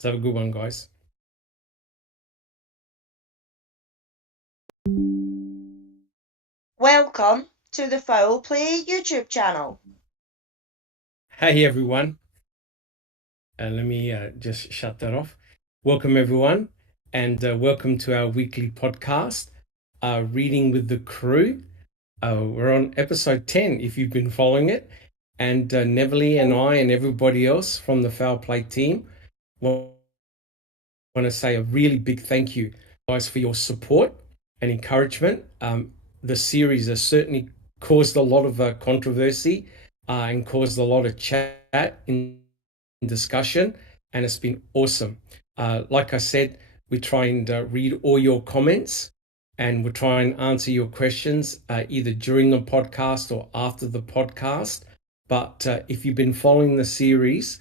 Let's have a good one, guys. Welcome to the FOIA YouTube channel. Hey, everyone. Let me just shut that off. Welcome, everyone, and welcome to our weekly podcast, Reading with the Crew. We're on episode 10, if you've been following it. And Neville and I and everybody else from the Foul Play team want to say a really big thank you, guys, for your support and encouragement. The series has certainly caused a lot of controversy and caused a lot of chat in discussion, and it's been awesome. Like I said, we try and read all your comments, and we'll try and answer your questions either during the podcast or after the podcast. But if you've been following the series,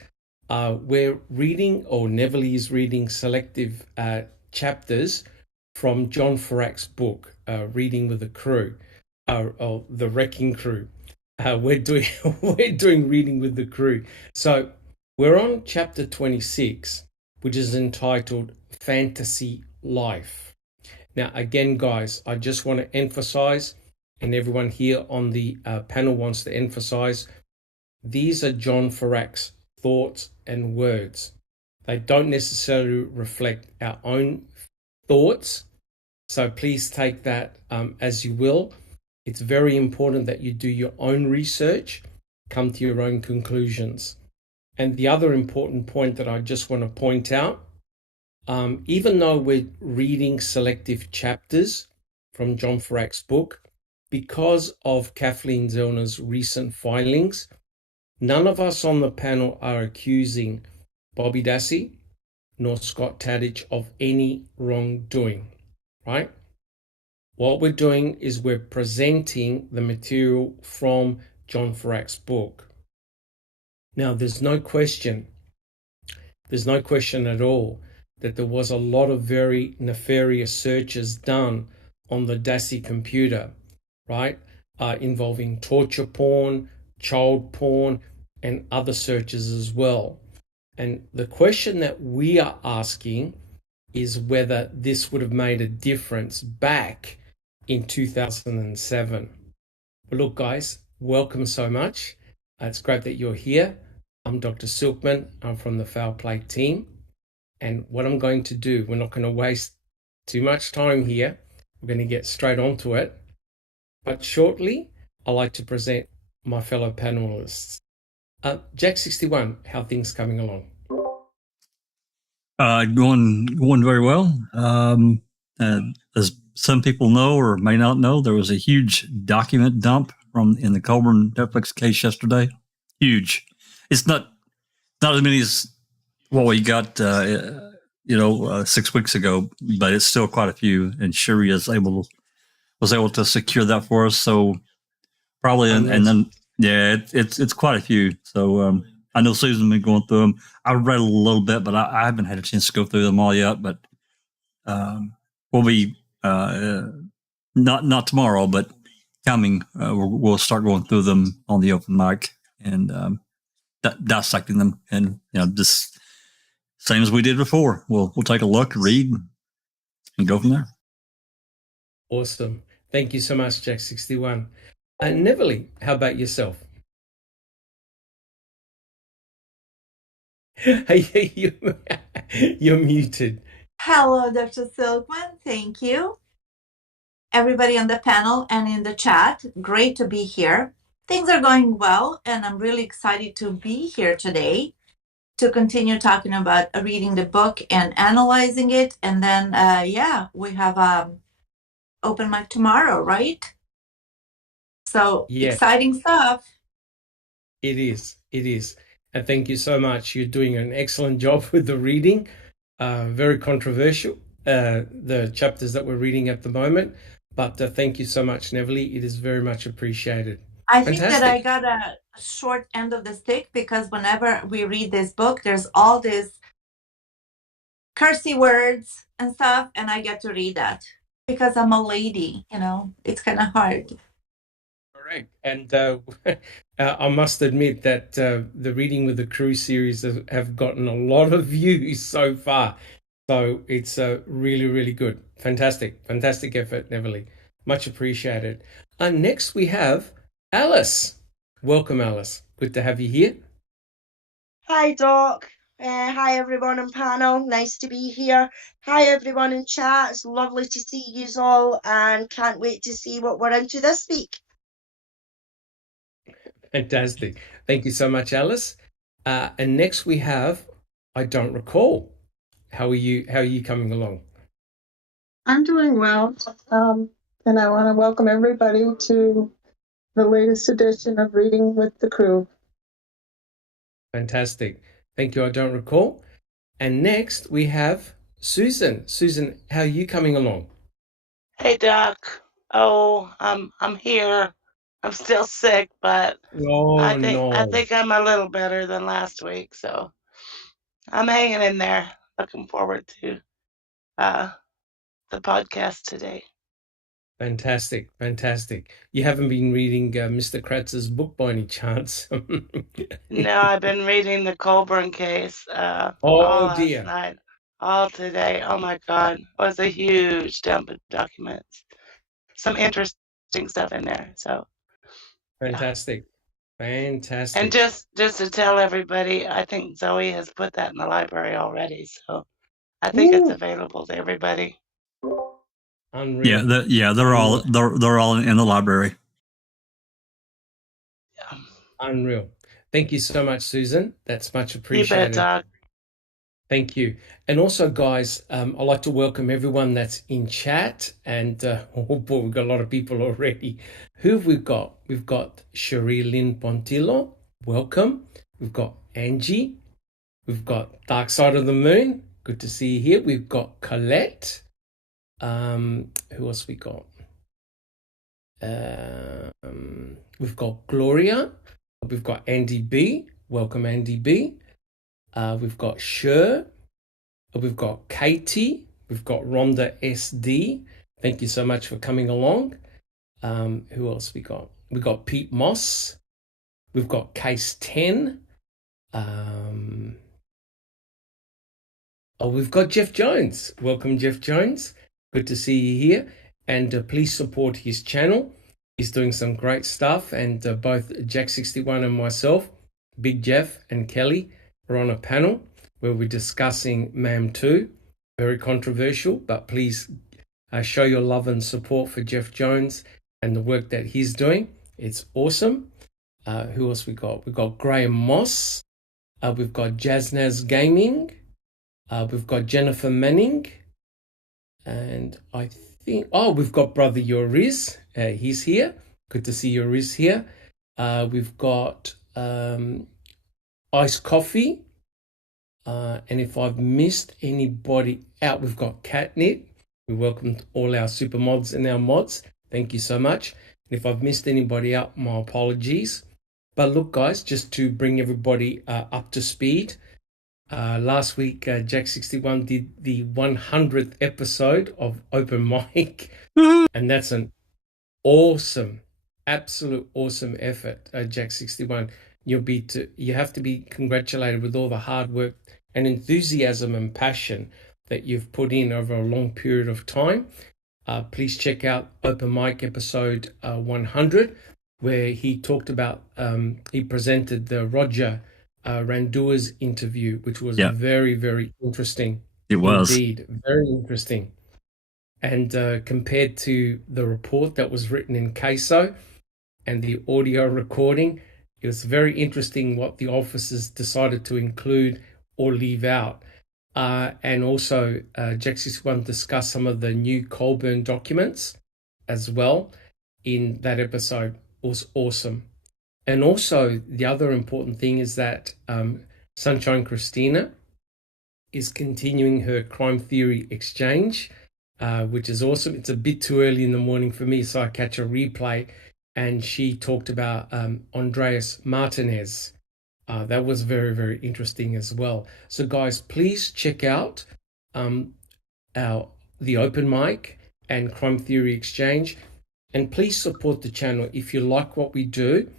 we're reading, or Neville is reading, selective chapters from John Ferak's book, Reading with the Crew, or the Wrecking Crew. We're doing Reading with the Crew. So we're on chapter 26, which is entitled Fantasy Life. Now, again, guys, I just want to emphasize, and everyone here on the panel wants to emphasize, these are John Ferak's thoughts and words. They don't necessarily reflect our own thoughts, so please take that as you will. It's very important that you do your own research, come to your own conclusions. And the other important point that I just want to point out, even though we're reading selective chapters from John Ferak's book, because of Kathleen Zellner's recent filings, none of us on the panel are accusing Bobby Dassey nor Scott Tadich of any wrongdoing, right? What we're doing is we're presenting the material from John Ferak's book. Now, there's no question at all that there was a lot of very nefarious searches done on the Dassey computer, right? Involving torture porn, child porn, and other searches as well. And the question that we are asking is whether this would have made a difference back in 2007. Well, look, guys, welcome so much. It's great that you're here. I'm Dr. Silkman. I'm from the Foul Play team. And what I'm going to do, we're not going to waste too much time here. We're going to get straight onto it. But shortly, I'd like to present my fellow panelists. Jack 61, how are things coming along? Going very well. As some people know or may not know, there was a huge document dump in the Colburn Netflix case yesterday. Huge. It's not as many as what we got 6 weeks ago, but it's still quite a few. And Sherry was able to secure that for us. So probably and then it's quite a few. So I know Susan's been going through them. I've read a little bit, but I haven't had a chance to go through them all yet. But we'll be not tomorrow, but coming. We'll start going through them on the open mic and dissecting them, and just same as we did before. We'll take a look, read, and go from there. Awesome. Thank you so much, Jack 61. Neville, how about yourself? Hey, you're muted. Hello, Dr. Silkman. Thank you. Everybody on the panel and in the chat, great to be here. Things are going well, and I'm really excited to be here today to continue talking about reading the book and analyzing it. And then, we have open mic tomorrow, right? So exciting stuff. It is. And thank you so much. You're doing an excellent job with the reading. Very controversial, the chapters that we're reading at the moment. But thank you so much, Neville. It is very much appreciated. I think that I got a short end of the stick because whenever we read this book, there's all these cursey words and stuff, and I get to read that because I'm a lady, it's kind of hard. correct. And I must admit that the Reading with the Crew series have gotten a lot of views so far. So it's really, really good. Fantastic. Fantastic effort, Neverly. Much appreciated. Next, we have Alice. Welcome, Alice. Good to have you here. Hi, Doc. Hi, everyone on panel. Nice to be here. Hi, everyone in chat. It's lovely to see you all and can't wait to see what we're into this week. Fantastic. Thank you so much, Alice. And next we have, I don't recall. How are you? How are you coming along? I'm doing well, and I want to welcome everybody to the latest edition of Reading with the Crew. Fantastic. Thank you. I don't recall. And next we have Susan. Susan, how are you coming along? Hey Doc. Oh, I'm here. I'm still sick, but Oh I no. think I'm a little better than last week, so I'm hanging in there. Looking forward to the podcast today. Fantastic. Fantastic. You haven't been reading Mr. Kratz's book by any chance? No, I've been reading the Colburn case all Oh last dear. night, all today. Oh my God, it was a huge dump of documents. Some interesting stuff in there. So yeah. Fantastic. And Fantastic. just to tell everybody, I think Zoe has put that in the library already, so I think it's available to everybody. Unreal. They're all in the library. Yeah. Unreal. Thank you so much, Susan. That's much You bet, appreciated. Doc. Thank you. And also, guys, I'd like to welcome everyone that's in chat. And oh boy, we've got a lot of people already. Who have we got? We've got Cherie Lynn Pontillo. Welcome. We've got Angie. We've got Dark Side of the Moon. Good to see you here. We've got Colette. Who else we got? We've got Gloria. We've got Andy B. Welcome, Andy B. We've got Sher. We've got Katie. We've got Rhonda SD. Thank you so much for coming along. Who else we got? We got Pete Moss. We've got Case 10. We've got Jeff Jones. Welcome, Jeff Jones. Good to see you here. And please support his channel. He's doing some great stuff. And both Jack61 and myself, Big Jeff and Kelly, are on a panel where we're discussing MAM 2. Very controversial, but please show your love and support for Jeff Jones and the work that he's doing. It's awesome. Who else we got? We've got Graham Moss. We've got Jaznaz Gaming. We've got Jennifer Manning. And I think, we've got Brother Yoriz. He's here. Good to see Yoriz here. We've got Iced Coffee. And if I've missed anybody out, we've got Catnip. We welcome all our super mods and our mods. Thank you so much. And if I've missed anybody out, my apologies. But look, guys, just to bring everybody up to speed, last week, Jack61 did the 100th episode of Open Mic, and that's an awesome, absolute awesome effort, Jack61. You have to be congratulated with all the hard work and enthusiasm and passion that you've put in over a long period of time. Please check out Open Mic episode 100, where he talked about, he presented the Roger Randua's interview, which was very, very interesting. It was. Indeed, very interesting. And compared to the report that was written in CASO and the audio recording, it was very interesting what the officers decided to include or leave out. And also, Jack61 discussed some of the new Colburn documents as well in that episode. It was awesome. And also, the other important thing is that Sunshine Christina is continuing her crime theory exchange, which is awesome. It's a bit too early in the morning for me, so I catch a replay. And she talked about Andreas Martinez. That was very, very interesting as well. So, guys, please check out the Open Mic and Crime Theory Exchange. And please support the channel. If you like what we do,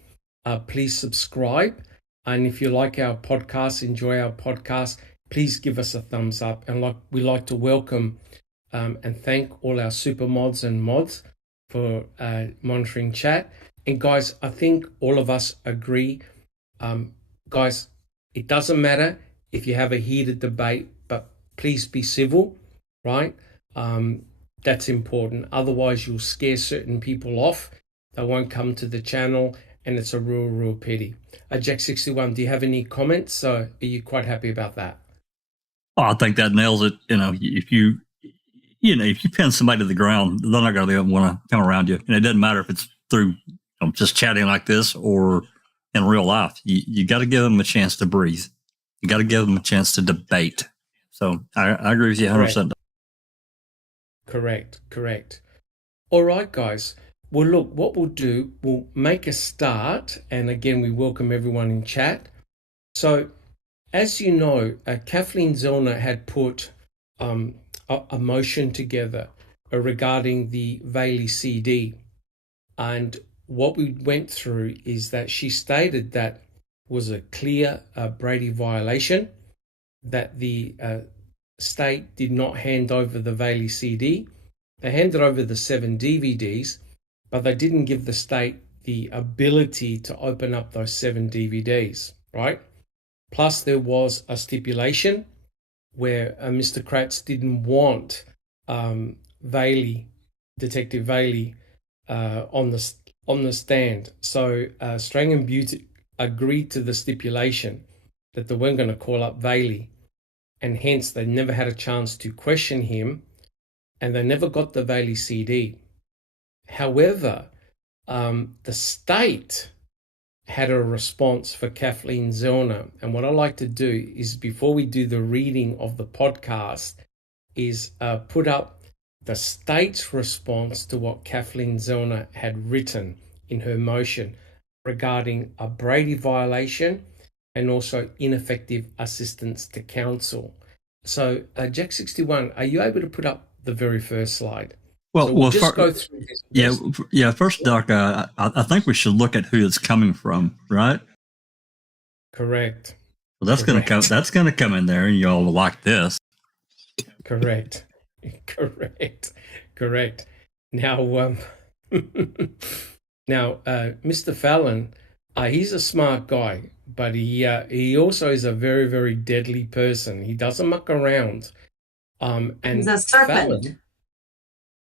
please subscribe. And if you like our podcast, enjoy our podcast, please give us a thumbs up. And we like to welcome and thank all our super mods and mods for monitoring chat. And guys, I think all of us agree, guys, it doesn't matter if you have a heated debate, but please be civil, right? That's important. Otherwise, you'll scare certain people off. They won't come to the channel, and it's a real pity. Jack61, do you have any comments? So are you quite happy about that? Oh, I think that nails it. If you pin somebody to the ground, they're not going to want to come around you. And it doesn't matter if it's through just chatting like this or in real life. You got to give them a chance to breathe. You got to give them a chance to debate. So I agree with you 100%. Correct. All right, guys. Well, look, what we'll do, we'll make a start. And again, we welcome everyone in chat. So, as you know, Kathleen Zellner had put a motion together regarding the Bailey CD. And what we went through is that she stated that was a clear Brady violation, that the state did not hand over the Bailey CD. They handed over the 7 DVDs, but they didn't give the state the ability to open up those 7 DVDs, right? Plus, there was a stipulation where Mr. Kratz didn't want Detective Bailey, on the stand. So Strang and Butte agreed to the stipulation that they weren't going to call up Bailey, and hence they never had a chance to question him, and they never got the Bailey CD. However, the state had a response for Kathleen Zellner, and what I like to do is, before we do the reading of the podcast, is put up the state's response to what Kathleen Zellner had written in her motion regarding a Brady violation and also ineffective assistance to counsel. So, Jack61, are you able to put up the very first slide? Well, So we'll just go through this. Yeah. First, Doc, I think we should look at who it's coming from, right? Correct. Well, that's going to come. That's going to come in there, and y'all will like this. Correct. Now, Mr. Fallon, he's a smart guy, but he also is a very deadly person. He doesn't muck around. And He's a serpent.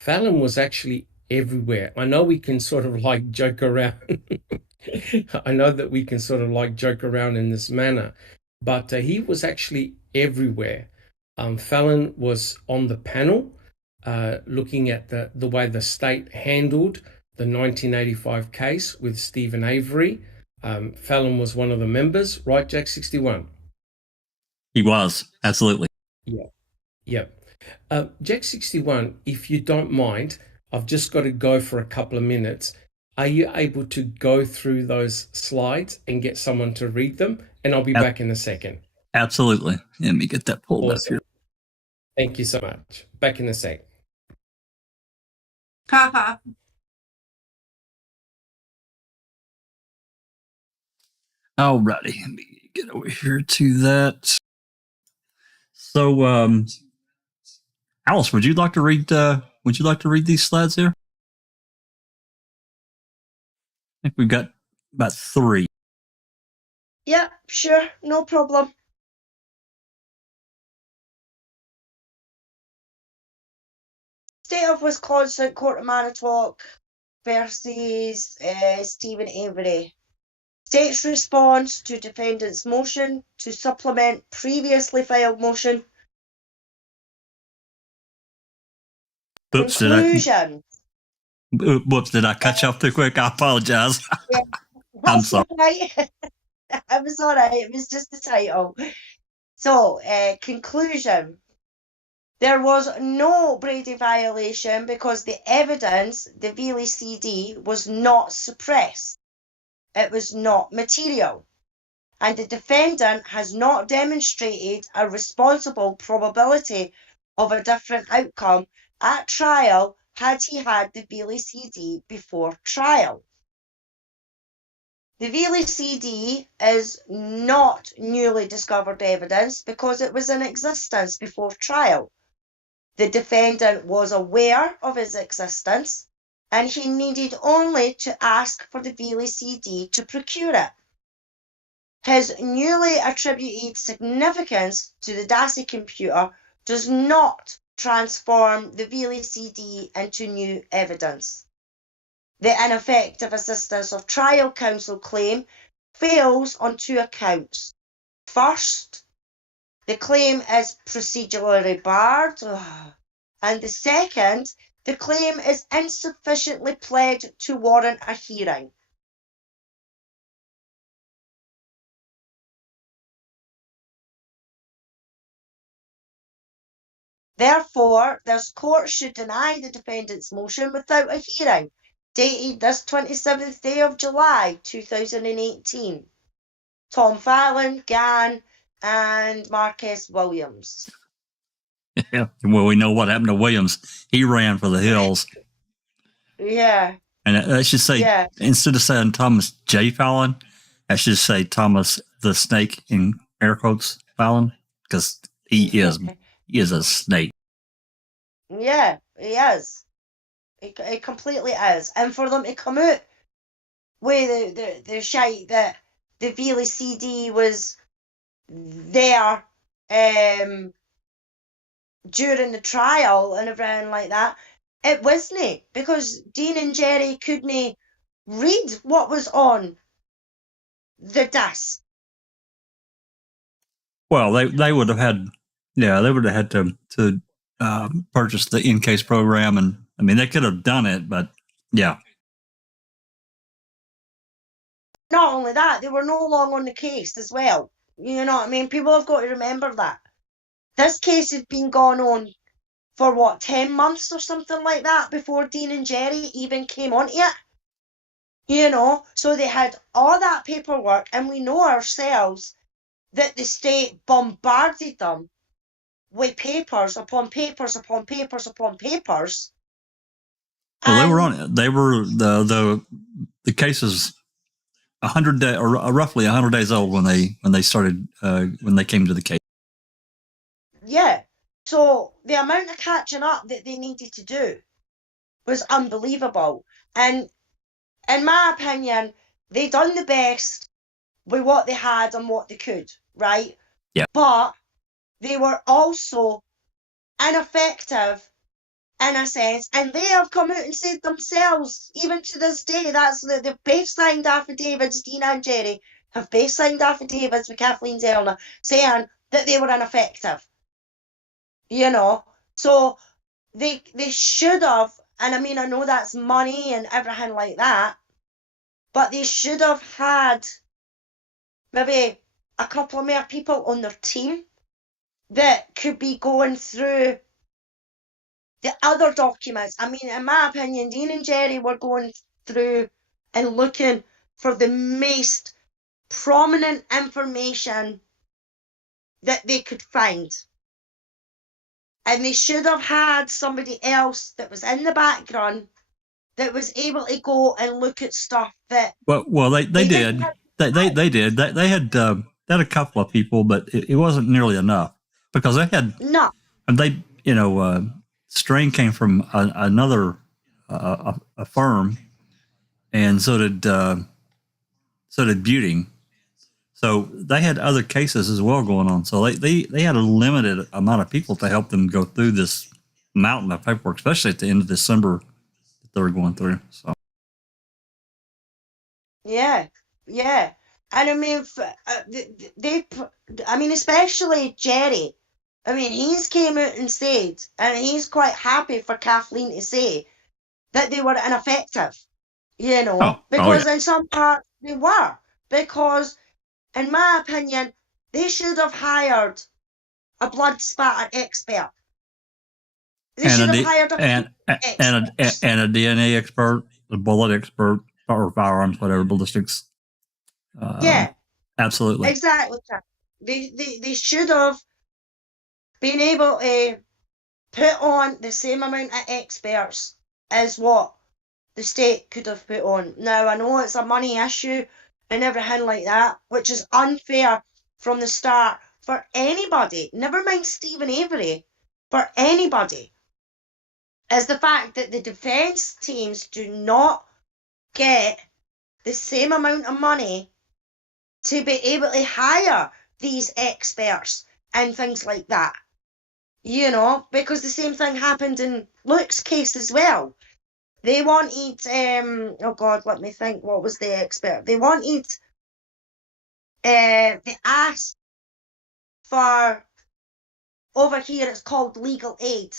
Fallon was actually everywhere. I know we can sort of like joke around. I know that we can sort of like joke around in this manner, but he was actually everywhere. Fallon was on the panel looking at the way the state handled the 1985 case with Stephen Avery. Fallon was one of the members, right, Jack61? He was, absolutely. Yeah. Jack61, if you don't mind, I've just got to go for a couple of minutes. Are you able to go through those slides and get someone to read them? And I'll be back in a second. Absolutely. Let me get that pulled up here. Thank you so much. Back in a sec. Haha. Alrighty, let me get over here to that. So, Alice, would you like to read? These slides here? I think we've got about 3. Yeah, sure, no problem. State of Wisconsin Court of Manitowoc versus Stephen Avery. State's response to defendant's motion to supplement previously filed motion. Oops, Conclusion. Did I cut you off too quick? I apologize. Yeah, I'm sorry. Right. I was all right. It was just the title. So, conclusion. There was no Brady violation because the evidence, the Bailey CD, was not suppressed. It was not material. And the defendant has not demonstrated a responsible probability of a different outcome at trial had he had the VLCD before trial. The VLCD is not newly discovered evidence because it was in existence before trial. The defendant was aware of its existence and he needed only to ask for the VLCD to procure it. His newly attributed significance to the Dassey computer does not transform the VLCD into new evidence. The ineffective assistance of trial counsel claim fails on two accounts. First, the claim is procedurally barred, and the second, the claim is insufficiently pled to warrant a hearing. Therefore, this court should deny the defendant's motion without a hearing, dated this 27th day of July 2018. Tom Fallon, Gann, and Marcus Williams. Yeah. Well, we know what happened to Williams. He ran for the hills. Yeah. And I should say, instead of saying Thomas J. Fallon, I should say Thomas the Snake in air quotes Fallon, because he is a snake. Yeah, he is. He completely is. And for them to come out with the shite that the VLCD was there during the trial and everything like that, it wasn't, because Dean and Jerry couldn't read what was on the disc. Well, they would have had, they would have had to purchase the in-case program, and I mean they could have done it, but yeah. Not only that, they were no longer on the case as well. You know what I mean? People have got to remember that. This case had been going on for what, 10 months or something like that before Dean and Jerry even came onto it. You know, so they had all that paperwork, and we know ourselves that the state bombarded them with papers upon papers upon papers upon papers. Well, they were on it. They were the case is 100 days, or roughly 100 days old when they started when they came to the case. Yeah. So the amount of catching up that they needed to do was unbelievable. And in my opinion, they done the best with what they had and what they could, right? Yeah. But they were also ineffective in a sense, and they have come out and said themselves, even to this day, that's the base-signed affidavits. Dean and Jerry have base-signed affidavits with Kathleen Zellner saying that they were ineffective. You know, so they should have, and I mean, I know that's money and everything like that, but they should have had maybe a couple of more people on their team that could be going through the other documents. I mean, in my opinion, Dean and Jerry were going through and looking for the most prominent information that they could find. And they should have had somebody else that was in the background that was able to go and look at stuff that. Well, they did. They did. They had a couple of people, but it wasn't nearly enough, because they had no. And they, Strain came from another a firm, and so did Buting. So they had other cases as well going on. So they had a limited amount of people to help them go through this mountain of paperwork, especially at the end of December that they were going through. So yeah, and I mean, especially Jerry. I mean, he's came out and said, and he's quite happy for Kathleen to say that they were ineffective, because in some parts they were. Because, in my opinion, they should have hired a blood spatter expert. They should have hired a DNA expert, a bullet expert, or firearms, whatever, ballistics. Yeah, absolutely, exactly. They should have been able to put on the same amount of experts is what the state could have put on. Now, I know it's a money issue and everything like that, which is unfair from the start for anybody, never mind Stephen Avery, for anybody, is the fact that the defence teams do not get the same amount of money to be able to hire these experts and things like that. You know, because the same thing happened in Luke's case as well. They wanted, oh God, let me think, what was the expert? They wanted, they asked for, over here it's called legal aid.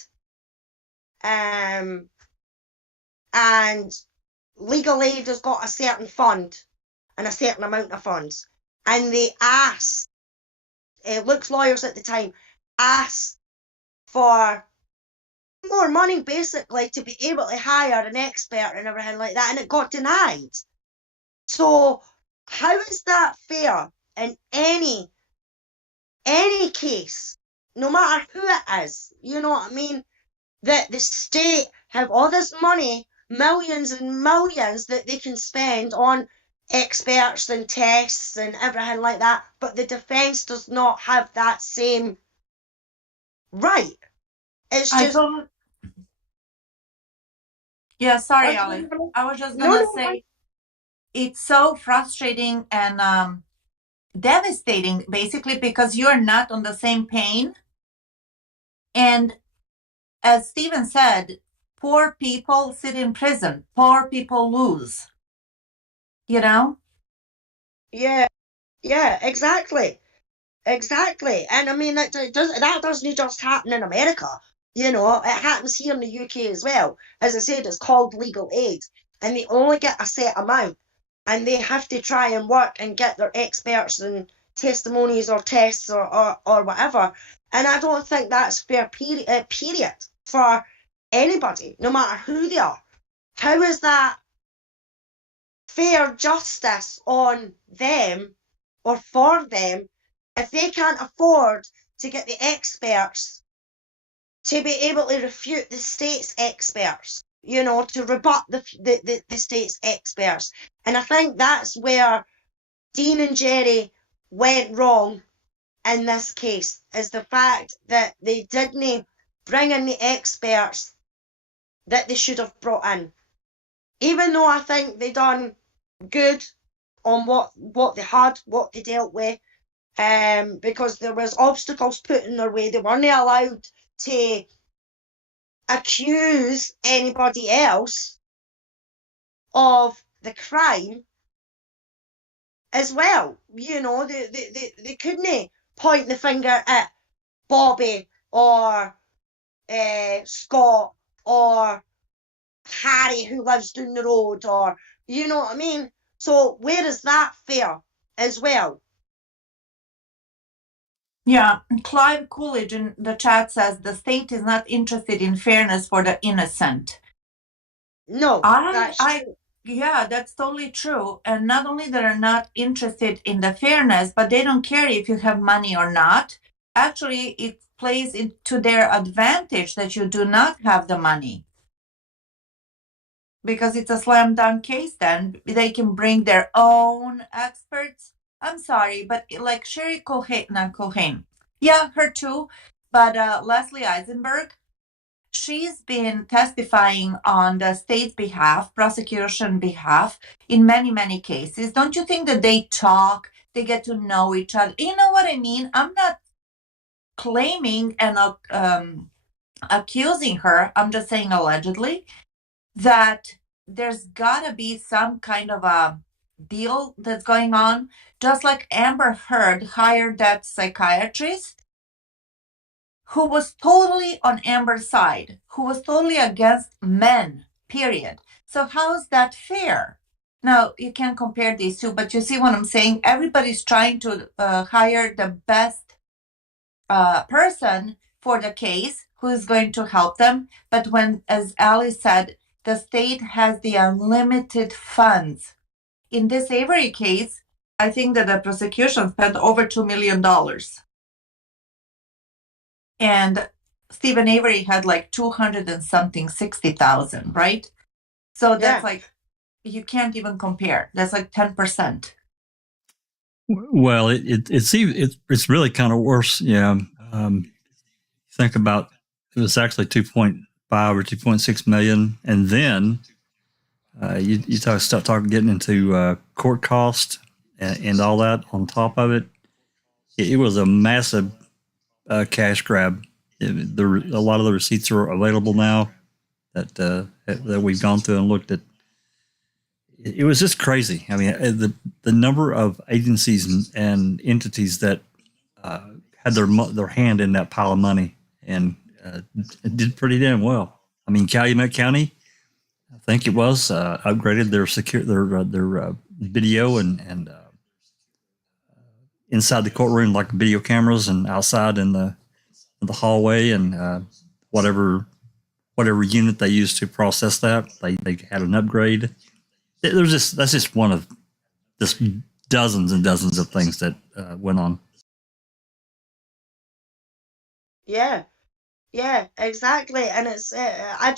And legal aid has got a certain fund and a certain amount of funds. And they asked, Luke's lawyers at the time, asked for more money basically to be able to hire an expert and everything like that, and it got denied. So how is that fair in any case, no matter who it is? You know what I mean? That the state have all this money, millions and millions that they can spend on experts and tests and everything like that, but the defence does not have that same right. It's just Yeah, sorry, Ali. I was just gonna say it's so frustrating and devastating, basically, because you're not on the same pain. And as Stephen said, poor people sit in prison. Poor people lose. You know? Yeah, exactly. Exactly. And I mean, that doesn't just happen in America. You know, it happens here in the UK as well. As I said, it's called legal aid, and they only get a set amount, and they have to try and work and get their experts and testimonies or tests or whatever. And I don't think that's fair, period, for anybody, no matter who they are. How is that fair justice on them or for them if they can't afford to get the experts to be able to refute the state's experts, you know, to rebut the state's experts? And I think that's where Dean and Jerry went wrong in this case, is the fact that they didn't bring in the experts that they should have brought in. Even though I think they done good on what they had, what they dealt with, because there was obstacles put in their way. They weren't allowed to accuse anybody else of the crime as well. You know, they couldn't point the finger at Bobby or Scott or Harry who lives down the road, or, you know what I mean? So where is that fair as well? Yeah, Clive Coolidge in the chat says the state is not interested in fairness for the innocent. No, that's true. Yeah, that's totally true. And not only that are not interested in the fairness, but they don't care if you have money or not. Actually, it plays into their advantage that you do not have the money. Because it's a slam dunk case, then they can bring their own experts. I'm sorry, but like Sherry Cohen, not Cohen, yeah, her too, but Leslie Eisenberg, she's been testifying on the state's behalf, prosecution behalf, in many, many cases. Don't you think that they talk, they get to know each other? You know what I mean? I'm not claiming and accusing her. I'm just saying allegedly that there's got to be some kind of a deal that's going on. Just like Amber Heard hired that psychiatrist who was totally on Amber's side, who was totally against men, period. So how is that fair? Now, you can't compare these two, but you see what I'm saying? Everybody's trying to hire the best person for the case who is going to help them. But when, as Ali said, the state has the unlimited funds. In this Avery case, I think that the prosecution spent over $2 million. And Stephen Avery had like 200 and something 60,000, right? So that's Yeah. like, you can't even compare. That's like 10%. Well, it's really kind of worse. Yeah. Think about it was actually 2.5 or 2.6 million, and then you start talking getting into court cost and all that on top of it. It was a massive cash grab. A lot of the receipts are available now that we've gone through and looked at. It was just crazy. I mean, the number of agencies and entities that had their hand in that pile of money and did pretty damn well. I mean, Calumet County, I think it was, upgraded their video and inside the courtroom, like video cameras, and outside in the hallway, and whatever unit they used to process that, they had an upgrade. That's just one of just dozens and dozens of things that went on. Yeah. Yeah, exactly. And it's I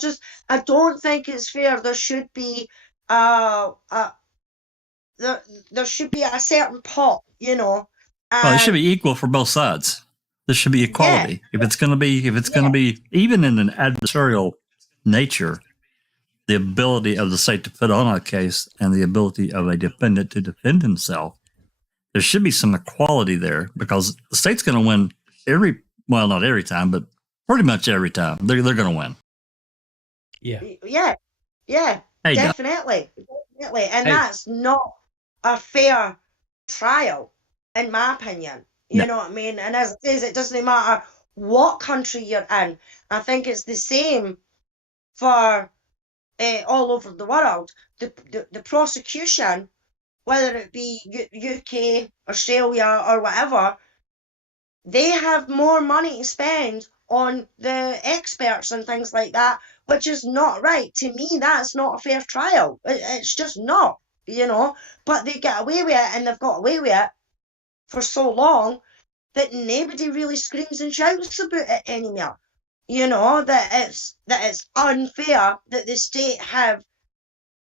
don't think it's fair. There should be there should be a certain pot, you know. Well, it should And be equal for both sides. There should be yeah, equality. If it's going to be even in an adversarial nature, the ability of the state to put on a case and the ability of a defendant to defend himself, there should be some equality there, because the state's going to win not every time, but pretty much every time. They're going to win. Yeah. Yeah, Hey, definitely. And Hey. that's not a fair trial, in my opinion. You know what I mean? And as it says, it doesn't matter what country you're in. I think it's the same for all over the world. The prosecution, whether it be UK, Australia, or whatever, they have more money to spend on the experts and things like that, which is not right. To me, that's not a fair trial. It's just not, you know. But they get away with it, and they've got away with it for so long that nobody really screams and shouts about it anymore. You know, that it's unfair that the state have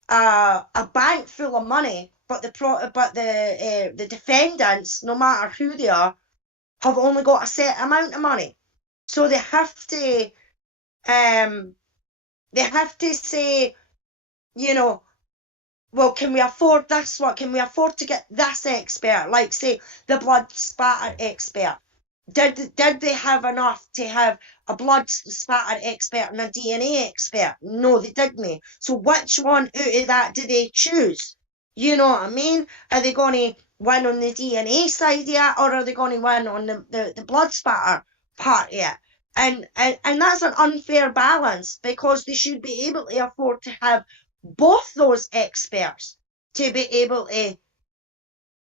a bank full of money, but the defendants, no matter who they are, have only got a set amount of money. So they have to say, you know, well, can we afford this one? Can we afford to get this expert? Like, say, the blood spatter expert. Did they have enough to have a blood spatter expert and a DNA expert? No, they didn't. So which one out of that do they choose? You know what I mean? Are they going to win on the DNA side yet, or are they going to win on the blood spatter part yet? And that's an unfair balance, because they should be able to afford to have both those experts to be able to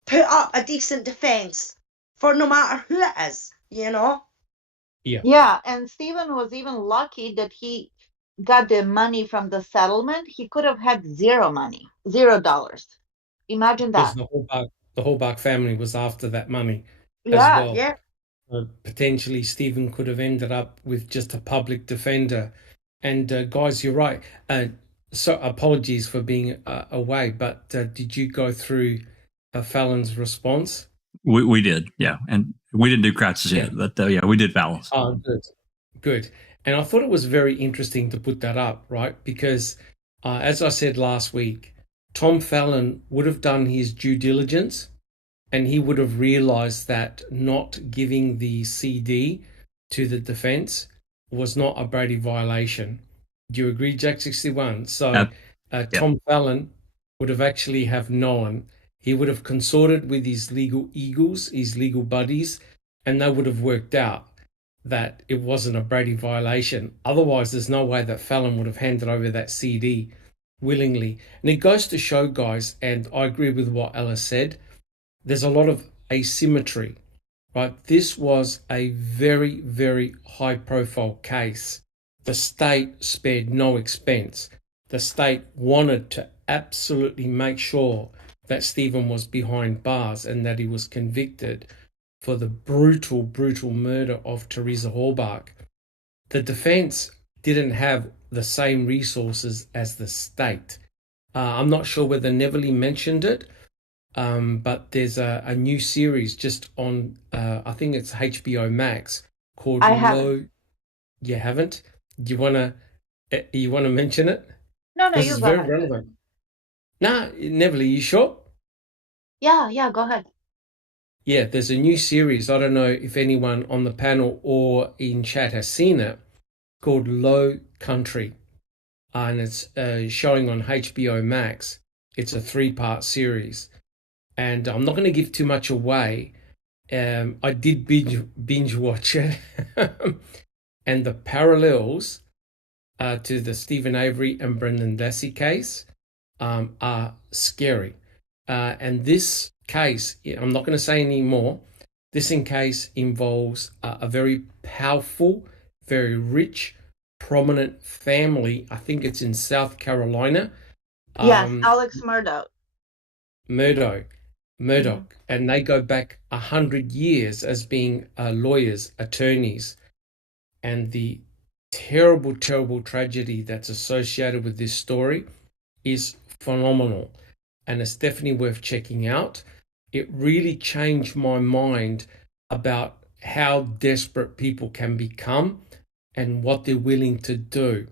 put up a decent defense for no matter who it is, you know? Yeah, and Stephen was even lucky that he got the money from the settlement. He could have had zero money, $0. Imagine Because that. the Hallbach family was after that money as Yeah, well. Yeah. Potentially, Stephen could have ended up with just a public defender. And guys, you're right. So apologies for being away, but did you go through Fallon's response? We did, yeah, and we didn't do Kratz's yet, but yeah, we did Fallon's. Oh, good. And I thought it was very interesting to put that up, right? Because as I said last week, Tom Fallon would have done his due diligence, and he would have realized that not giving the CD to the defense was not a Brady violation. Do you agree, Jack 61? So Tom Fallon would have actually have known. He would have consorted with his legal eagles, his legal buddies, and they would have worked out that it wasn't a Brady violation. Otherwise, there's no way that Fallon would have handed over that CD willingly. And it goes to show, guys, and I agree with what Ella said, there's a lot of asymmetry, right? This was a very, very high profile case. The state spared no expense. The state wanted to absolutely make sure that Stephen was behind bars and that he was convicted for the brutal, brutal murder of Teresa Hallbach. the defense didn't have the same resources as the state. I'm not sure whether Neverly mentioned it, but there's a new series just on, I think it's HBO Max, called I haven't. Low. You haven't? You wanna mention it? No, Because you it's go very ahead. relevant. Nah, Neverly, you sure? Yeah, go ahead. Yeah, there's a new series. I don't know if anyone on the panel or in chat has seen it, called Low Country, and it's showing on HBO Max. It's a 3-part series, and I'm not going to give too much away. I did binge watch it, and the parallels to the Stephen Avery and Brendan Dassey case are scary. And this case, I'm not going to say any more. This case involves a very powerful, very rich, prominent family. I think it's in South Carolina. Yes, Alex Murdaugh. Murdoch, and they go back 100 years as being lawyers, attorneys, and the terrible, terrible tragedy that's associated with this story is phenomenal, and it's definitely worth checking out. It really changed my mind about how desperate people can become and what they're willing to do,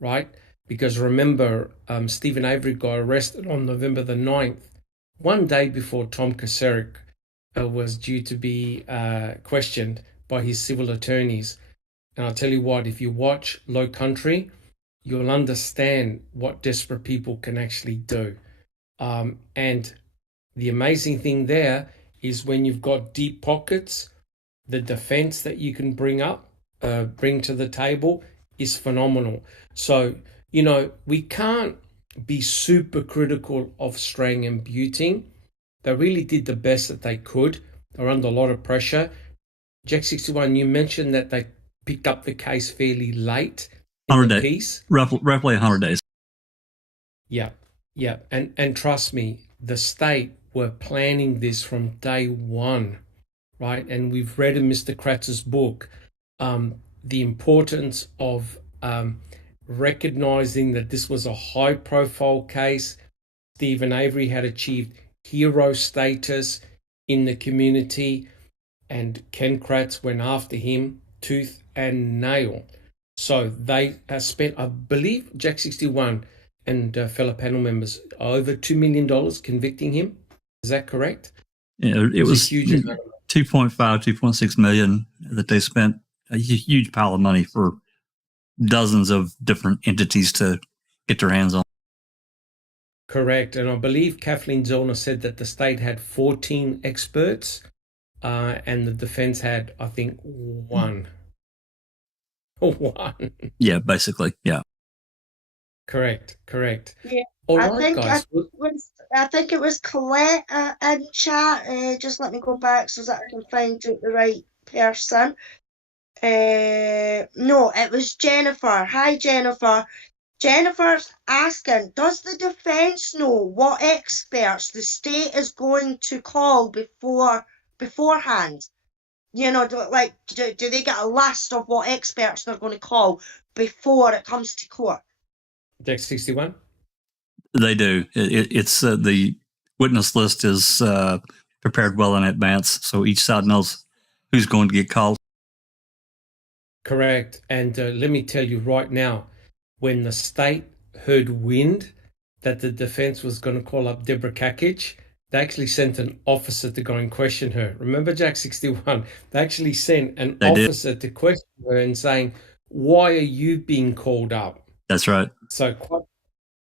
right? Because remember, Stephen Avery got arrested on November the 9th, one day before Tom Kaczmarek was due to be questioned by his civil attorneys. And I'll tell you what, if you watch Low Country, you'll understand what desperate people can actually do. And the amazing thing there is when you've got deep pockets, the defense that you can bring to the table is phenomenal. So, we can't be super critical of Strang and Buting. They really did the best that they could. They're under a lot of pressure. Jack 61, you mentioned that they picked up the case fairly late in the piece. Roughly 100 days. Yeah. And trust me, the state were planning this from day one, right? And we've read in Mr. Kratz's book the importance of recognizing that this was a high-profile case. Stephen Avery had achieved hero status in the community, and Ken Kratz went after him tooth and nail. So they spent, I believe, Jack 61 and fellow panel members, over $2 million convicting him. Is that correct? Yeah, it was a huge amount. 2.5, 2.6 million that they spent, a huge pile of money for dozens of different entities to get their hands on. Correct. And I believe Kathleen Zollner said that the state had 14 experts and the defense had, I think, one. One. Yeah, basically. Yeah. Correct. Yeah. All I right, think guys. I think it was Colette in chat. Just let me go back so that I can find out the right person. No, it was Jennifer. Hi, Jennifer. Jennifer's asking, does the defense know what experts the state is going to call beforehand? Do they get a list of what experts they're going to call before it comes to court? Jack 61? They do. It's the witness list is prepared well in advance, so each side knows who's going to get called. Correct. And let me tell you right now, when the state heard wind that the defense was going to call up Deborah Kakich, they actually sent an officer to go and question her. Remember Jack 61? They actually sent an officer to question her and saying, why are you being called up? That's right. So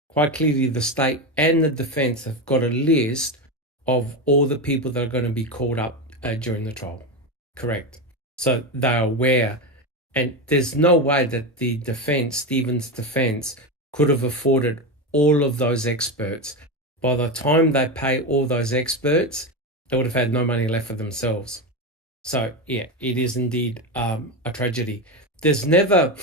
quite clearly the state and the defense have got a list of all the people that are going to be called up during the trial. Correct. So they're aware. And there's no way that the defense, Stephen's defense, could have afforded all of those experts. By the time they pay all those experts, they would have had no money left for themselves. So, yeah, it is indeed a tragedy. There's never,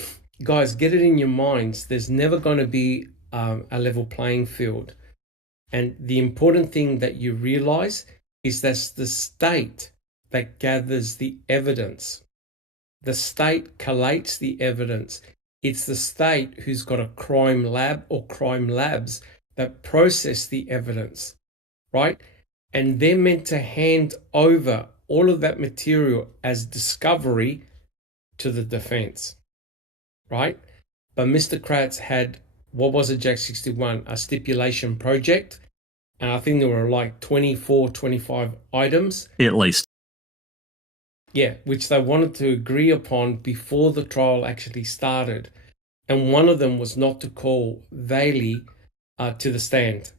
guys, get it in your minds, there's never going to be a level playing field. And the important thing that you realize is that's the state that gathers the evidence. The state collates the evidence. It's the state who's got a crime lab or crime labs that process the evidence, right? And they're meant to hand over all of that material as discovery to the defense, right? But Mr. Kratz had, what was it, Jack 61, a stipulation project. And I think there were like 24, 25 items. At least. Yeah, which they wanted to agree upon before the trial actually started. And one of them was not to call Valey to the stand.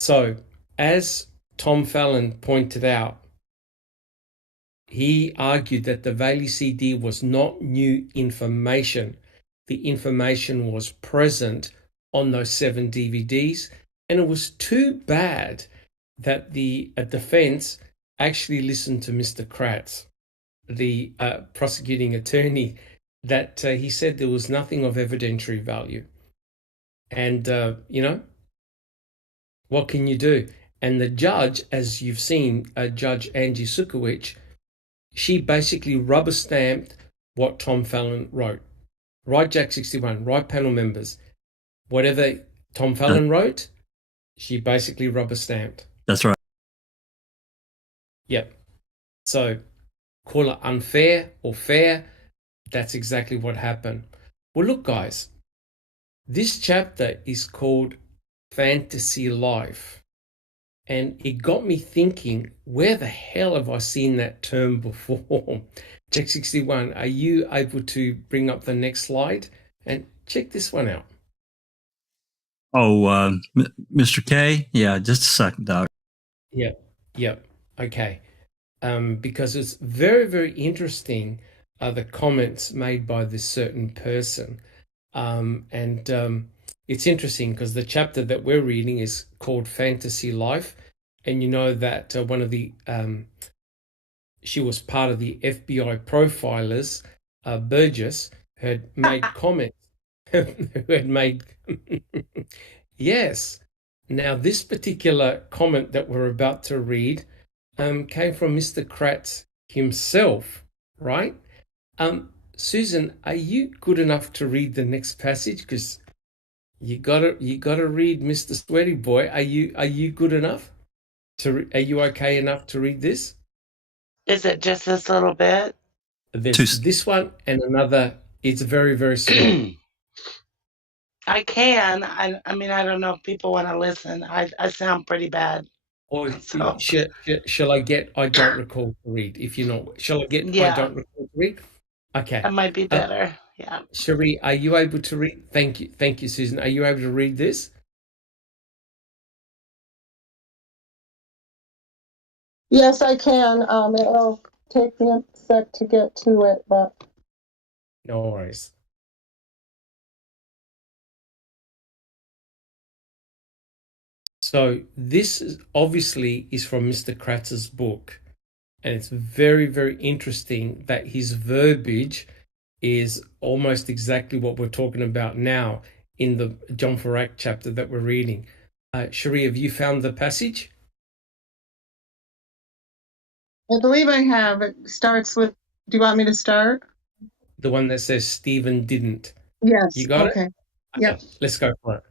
So, as Tom Fallon pointed out, he argued that the Valey CD was not new information. The information was present on those 7 DVDs, and it was too bad that the defense actually listened to Mr. Kratz, the prosecuting attorney, that he said there was nothing of evidentiary value. And, what can you do? And the judge, as you've seen, Judge Angie Sukowicz, she basically rubber stamped what Tom Fallon wrote. Right, Jack 61, right, panel members. Whatever Tom Fallon wrote, she basically rubber stamped. That's right. Yep. So call it unfair or fair. That's exactly what happened. Well, look, guys, this chapter is called Fantasy Life. And it got me thinking, where the hell have I seen that term before? Check 61, are you able to bring up the next slide? And check this one out. Oh, Mr. K? Yeah, just a second, Doc. Yep. Okay. Because it's very, very interesting, the comments made by this certain person. It's interesting because the chapter that we're reading is called Fantasy Life. And you know that one of the, she was part of the FBI profilers, Burgess, had made comments, who had made, yes. Now, this particular comment that we're about to read came from Mr. Kratz himself, right? Susan, are you good enough to read the next passage? Because you gotta read Mr. Sweaty Boy. Are you good enough are you okay enough to read this? Is it just this little bit? There's this one and another. It's very, very small. I can. I mean, I don't know if people want to listen. I sound pretty bad. Or So. shall I get I don't recall to read? If you're not, shall I get I don't recall to read? Okay. That might be better. Yeah. Cherie, are you able to read? Thank you, Susan. Are you able to read this? Yes, I can. It'll take me a sec to get to it, but No worries. So this is obviously from Mr. Kratz's book, and it's very, very interesting that his verbiage is almost exactly what we're talking about now in the John Ferak chapter that we're reading. Cherie, have you found the passage? I believe I have. It starts with, do you want me to start? The one that says Stephen didn't. Yes. You got it? Okay. Yep. Let's go for it.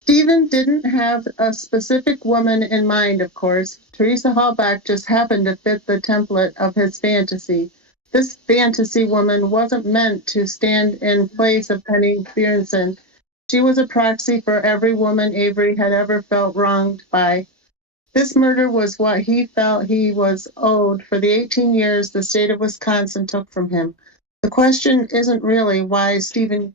Stephen didn't have a specific woman in mind, of course. Teresa Hallback just happened to fit the template of his fantasy. This fantasy woman wasn't meant to stand in place of Penny Berenson. She was a proxy for every woman Avery had ever felt wronged by. This murder was what he felt he was owed for the 18 years the state of Wisconsin took from him. The question isn't really why Steve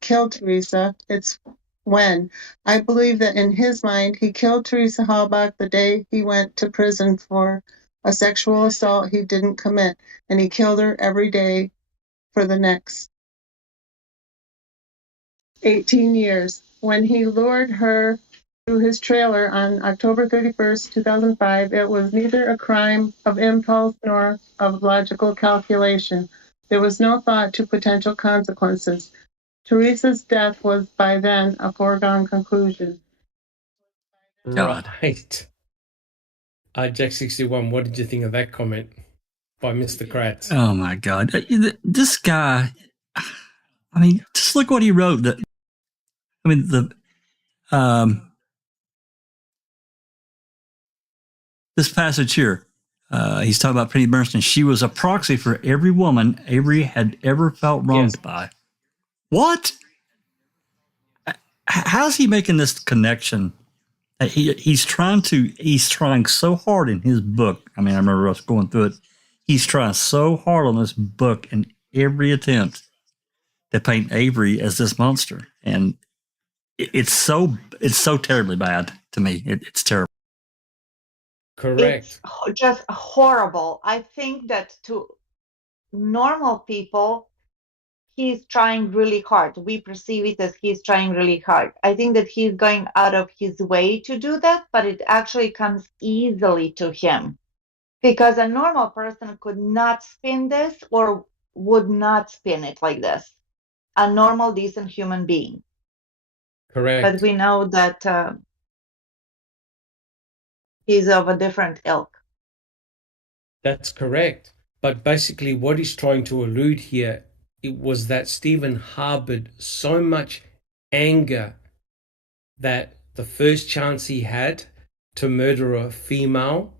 killed Teresa, it's when. I believe that in his mind, he killed Teresa Hallbach the day he went to prison for a sexual assault he didn't commit, and he killed her every day for the next 18 years. When he lured her to his trailer on October 31st, 2005, it was neither a crime of impulse nor of logical calculation. There was no thought to potential consequences. Teresa's death was by then a foregone conclusion. Right. Jack 61, what did you think of that comment? by Mr. Kratz. Oh my God. This guy, I mean, just look what he wrote. I mean, this passage here, he's talking about Penny Bernstein. She was a proxy for every woman Avery had ever felt wronged by. What? How's he making this connection? He's trying so hard in his book. I mean, I remember us going through it. He's trying so hard on this book in every attempt to paint Avery as this monster, and it's so terribly bad to me. It's terrible. Correct. It's just horrible. I think that to normal people, he's trying really hard. We perceive it as he's trying really hard. I think that he's going out of his way to do that, but it actually comes easily to him because a normal person could not spin this or would not spin it like this. A normal, decent human being. Correct. But we know that he's of a different ilk. That's correct. But basically what he's trying to allude here, it was that Stephen harbored so much anger that the first chance he had to murder a female,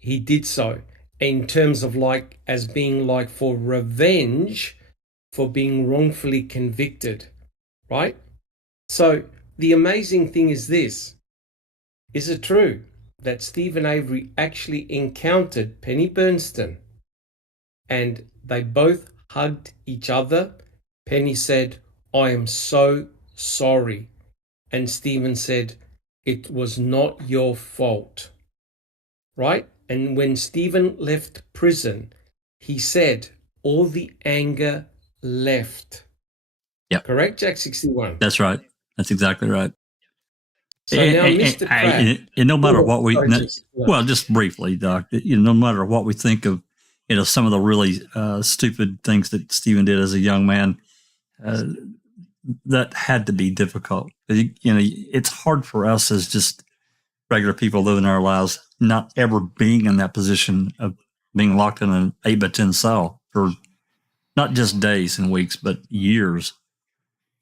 he did so in terms of like as being like for revenge for being wrongfully convicted, right? So the amazing thing is this. Is it true that Stephen Avery actually encountered Penny Bernstein and they both hugged each other? Penny said, "I am so sorry." And Stephen said, "It was not your fault." Right? And when Stephen left prison, he said all the anger left. Yep. Correct, Jack 61? That's right. That's exactly right. So now, Mr. Pratt, and no matter what we, well, just briefly, Doc, no matter what we think of, some of the really stupid things that Stephen did as a young man, that had to be difficult. It's hard for us as just regular people living our lives, not ever being in that position of being locked in an 8x10 cell for not just days and weeks, but years.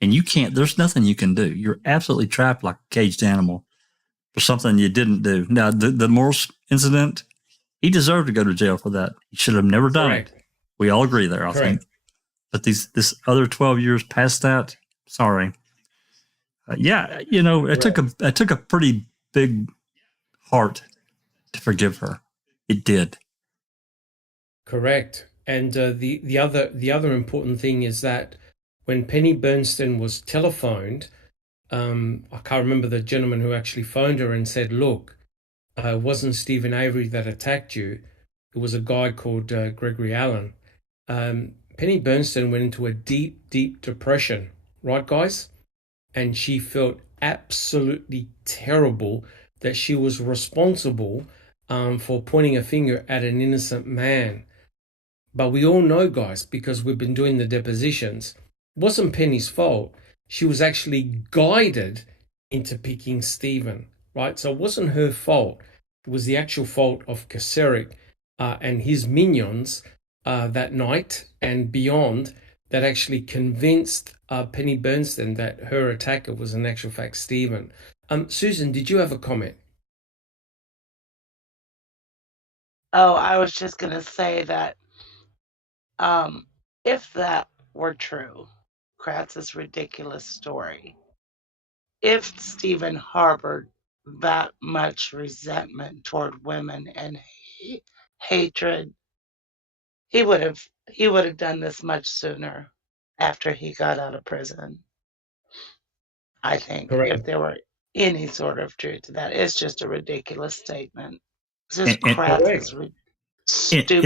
And there's nothing you can do. You're absolutely trapped like a caged animal for something you didn't do. Now, the Morse incident, he deserved to go to jail for that. He should have never done it. We all agree there, I think. But this other 12 years past that, sorry. It took a pretty big heart to forgive her. It did. Correct. And the other important thing is that when Penny Bernstein was telephoned, I can't remember the gentleman who actually phoned her and said, "Look, it wasn't Stephen Avery that attacked you. It was a guy called Gregory Allen." Penny Bernstein went into a deep, deep depression, right, guys? And she felt absolutely terrible that she was responsible for pointing a finger at an innocent man. But we all know, guys, because we've been doing the depositions, it wasn't Penny's fault. She was actually guided into picking Stephen, right? So it wasn't her fault. It was the actual fault of Kaserik and his minions that night and beyond that actually convinced Penny Bernstein that her attacker was in actual fact Stephen. Susan, did you have a comment? Oh, I was just going to say that if that were true, Kratz's ridiculous story, if Stephen harbored that much resentment toward women and hatred, he would have done this much sooner after he got out of prison. I think if there were any sort of truth to that, it's just a ridiculous statement. This Kratz is stupid.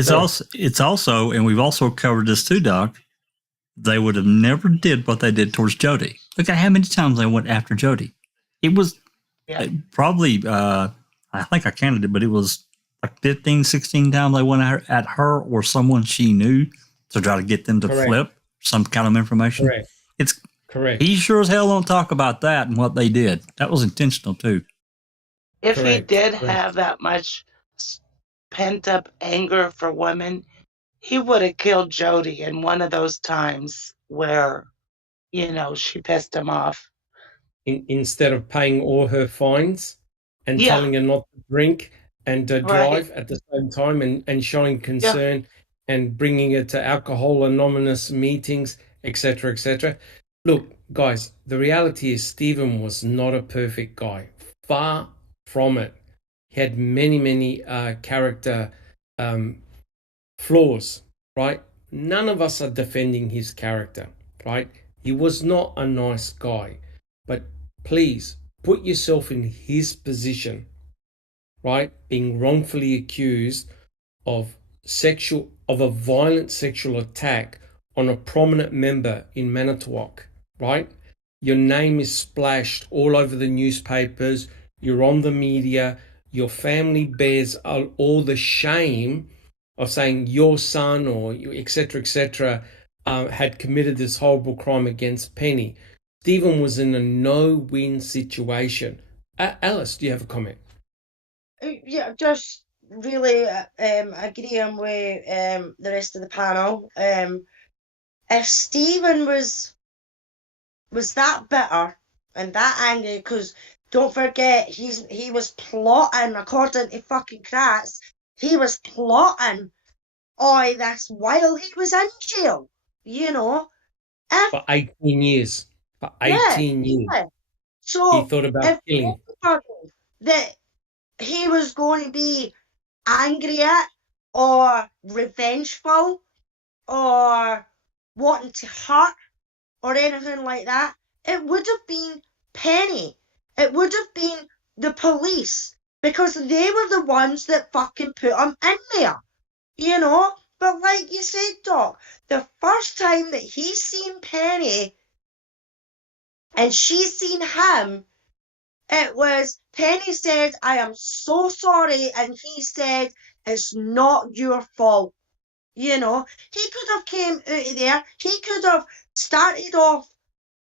It's also, and we've also covered this too, Doc. They would have never did what they did towards Jody. Look at how many times they went after Jody. It was probably, I think I counted it, but it was like 15, 16 times they went at her or someone she knew to try to get them to flip some kind of information. Correct. It's correct. He sure as hell don't talk about that and what they did. That was intentional too. If he did have that much pent up anger for women, he would have killed Jody in one of those times where, she pissed him off. Instead of paying all her fines and Yeah. telling her not to drink and drive at the same time, and showing concern and bringing her to Alcohol Anonymous meetings, etc., etc. Look, guys, the reality is Stephen was not a perfect guy. Far from it. He had many character flaws, right? None of us are defending his character, right? He was not a nice guy. But please put yourself in his position, right? Being wrongfully accused of a violent sexual attack on a prominent member in Manitowoc, right? Your name is splashed all over the newspapers. You're on the media. Your family bears all the shame of saying your son or etc. Had committed this horrible crime against Penny. Stephen was in a no-win situation. Alice, do you have a comment? Yeah, just really agreeing with the rest of the panel. If Stephen was that bitter and that angry, because don't forget he was plotting, according to fucking Kratz, he was plotting all this while he was in jail. For 18 years. For 18 years. Yeah. So he thought about killing. That he was going to be angry at or revengeful or wanting to hurt or anything like that, it would have been Penny. It would have been the police, because they were the ones that fucking put him in there. But like you said, Doc, the first time that he's seen Penny and she's seen him, it was Penny said, "I am so sorry," and he said, "It's not your fault." He could have came out of there. He could have started off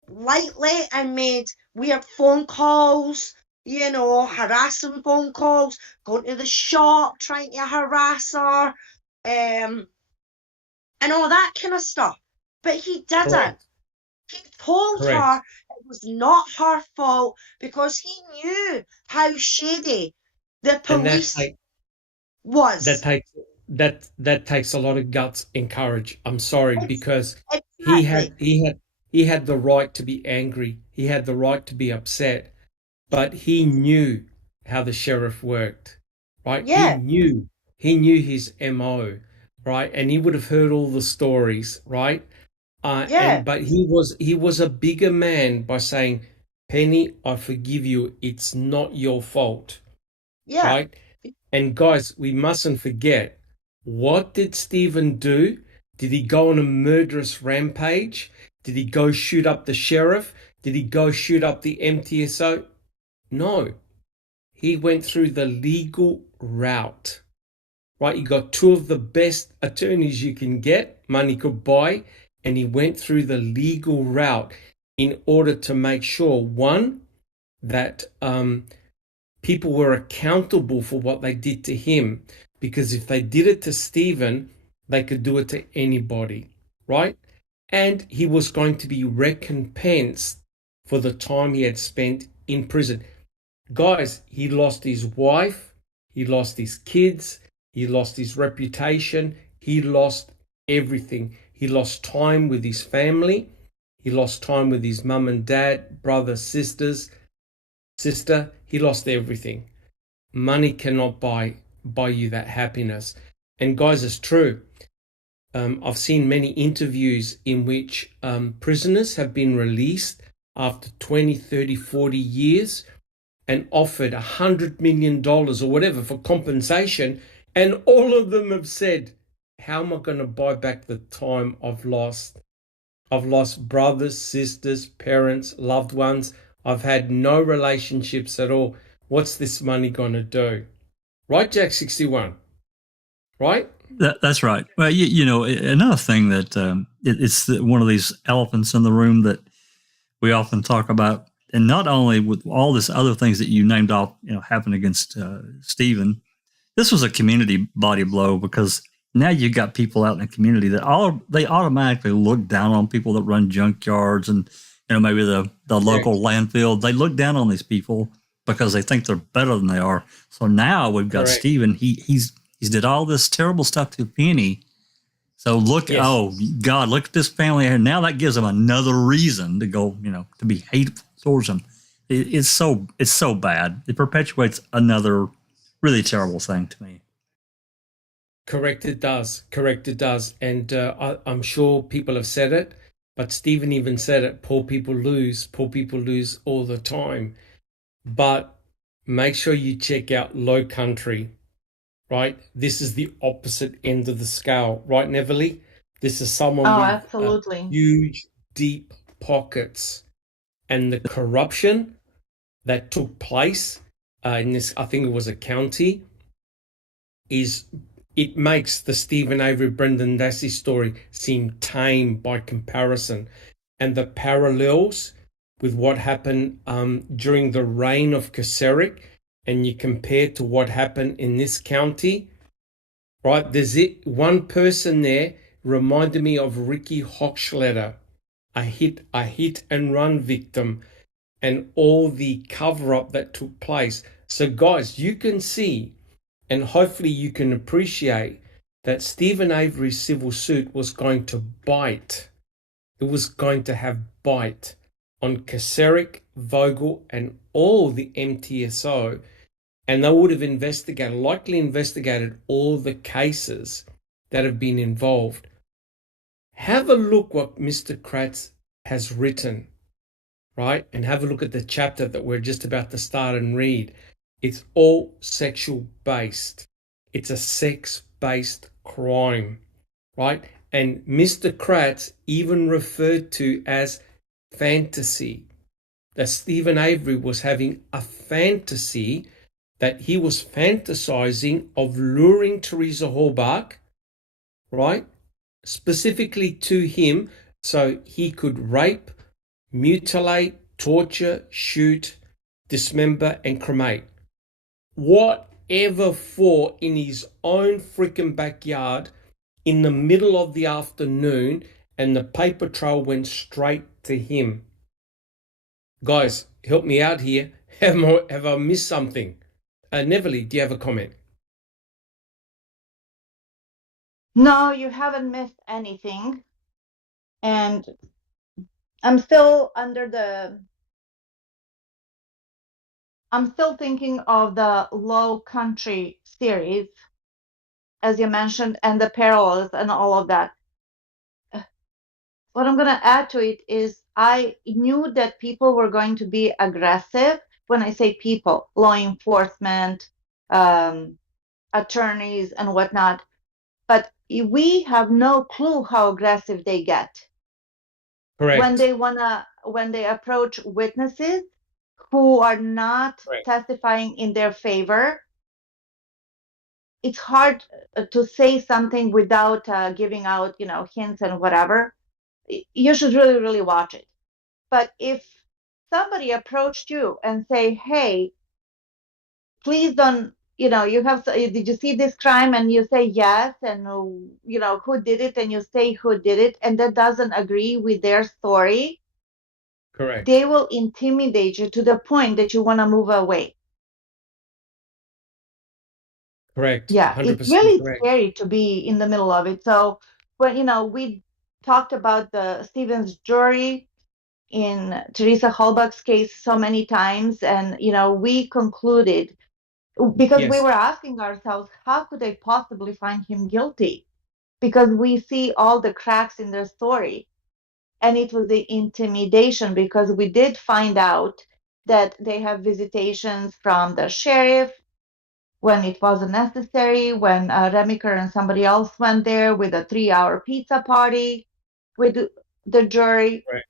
lightly and made weird phone calls, harassing phone calls, going to the shop, trying to harass her, and all that kind of stuff. But he didn't. Correct. He told her it was not her fault because he knew how shady the police was. That takes a lot of guts and courage. I'm sorry, because he had the right to be angry. He had the right to be upset, but he knew how the sheriff worked, right? Yeah. He knew his MO, right? And he would have heard all the stories, right? But he was a bigger man by saying, "Penny, I forgive you. It's not your fault." Yeah. Right? And guys, we mustn't forget, what did Stephen do? Did he go on a murderous rampage? Did he go shoot up the sheriff? Did he go shoot up the MTSO? No. He went through the legal route. Right? You got two of the best attorneys you can get, money could buy, and he went through the legal route in order to make sure, one, that people were accountable for what they did to him, because if they did it to Stephen, they could do it to anybody, right? And he was going to be recompensed for the time he had spent in prison. Guys, he lost his wife, he lost his kids, he lost his reputation, he lost everything. He lost time with his family. He lost time with his mum and dad, brother, sister. He lost everything. Money cannot buy you that happiness. And guys, it's true. I've seen many interviews in which prisoners have been released after 20, 30, 40 years and offered $100 million or whatever for compensation. And all of them have said, how am I going to buy back the time I've lost? I've lost brothers, sisters, parents, loved ones. I've had no relationships at all. What's this money going to do? Right, Jack 61? Right? That's right. Well, another thing that it's one of these elephants in the room that we often talk about, and not only with all this other things that you named off, happened against Stephen. This was a community body blow because now you've got people out in the community that they automatically look down on people that run junkyards and maybe the local landfill. They look down on these people because they think they're better than they are. So now we've got Stephen. He's did all this terrible stuff to Penny. So look, oh God, look at this family here. Now that gives them another reason to go, to be hateful towards them. It's so bad. It perpetuates another really terrible thing to me. Correct, it does. And I'm sure people have said it, but Stephen even said it. Poor people lose all the time. But make sure you check out Low Country. Right, this is the opposite end of the scale, right, Neverly? This is someone with absolutely. Huge, deep pockets, and the corruption that took place in this, I think it was a county, it makes the Stephen Avery, Brendan Dassey story seem tame by comparison, and the parallels with what happened during the reign of Keserik. And you compare to what happened in this county, right? There's one person there reminded me of Ricky Hochschlatter, a hit and run victim, and all the cover up that took place. So guys, you can see, and hopefully you can appreciate that Stephen Avery's civil suit was going to bite. It was going to have bite on Keserik, Vogel, and all the MTSO. And they would have likely investigated all the cases that have been involved. Have a look what Mr. Kratz has written, right? And have a look at the chapter that we're just about to start and read. It's all sexual based. It's a sex-based crime, right? And Mr. Kratz even referred to as fantasy. That Stephen Avery was having a fantasy, that he was fantasizing of luring Teresa Halbach, right, specifically to him so he could rape, mutilate, torture, shoot, dismember, and cremate. Whatever for, in his own freaking backyard in the middle of the afternoon, and the paper trail went straight to him. Guys, help me out here. Have I missed something? Neverly, do you have a comment? No, you haven't missed anything. And I'm still thinking of the Low Country series, as you mentioned, and the parallels and all of that. What I'm going to add to it is I knew that people were going to be aggressive. When I say people, law enforcement, attorneys, and whatnot. But we have no clue how aggressive they get. Correct. When they approach witnesses who are not testifying in their favor, it's hard to say something without giving out, hints and whatever. You should really, really watch it. But if somebody approached you and say, hey, please don't, did you see this crime? And you say yes, and who did it? And you say who did it, and that doesn't agree with their story. Correct. They will intimidate you to the point that you want to move away. Correct. Yeah, 100% it's really correct. scary to be in the middle of it. So when we talked about the Stevens jury in Teresa Halbach's case so many times, and we concluded, because we were asking ourselves, how could they possibly find him guilty? Because we see all the cracks in their story. And it was the intimidation, because we did find out that they have visitations from the sheriff when it wasn't necessary, when Remiker and somebody else went there with a 3-hour pizza party with the jury. Right.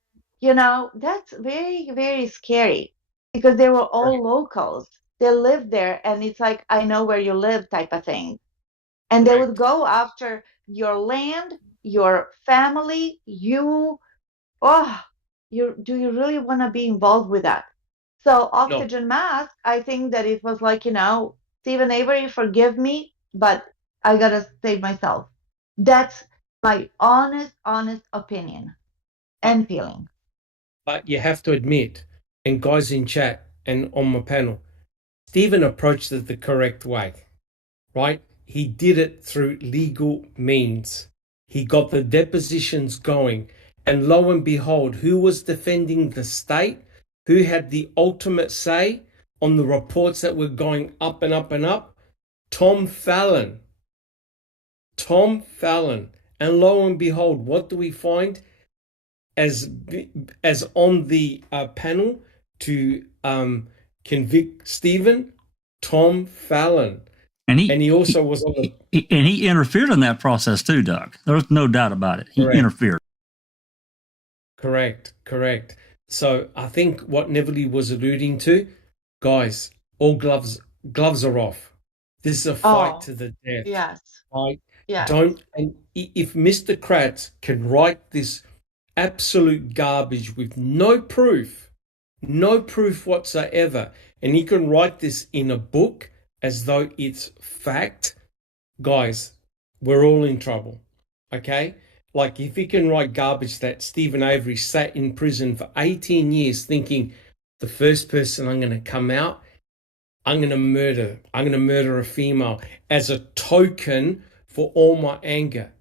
That's very, very scary, because they were all locals. They lived there, and it's like, I know where you live type of thing. And they would go after your land, your family, do you really want to be involved with that? So Oxygen Mask, I think that it was like, Stephen Avery, forgive me, but I got to save myself. That's my honest opinion and feeling. But you have to admit, and guys in chat and on my panel, Stephen approached it the correct way, right? He did it through legal means. He got the depositions going. And lo and behold, who was defending the state? Who had the ultimate say on the reports that were going up and up and up? Tom Fallon. Tom Fallon. And lo and behold, what do we find as on the panel to convict Stephen? Tom Fallon. And he also was on the... And he interfered in that process too, Doug. There's no doubt about it. He interfered. Correct. So I think what Neverly was alluding to, guys, all gloves are off. This is a fight to the death. Yes. Right? Yes. And if Mr. Kratz can write this absolute garbage with no proof whatsoever, and he can write this in a book as though it's fact, guys, we're all in trouble. Okay? Like if he can write garbage that Stephen Avery sat in prison for 18 years thinking the first person I'm going to come out, I'm going to murder a female as a token for all my anger.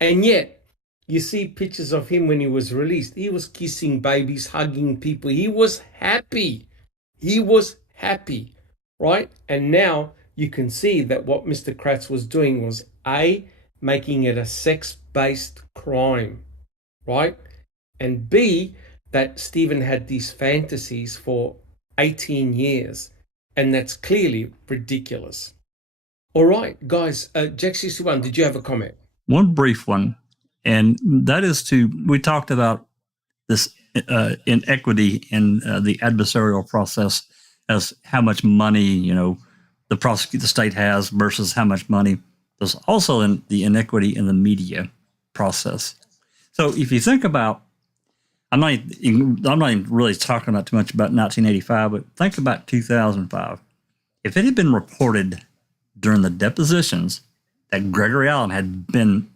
And yet, you see pictures of him when he was released. He was kissing babies, hugging people. He was happy. Right? And now you can see that what Mr. Kratz was doing was A, making it a sex-based crime, right? And B, that Stephen had these fantasies for 18 years, and that's clearly ridiculous. All right, guys, Jack61, did you have a comment? One brief one, and that is we talked about this inequity in the adversarial process as how much money, the state has versus how much money. There's also the inequity in the media process. So if you think about, I'm not even really talking about too much about 1985, but think about 2005. If it had been reported during the depositions that Gregory Allen had been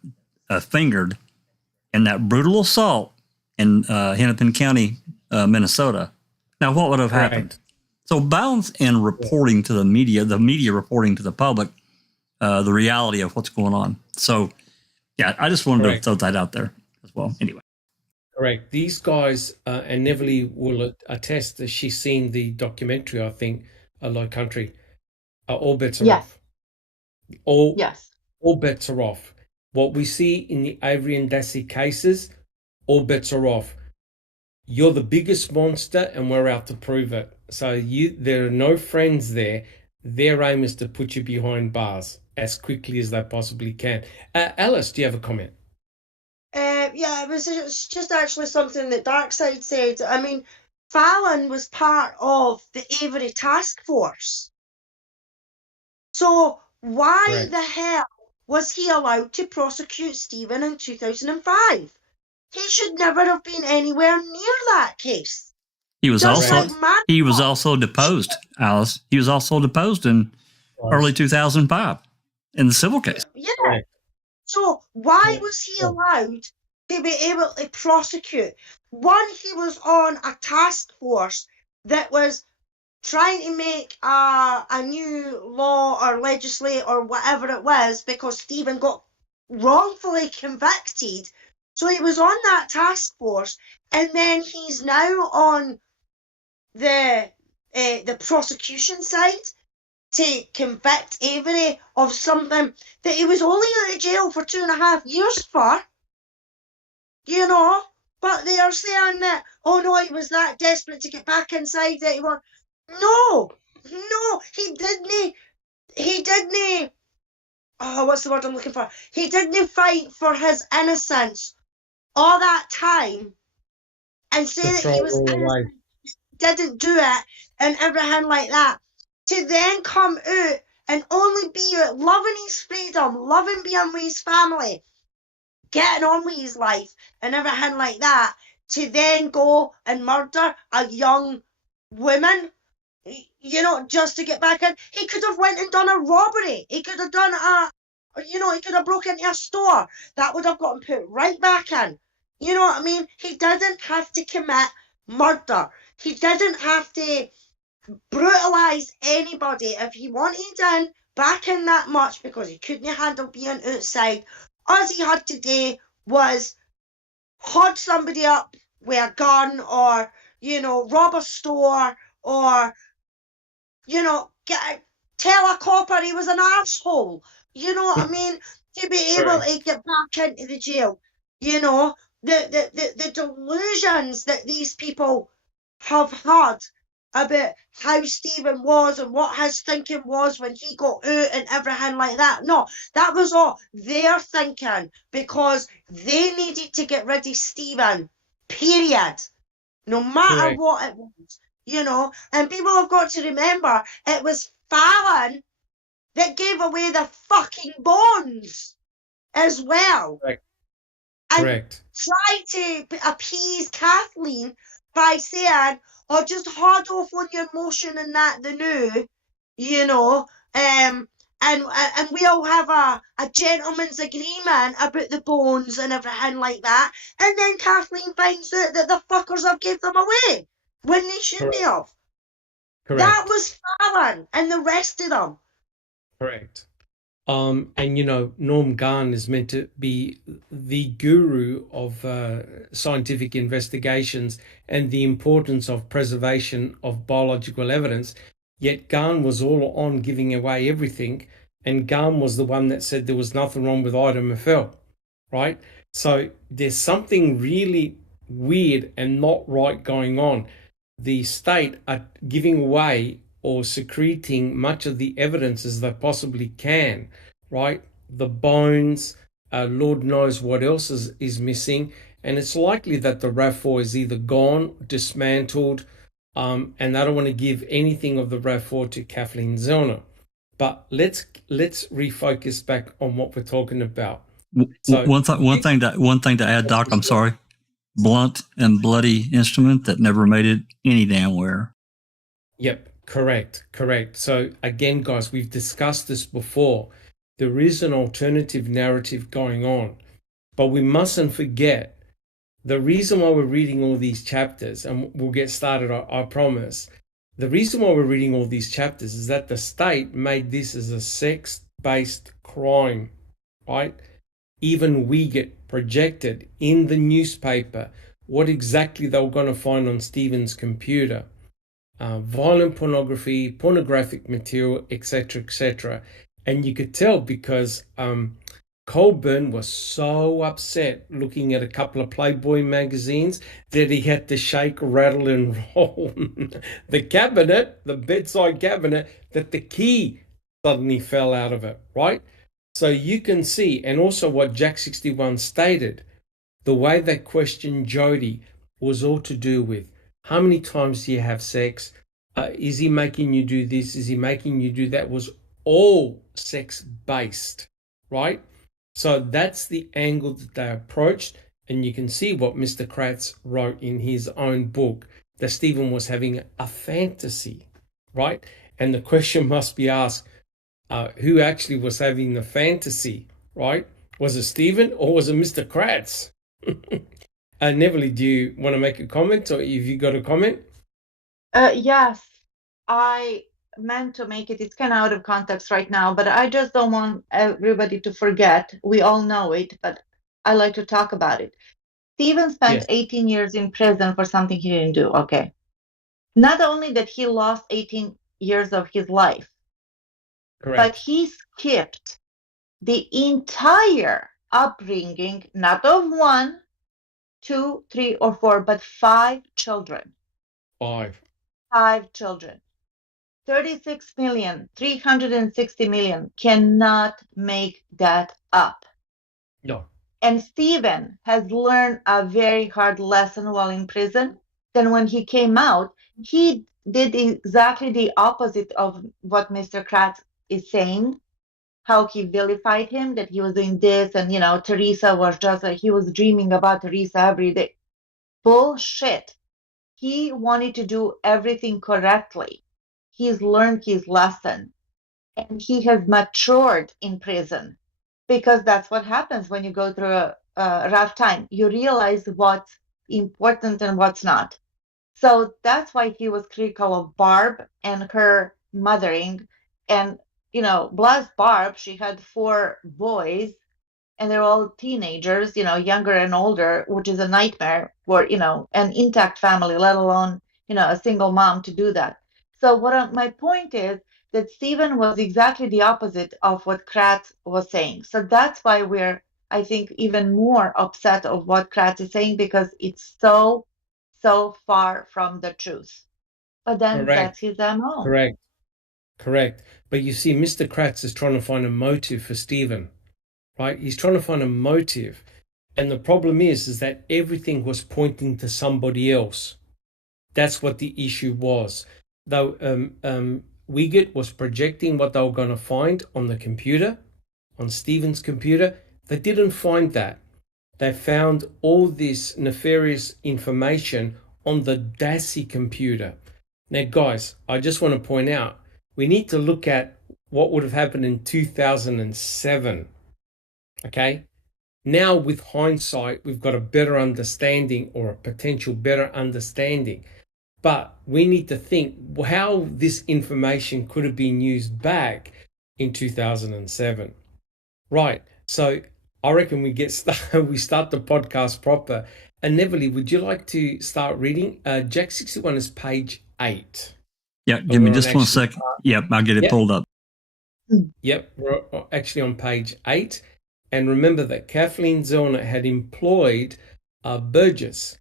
fingered in that brutal assault in Hennepin County, Minnesota, now what would have happened? So balance in reporting to the media reporting to the public, the reality of what's going on. So, yeah, I just wanted to throw that out there as well. Anyway. Correct. These guys, and Neverly will attest that she's seen the documentary, I think, Low Country. All bets are off. All bets are off. What we see in the Avery and Dassey cases, all bets are off. You're the biggest monster, and we're out to prove it. So there are no friends there. Their aim is to put you behind bars as quickly as they possibly can. Alice, do you have a comment? Yeah, it was just actually something that Darkside said. I mean, Fallon was part of the Avery task force. So why the hell was he allowed to prosecute Stephen in 2005? He should never have been anywhere near that case. He was also deposed, Alice. He was also deposed in early 2005 in the civil case. Yeah. So why was he allowed to be able to prosecute? One, he was on a task force that was trying to make a new law or legislate or whatever it was because Stephen got wrongfully convicted. So he was on that task force, and then he's now on the prosecution side to convict Avery of something that he was only out of jail for 2.5 years for. But they are saying that, oh no, he was that desperate to get back inside that he wanted. No, he didn't. Oh, what's the word I'm looking for? He didn't fight for his innocence all that time and say that he was innocent. Didn't do it and everything like that. To then come out and only be out loving his freedom, loving being with his family, getting on with his life and everything like that, to then go and murder a young woman, just to get back in. He could have went and done a robbery. He could have done he could have broken into a store. That would have gotten put right back in. You know what I mean? He didn't have to commit murder. He didn't have to brutalise anybody. If he wanted in, back in that much because he couldn't handle being outside, all he had to do was hod somebody up with a gun or, rob a store or, tell a copper he was an asshole. You know what I mean? To be able to get back into the jail. The delusions that these people have had about how Stephen was and what his thinking was when he got out and everything like that. No, that was all their thinking because they needed to get rid of Stephen, period. No matter what it was, and people have got to remember it was Fallon that gave away the fucking bonds as well. Correct. Try to appease Kathleen by saying, just hold off on your motion and that the new, and we'll have a gentleman's agreement about the bones and everything like that. And then Kathleen finds out that the fuckers have gave them away when they shouldn't have. Correct. That was Fallon and the rest of them. Correct. And Norm Garn is meant to be the guru of scientific investigations and the importance of preservation of biological evidence. Yet Garn was all on giving away everything, and Garn was the one that said there was nothing wrong with Ida Mafel, right? So there's something really weird and not right going on. The state are giving away or secreting much of the evidence as they possibly can, right? The bones, Lord knows what else is missing. And it's likely that the RAV4 is either gone, dismantled, and they don't want to give anything of the RAV4 to Kathleen Zellner. But let's refocus back on what we're talking about. So one thing to add, Doc, I'm sorry. Blunt and bloody instrument that never made it any damn where. Yep, correct. So again, guys, we've discussed this before. There is an alternative narrative going on, but we mustn't forget the reason why we're reading all these chapters, and we'll get started, I promise. The reason why we're reading all these chapters is that the state made this as a sex-based crime, right? Even we get projected in the newspaper what exactly they were going to find on Stephen's computer. Violent pornography, pornographic material, etc., etc. And you could tell because Colburn was so upset looking at a couple of Playboy magazines that he had to shake, rattle, and roll the cabinet, the bedside cabinet, that the key suddenly fell out of it, right? So you can see, and also what Jack 61 stated, the way they questioned Jody was all to do with how many times do you have sex? Is he making you do this? Is he making you do that? Was all sex-based, right? So that's the angle that they approached, and you can see what Mr. Kratz wrote in his own book, that Stephen was having a fantasy, right? And the question must be asked, who actually was having the fantasy, right? Was it Stephen or was it Mr. Kratz? Neville, do you want to make a comment, or have you got a comment? Yes, I meant to make it. It's kind of out of context right now, but I just don't want everybody to forget. We all know it, but I like to talk about it. Stephen spent 18 years in prison for something he didn't do. Okay. Not only that he lost 18 years of his life, correct, but he skipped the entire upbringing, not of 1, 2, 3, or 4, but 5 children. 5 children. 36,360 million cannot make that up. No. And Stephen has learned a very hard lesson while in prison. Then when he came out, he did exactly the opposite of what Mr. Kratz is saying, how he vilified him, that he was doing this, and Teresa was just like, he was dreaming about Teresa every day. Bullshit. He wanted to do everything correctly. He's learned his lesson, and he has matured in prison. because that's what happens when you go through a rough time. You realize what's important and what's not. So that's why he was critical of Barb and her mothering. And, bless Barb, she had 4 boys and they're all teenagers, younger and older, which is a nightmare for, an intact family, let alone, a single mom to do that. So my point is that Stephen was exactly the opposite of what Kratz was saying. So that's why we're, I think, even more upset of what Kratz is saying, because it's so far from the truth. But then that's his MO. Correct. But you see, Mr. Kratz is trying to find a motive for Stephen, right? He's trying to find a motive. And the problem is that everything was pointing to somebody else. That's what the issue was. Though Wiegert was projecting what they were going to find on the computer, on Stephen's computer. They didn't find that. They found all this nefarious information on the Dassey computer. Now, guys, I just want to point out, we need to look at what would have happened in 2007. Okay? Now, with hindsight, we've got a better understanding, or a potential better understanding. But we need to think how this information could have been used back in 2007. Right. So I reckon we start the podcast proper. And Neverly, would you like to start reading? Jack 61 is page 8. Yeah, give me just 1 second. Yep, I'll get it pulled up. Yep, we're actually on page 8. And remember that Kathleen Zellner had employed Burgess,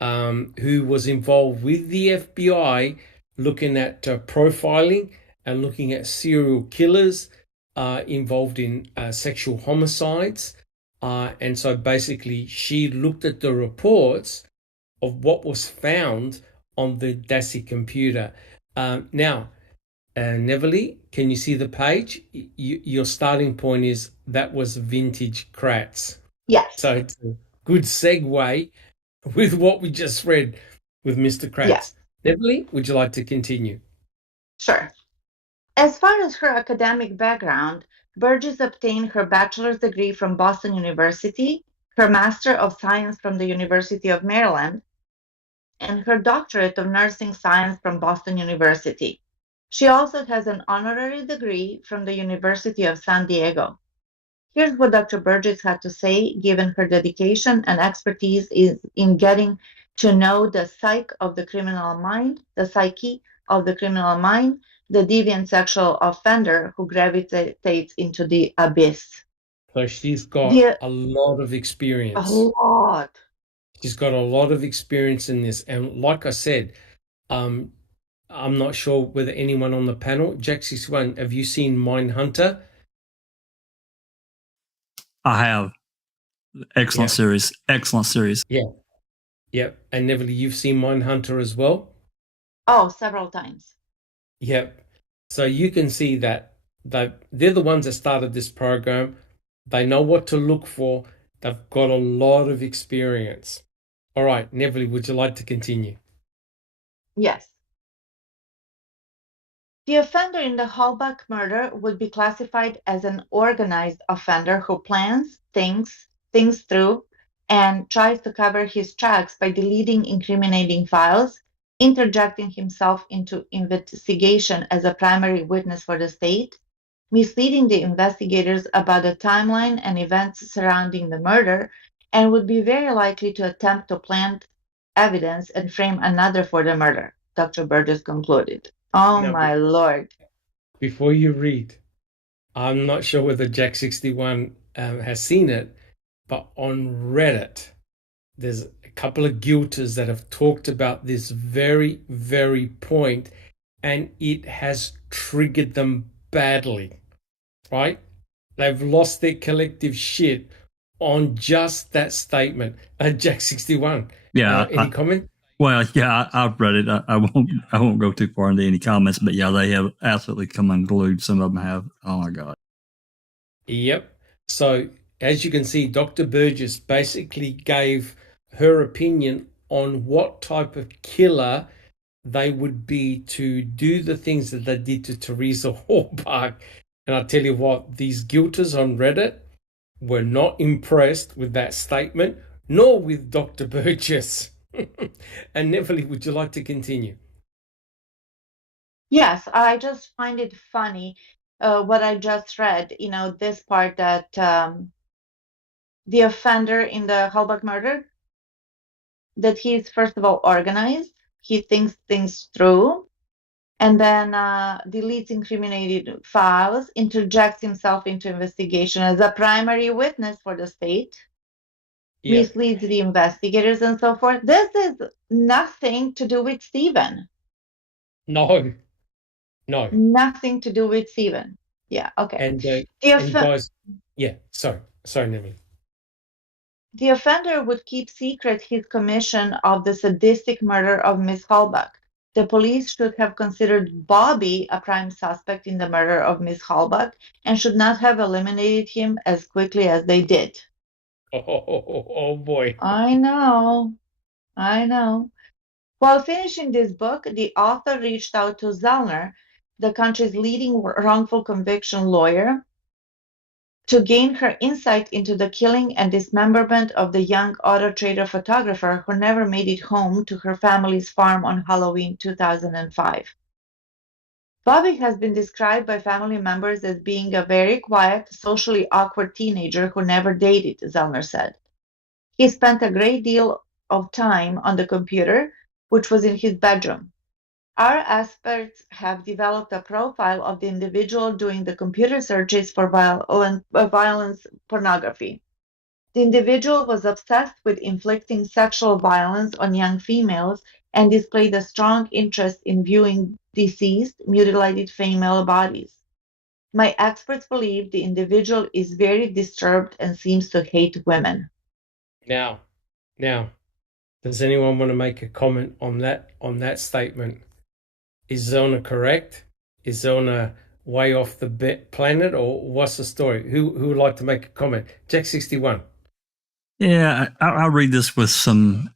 who was involved with the FBI, looking at profiling and looking at serial killers involved in sexual homicides. And so basically she looked at the reports of what was found on the Dassey computer. Now, Neverly, can you see the page? Your starting point is that was vintage Kratz. Yes. So it's a good segue with what we just read with Mr. Kratz. Yes. Neverly, would you like to continue? Sure. As far as her academic background, Burgess obtained her bachelor's degree from Boston University, her Master of Science from the University of Maryland, and her doctorate of nursing science from Boston University. She also has an honorary degree from the University of San Diego. Here's what Dr. Burgess had to say, given her dedication and expertise in getting to know the psyche of the criminal mind, the deviant sexual offender who gravitates into the abyss. So she's got a lot of experience. A lot. She's got a lot of experience in this. And like I said, I'm not sure whether anyone on the panel, Jack 61, have you seen Mindhunter? I have. Excellent series. Excellent series. Yeah. Yep. And Neverly, you've seen Mindhunter as well? Oh, several times. Yep. So you can see that they're the ones that started this program. They know what to look for. They've got a lot of experience. All right, Neverly, would you like to continue? Yes. The offender in the Halbach murder would be classified as an organized offender who plans, thinks through, and tries to cover his tracks by deleting incriminating files, interjecting himself into investigation as a primary witness for the state, misleading the investigators about the timeline and events surrounding the murder, and would be very likely to attempt to plant evidence and frame another for the murder, Dr. Burgess concluded. Oh, now, my Lord. Before you read, I'm not sure whether Jack 61 has seen it, but on Reddit, there's a couple of guilters that have talked about this very, very point, and it has triggered them badly, right? They've lost their collective shit on just that statement. Jack 61. Yeah. Any comment? Well, yeah, I've read it. I won't go too far into any comments, but yeah, they have absolutely come unglued. Some of them have. Oh my God. Yep. So as you can see, Dr. Burgess basically gave her opinion on what type of killer they would be to do the things that they did to Teresa Halbach. And I tell you what, these guilters on Reddit, were not impressed with that statement, nor with Dr. Burgess. And Neverly, would you like to continue? Yes, I just find it funny what I just read, this part that the offender in the Halbach murder, that he's first of all organized, he thinks things through, and then deletes incriminated files, interjects himself into investigation as a primary witness for the state, misleads the investigators and so forth. This is nothing to do with Stephen. No. Nothing to do with Stephen. Yeah, okay. And guys, sorry, Nelly. The offender would keep secret his commission of the sadistic murder of Miss Halbach. The police should have considered Bobby a prime suspect in the murder of Miss Halbach and should not have eliminated him as quickly as they did. Oh boy. I know. While finishing this book, the author reached out to Zellner, the country's leading wrongful conviction lawyer, to gain her insight into the killing and dismemberment of the young auto trader photographer who never made it home to her family's farm on Halloween 2005. Bobby has been described by family members as being a very quiet, socially awkward teenager who never dated, Zellner said. He spent a great deal of time on the computer, which was in his bedroom. Our experts have developed a profile of the individual doing the computer searches for violence pornography. The individual was obsessed with inflicting sexual violence on young females and displayed a strong interest in viewing deceased, mutilated female bodies. My experts believe the individual is very disturbed and seems to hate women. Now, does anyone want to make a comment on that statement? Is Zona correct? Is Zona way off the planet, or what's the story? Who would like to make a comment? Jack 61. Yeah, I'll read this with some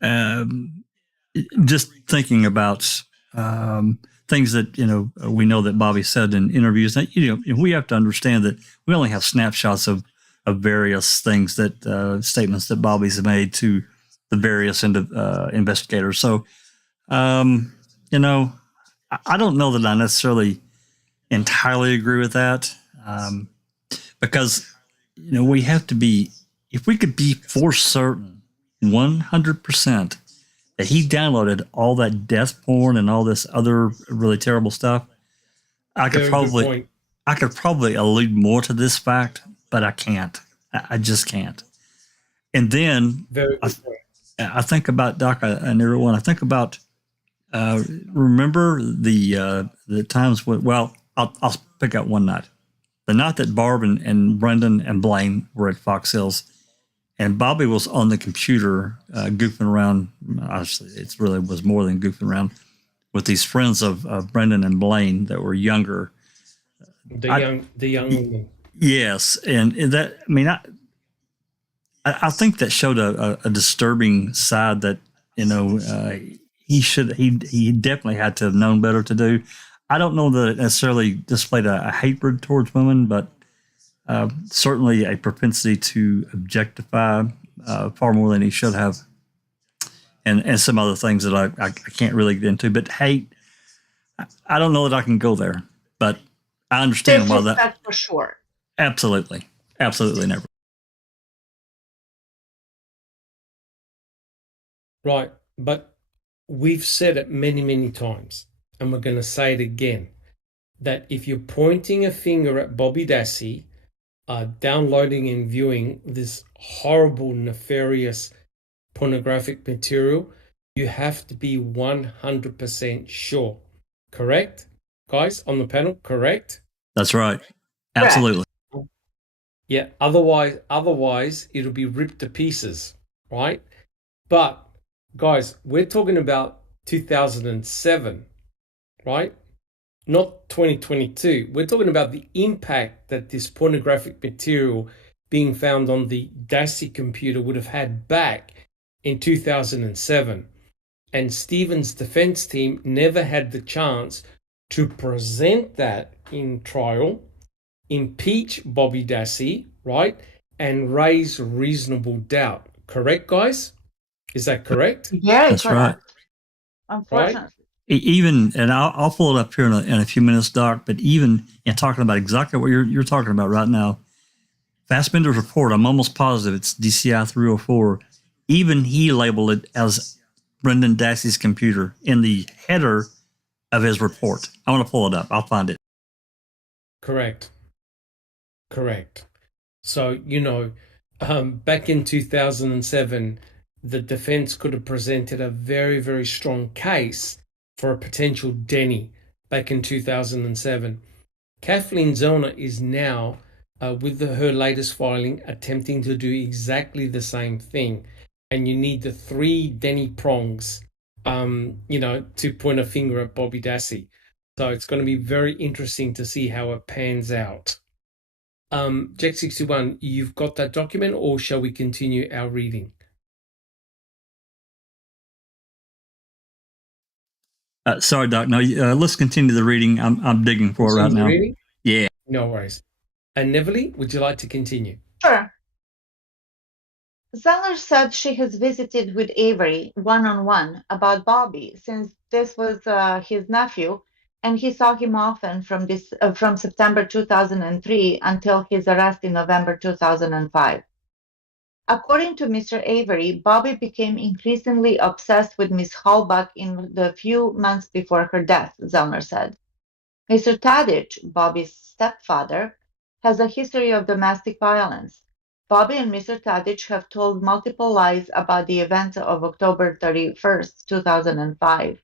just thinking about things that we know that Bobby said in interviews. That we have to understand that we only have snapshots of various things that statements that Bobby's made to the various investigators. So, I don't know that I necessarily entirely agree with that because we have to be. If we could be for certain, 100%, that he downloaded all that death porn and all this other really terrible stuff, I could probably allude more to this fact, but I can't. I just can't. And then I think about Doc and everyone. I think about remember the times when. Well, I'll pick out one night. The night that Barb and Brendan and Blaine were at Fox Hills. And Bobby was on the computer goofing around. Actually, it really was more than goofing around with these friends of Brendan and Blaine that were younger. The young woman. Yes, and that I think that showed a disturbing side that he definitely had to have known better to do. I don't know that it necessarily displayed a hatred towards women, but certainly a propensity to objectify far more than he should have, and some other things that I can't really get into. But hate, I don't know that I can go there, but I understand why that. That's for sure. Absolutely never. Right, but we've said it many, many times, and we're going to say it again, that if you're pointing a finger at Bobby Dassey, downloading and viewing this horrible, nefarious pornographic material, you have to be 100% sure. Correct? Guys on the panel, correct? That's right. Absolutely. Correct. Yeah, otherwise it'll be ripped to pieces, right? But, guys, we're talking about 2007, right? Not 2022. We're talking about the impact that this pornographic material being found on the Dassey computer would have had back in 2007. And Stephen's defense team never had the chance to present that in trial, impeach Bobby Dassey, right? and raise reasonable doubt. Correct, guys? Is that correct? Very That's right. correct. Unfortunately. Even, and I'll pull it up here in a few minutes, Doc, but even in talking about exactly what you're talking about right now, Fassbender's report, I'm almost positive it's DCI 304. Even he labeled it as Brendan Dassey's computer in the header of his report. I want to pull it up. I'll find it. Correct. So, back in 2007, the defense could have presented a very, very strong case for a potential Denny back in 2007. Kathleen Zellner is now, with her latest filing, attempting to do exactly the same thing. And you need the 3 Denny prongs, to point a finger at Bobby Dassey. So it's going to be very interesting to see how it pans out. Jack61, you've got that document, or shall we continue our reading? Sorry, Doc. No, let's continue the reading. I'm digging for it right now. Reading? Yeah. No worries. And Neverly, would you like to continue? Sure. Zeller said she has visited with Avery one-on-one about Bobby since this was his nephew, and he saw him often from September 2003 until his arrest in November 2005. According to Mr. Avery, Bobby became increasingly obsessed with Miss Halbach in the few months before her death, Zellner said. Mr. Tadich, Bobby's stepfather, has a history of domestic violence. Bobby and Mr. Tadich have told multiple lies about the events of October 31st, 2005.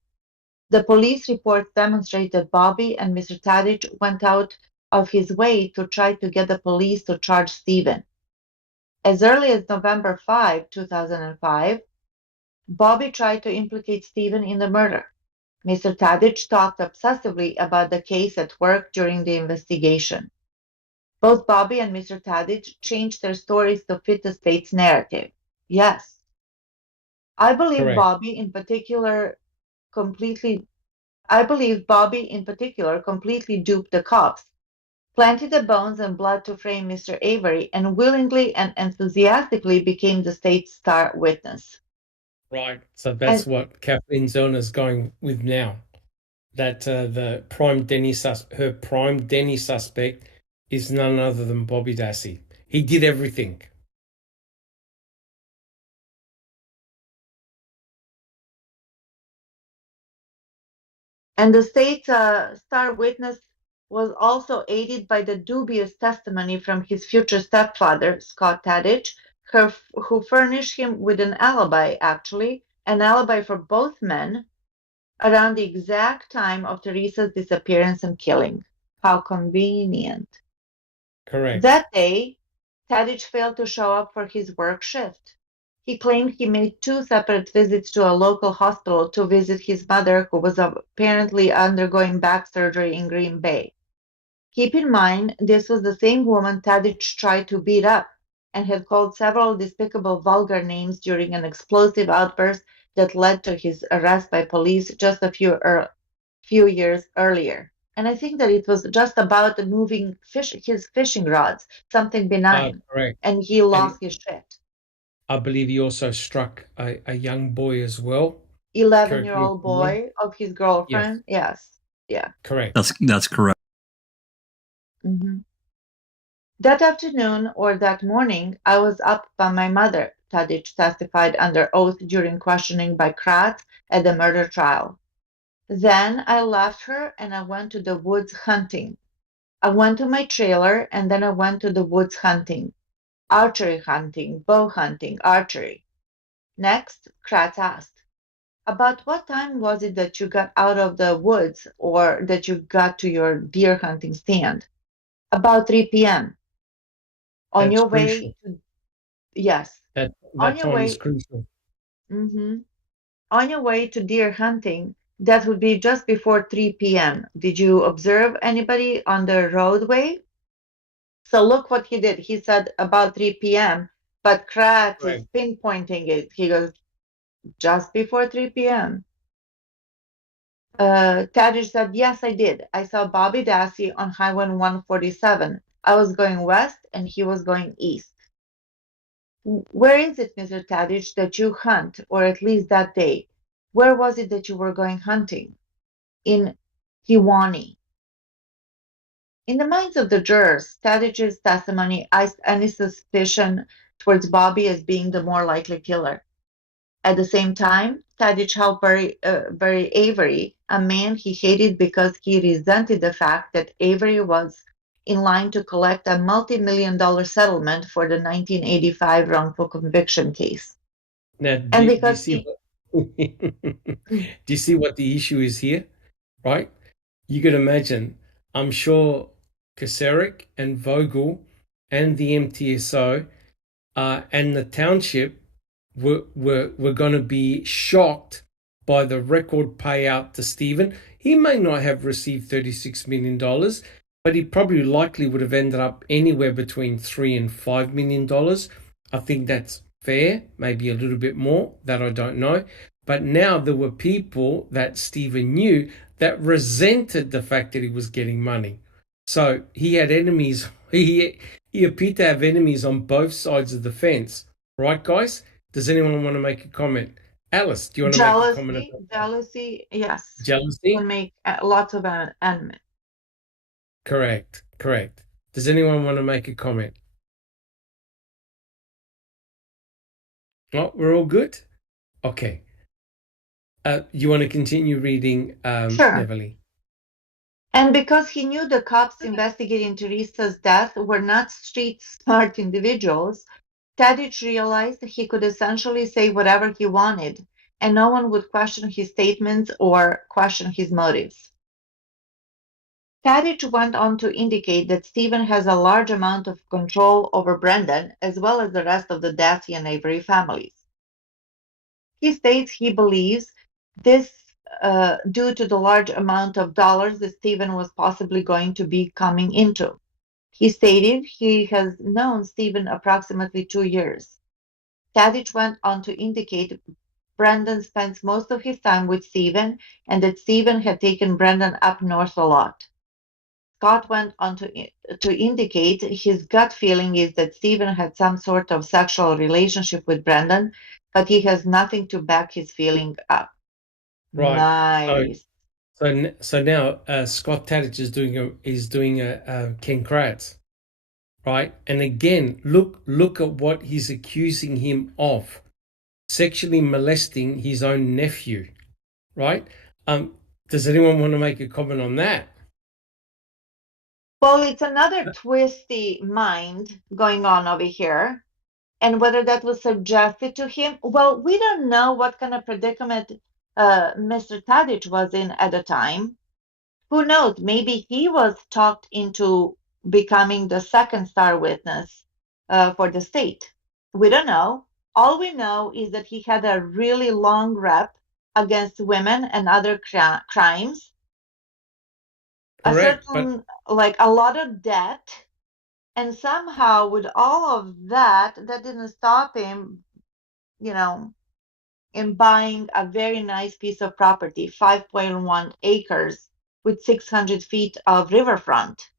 The police reports demonstrate that Bobby and Mr. Tadich went out of his way to try to get the police to charge Stephen. As early as November 5, 2005, Bobby tried to implicate Stephen in the murder. Mr. Tadich talked obsessively about the case at work during the investigation. Both Bobby and Mr. Tadich changed their stories to fit the state's narrative. Yes. I believe Correct. Bobby in particular completely duped the cops, planted the bones and blood to frame Mr. Avery, and willingly and enthusiastically became the state's star witness. Right. So that's what Kathleen Zellner is going with now. That her prime Denny suspect is none other than Bobby Dassey. He did everything. And the state's star witness was also aided by the dubious testimony from his future stepfather, Scott Tadich, who furnished him with an alibi for both men, around the exact time of Teresa's disappearance and killing. How convenient. Correct. That day, Tadich failed to show up for his work shift. He claimed he made 2 separate visits to a local hospital to visit his mother, who was apparently undergoing back surgery in Green Bay. Keep in mind, this was the same woman Tadich tried to beat up and had called several despicable vulgar names during an explosive outburst that led to his arrest by police just a few years earlier. And I think that it was just about moving his fishing rods, something benign. Correct. And he lost his shit. I believe he also struck a young boy as well. 11-year-old boy of his girlfriend. Yes. Yeah. Correct. That's correct. Mm-hmm. That afternoon or that morning, I was up by my mother, Tadich testified under oath during questioning by Kratz at the murder trial. Then I left her and I went to the woods hunting. I went to my trailer and then I went to the woods hunting. Archery hunting, bow hunting, archery. Next, Kratz asked, about what time was it that you got out of the woods or that you got to your deer hunting stand? About 3 p.m. On your way to, yes. That time is crucial. Mm-hmm. On your way to deer hunting, that would be just before 3 p.m. Did you observe anybody on the roadway? So look what he did. He said about 3 p.m., but Kratz is pinpointing it. He goes, just before 3 p.m. Tadich said, yes, I did. I saw Bobby Dassey on Highway 147. I was going west and he was going east. Where is it, Mr. Tadich, that you hunt, or at least that day? Where was it that you were going hunting? In Kiwani. In the minds of the jurors, Tadich's testimony iced any suspicion towards Bobby as being the more likely killer. At the same time, Tadich helped bury Avery, a man he hated because he resented the fact that Avery was in line to collect a multi-million-dollar settlement for the 1985 wrongful conviction case. Now, And do you because see what, do you see what the issue is here? Right? You could imagine, I'm sure Kasarik and Vogel and the MTSO and the township were going to be shocked by the record payout to Stephen. He may not have received $36 million, but he probably likely would have ended up anywhere between $3 and $5 million. I think that's fair, maybe a little bit more, that I don't know. But now there were people that Stephen knew that resented the fact that he was getting money. So he had enemies. He appeared to have enemies on both sides of the fence. Right, guys? Does anyone want to make a comment? Alice, do you want to make a comment? Jealousy, yes. Jealousy? Can make lots of enemies. Correct. Does anyone want to make a comment? Oh, we're all good? Okay. You want to continue reading, Sure. Beverly? And because he knew the cops investigating Teresa's death were not street smart individuals, Tadich realized he could essentially say whatever he wanted, and no one would question his statements or question his motives. Tadich went on to indicate that Stephen has a large amount of control over Brendan, as well as the rest of the Dassey and Avery families. He states he believes this due to the large amount of dollars that Stephen was possibly going to be coming into. He stated he has known Stephen approximately 2 years. Tadich went on to indicate Brendan spends most of his time with Stephen and that Stephen had taken Brendan up north a lot. Scott went on to indicate his gut feeling is that Stephen had some sort of sexual relationship with Brendan, but he has nothing to back his feeling up. Right. Nice. So now Scott Tadich is doing a Ken Kratz, right? And again, look at what he's accusing him of: sexually molesting his own nephew, right? Does anyone want to make a comment on that? Well, it's another twisty mind going on over here. And whether that was suggested to him, well, we don't know what kind of predicament Mr. Tadich was in at the time. Who knows? Maybe he was talked into becoming the second star witness for the state. We don't know. All we know is that he had a really long rep against women and other crimes. Correct, like a lot of debt. And somehow, with all of that, that didn't stop him, in buying a very nice piece of property, 5.1 acres with 600 feet of riverfront.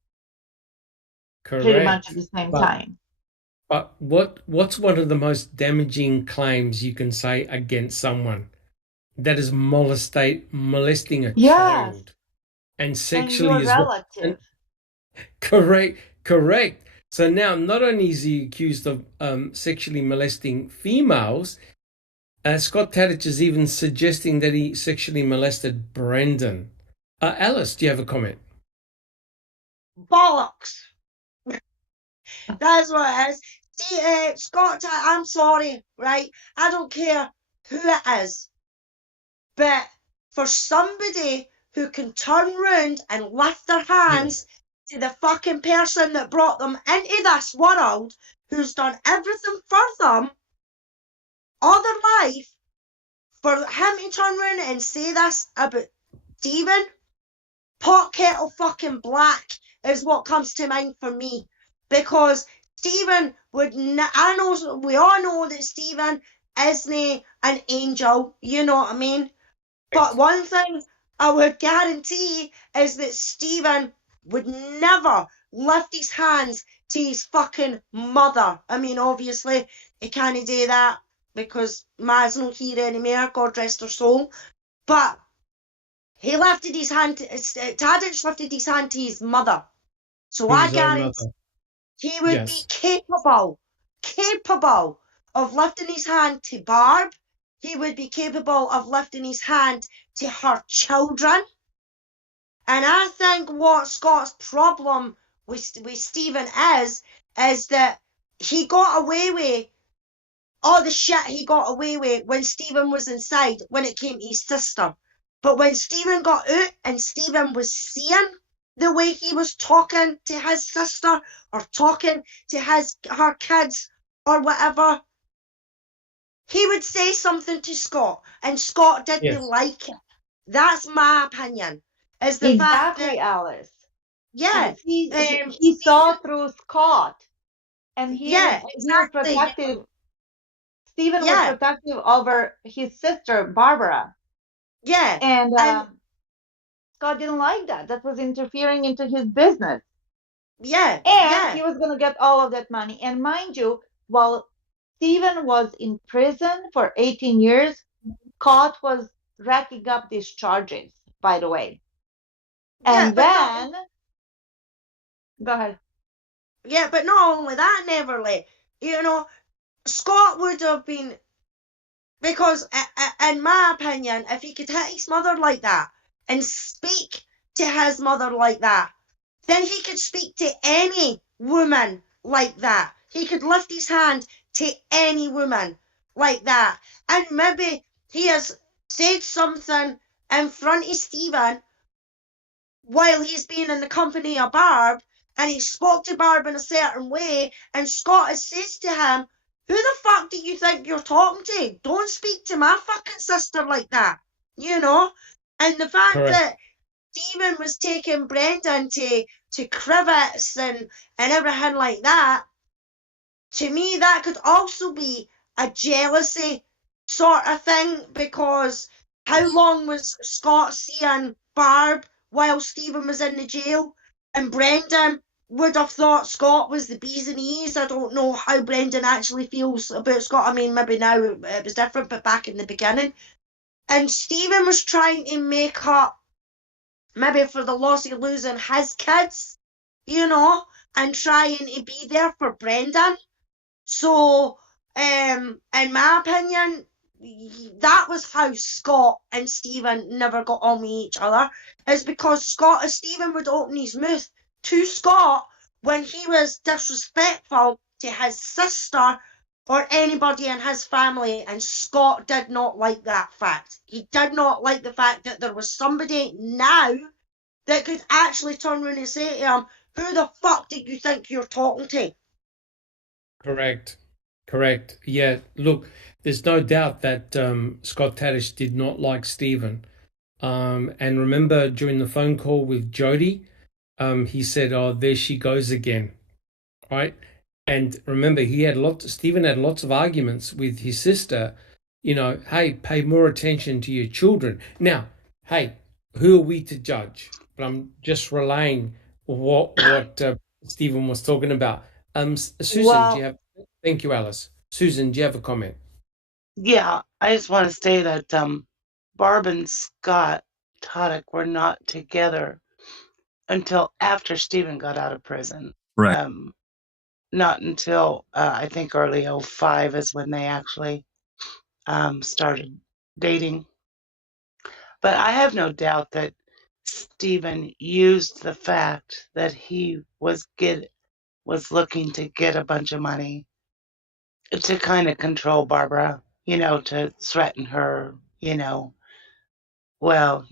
correct. Pretty much at the same time. But what's one of the most damaging claims you can say against someone? That is molesting a child and sexually and your relative. Correct. So now, not only is he accused of sexually molesting females, Scott Tadich is even suggesting that he sexually molested Brendan. Alice, do you have a comment? Bollocks. That's what it is. See, Scott, I'm sorry, right? I don't care who it is. But for somebody who can turn round and lift their hands to the fucking person that brought them into this world, who's done everything for them all their life, for him to turn round and say this about Stephen, pot kettle fucking black is what comes to mind for me. Because Stephen we all know that Stephen isn't an angel, you know what I mean? But one thing I would guarantee is that Stephen would never lift his hands to his fucking mother. I mean, obviously, he can't do that because Ma's not here anymore, God rest her soul. But he lifted his hand, Tadic lifted his hand to his mother. So To I his own guarantee mother. he would be Yes. capable of lifting his hand to Barb. He would be capable of lifting his hand to her children. And I think what Scott's problem with Stephen is that he got away with all the shit he got away with when Stephen was inside, when it came to his sister. But when Stephen got out and Stephen was seeing the way he was talking to his sister or talking to her kids or whatever, he would say something to Scott, and Scott didn't Yes. like it. That's my opinion. Is the fact Exactly, that Alice. yeah, He saw through Scott, and he yeah, was exactly. protective. Stephen was Yeah, protective over his sister Barbara, yeah, and and Scott didn't like that. That was interfering into his business, yeah, and he yeah, was going to get all of that money. And mind you, while Stephen was in prison for 18 years, Scott was racking up these charges, by the way. yeah, And but then, go ahead. yeah, but not only that, Neverly. You know, Scott would have been, because in my opinion, if he could hit his mother like that and speak to his mother like that, then he could speak to any woman like that. He could lift his hand to any woman like that. And maybe he has said something in front of Stephen while he's been in the company of Barb, and he spoke to Barb in a certain way, and Scott has says to him, who the fuck do you think you're talking to? Don't speak to my fucking sister like that. You know? And the fact Correct. that Stephen was taking Brendan to crivets and everything like that, to me that could also be a jealousy sort of thing, because how long was Scott seeing Barb while Stephen was in the jail? And Brendan would have thought Scott was the bee's knees. I don't know how Brendan actually feels about Scott. I mean, maybe now it was different, but back in the beginning. And Stephen was trying to make up maybe for the loss of losing his kids, you know, and trying to be there for Brendan. So, in my opinion, that was how Scott and Stephen never got on with each other. Is because Stephen would open his mouth to Scott when he was disrespectful to his sister or anybody in his family, and Scott did not like that fact. He did not like the fact that there was somebody now that could actually turn around and say to him, who the fuck do you think you're talking to? Correct. Correct. Yeah. Look, there's no doubt that Scott Tadish did not like Stephen. And remember during the phone call with Jody, he said, "Oh, there she goes again." Right? And remember, Stephen had lots of arguments with his sister. Hey, pay more attention to your children. Now, hey, who are we to judge? But I'm just relaying what Stephen was talking about. Susan, do you have? Thank you, Alice. Susan, do you have a comment? Yeah, I just want to say that Barb and Scott Todick were not together until after Stephen got out of prison. Right. Not until I think early 05 is when they actually started dating. But I have no doubt that Stephen used the fact that he was looking to get a bunch of money to kind of control Barbara, to threaten her, well,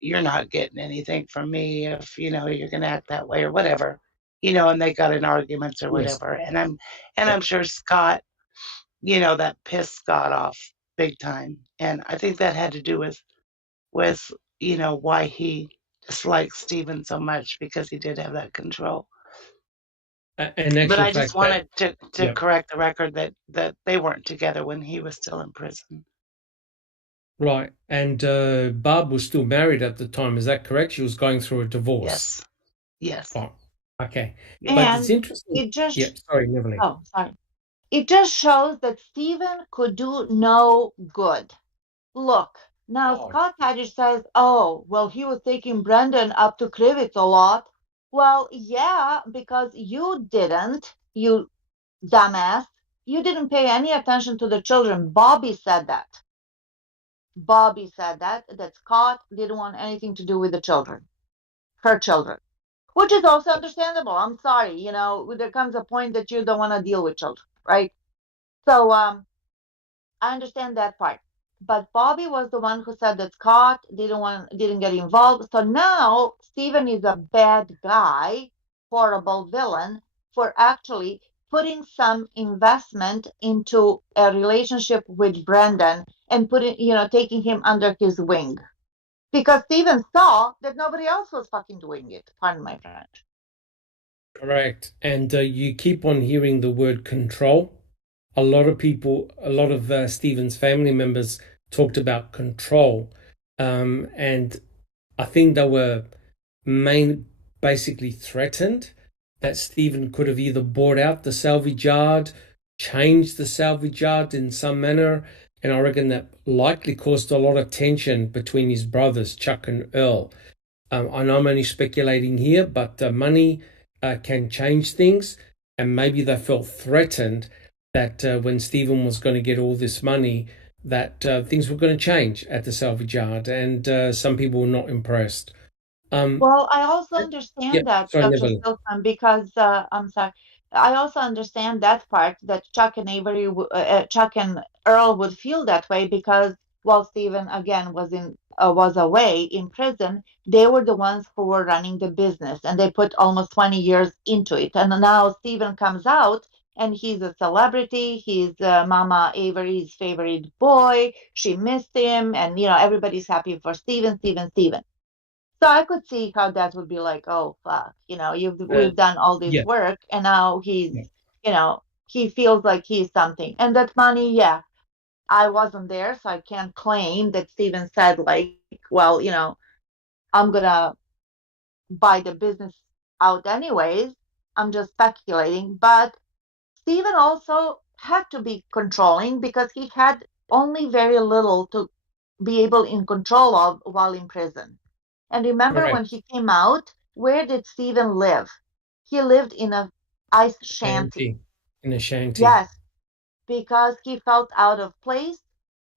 you're not getting anything from me if, you're going to act that way or whatever, and they got in arguments or Yes. whatever. And I'm sure Scott, that pissed Scott off big time. And I think that had to do with, why he disliked Stephen so much, because he did have that control. But I just wanted to correct the record that they weren't together when he was still in prison. Right. And Barb was still married at the time. Is that correct? She was going through a divorce. Yes. Oh, Okay. Yeah. But it's And interesting. it just, Yeah, sorry, Neverly. oh, sorry. It just shows that Stephen could do no good. Look, now Oh, Scott Haddish says, oh, well, he was taking Brendan up to Krivitz a lot. Well, yeah, because you didn't, you dumbass. You didn't pay any attention to the children. Bobby said that. Bobby said that Scott didn't want anything to do with the children, her children, which is also understandable. I'm sorry, there comes a point that you don't want to deal with children, right? So I understand that part. But Bobby was the one who said that Scott didn't get involved. So now Stephen is a bad guy, horrible villain for actually putting some investment into a relationship with Brendan and taking him under his wing. Because Stephen saw that nobody else was fucking doing it. Pardon my French. correct. And you keep on hearing the word control. A lot of Stephen's family members talked about control. And I think they were basically threatened that Stephen could have either bought out the salvage yard, changed the salvage yard in some manner, and I reckon that likely caused a lot of tension between his brothers, Chuck and Earl. I know I'm only speculating here, but money can change things, and maybe they felt threatened that when Stephen was going to get all this money, that things were going to change at the salvage yard, and some people were not impressed. Well, I also Yeah, understand that, sorry, Dr. Neville. Silkman, because I'm sorry. I also understand that part that Chuck and Chuck and Earl would feel that way because while Stephen again was away in prison, they were the ones who were running the business, and they put almost 20 years into it. And now Stephen comes out, and he's a celebrity. He's Mama Avery's favorite boy. She missed him, and everybody's happy for Stephen, Stephen, Stephen. So I could see how that would be like, oh fuck, we've done all this Yeah, work, and now yeah, he feels like he's something. And that money, yeah, I wasn't there, so I can't claim that Steven said like, well, I'm gonna buy the business out anyways. I'm just speculating, but Steven also had to be controlling because he had only very little to be able in control of while in prison. And remember when correct. he came out, where did Stephen live? He lived in a ice shanty. Shanty. In a shanty. Yes, because he felt out of place.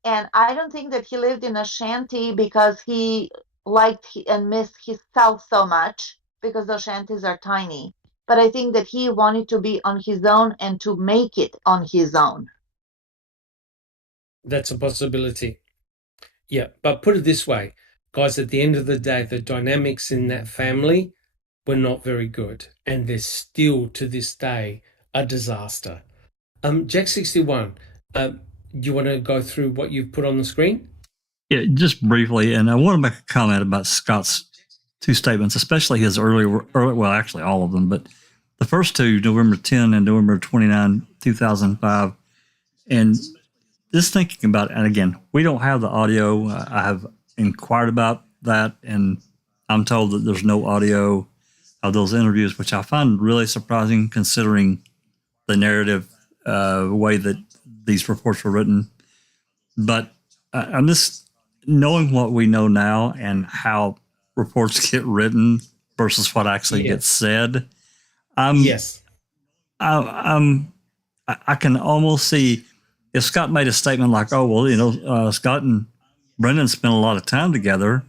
And I don't think that he lived in a shanty because he liked and missed himself so much because those shanties are tiny. But I think that he wanted to be on his own and to make it on his own. That's a possibility. Yeah, but put it this way, guys, at the end of the day, the dynamics in that family were not very good, and they're still to this day a disaster. Jack 61, you want to go through what you've put on the screen? Yeah, just briefly, and I want to make a comment about Scott's two statements, especially his early, well, actually all of them, but the first two, November 10 and November 29, 2005. And just thinking about it, and again, we don't have the audio. I have inquired about that, and I'm told that there's no audio of those interviews, which I find really surprising considering the narrative way that these reports were written. But I'm just knowing what we know now and how reports get written versus what actually gets said. Yes. I can almost see if Scott made a statement like, "Oh well, Scott and Brendan spent a lot of time together.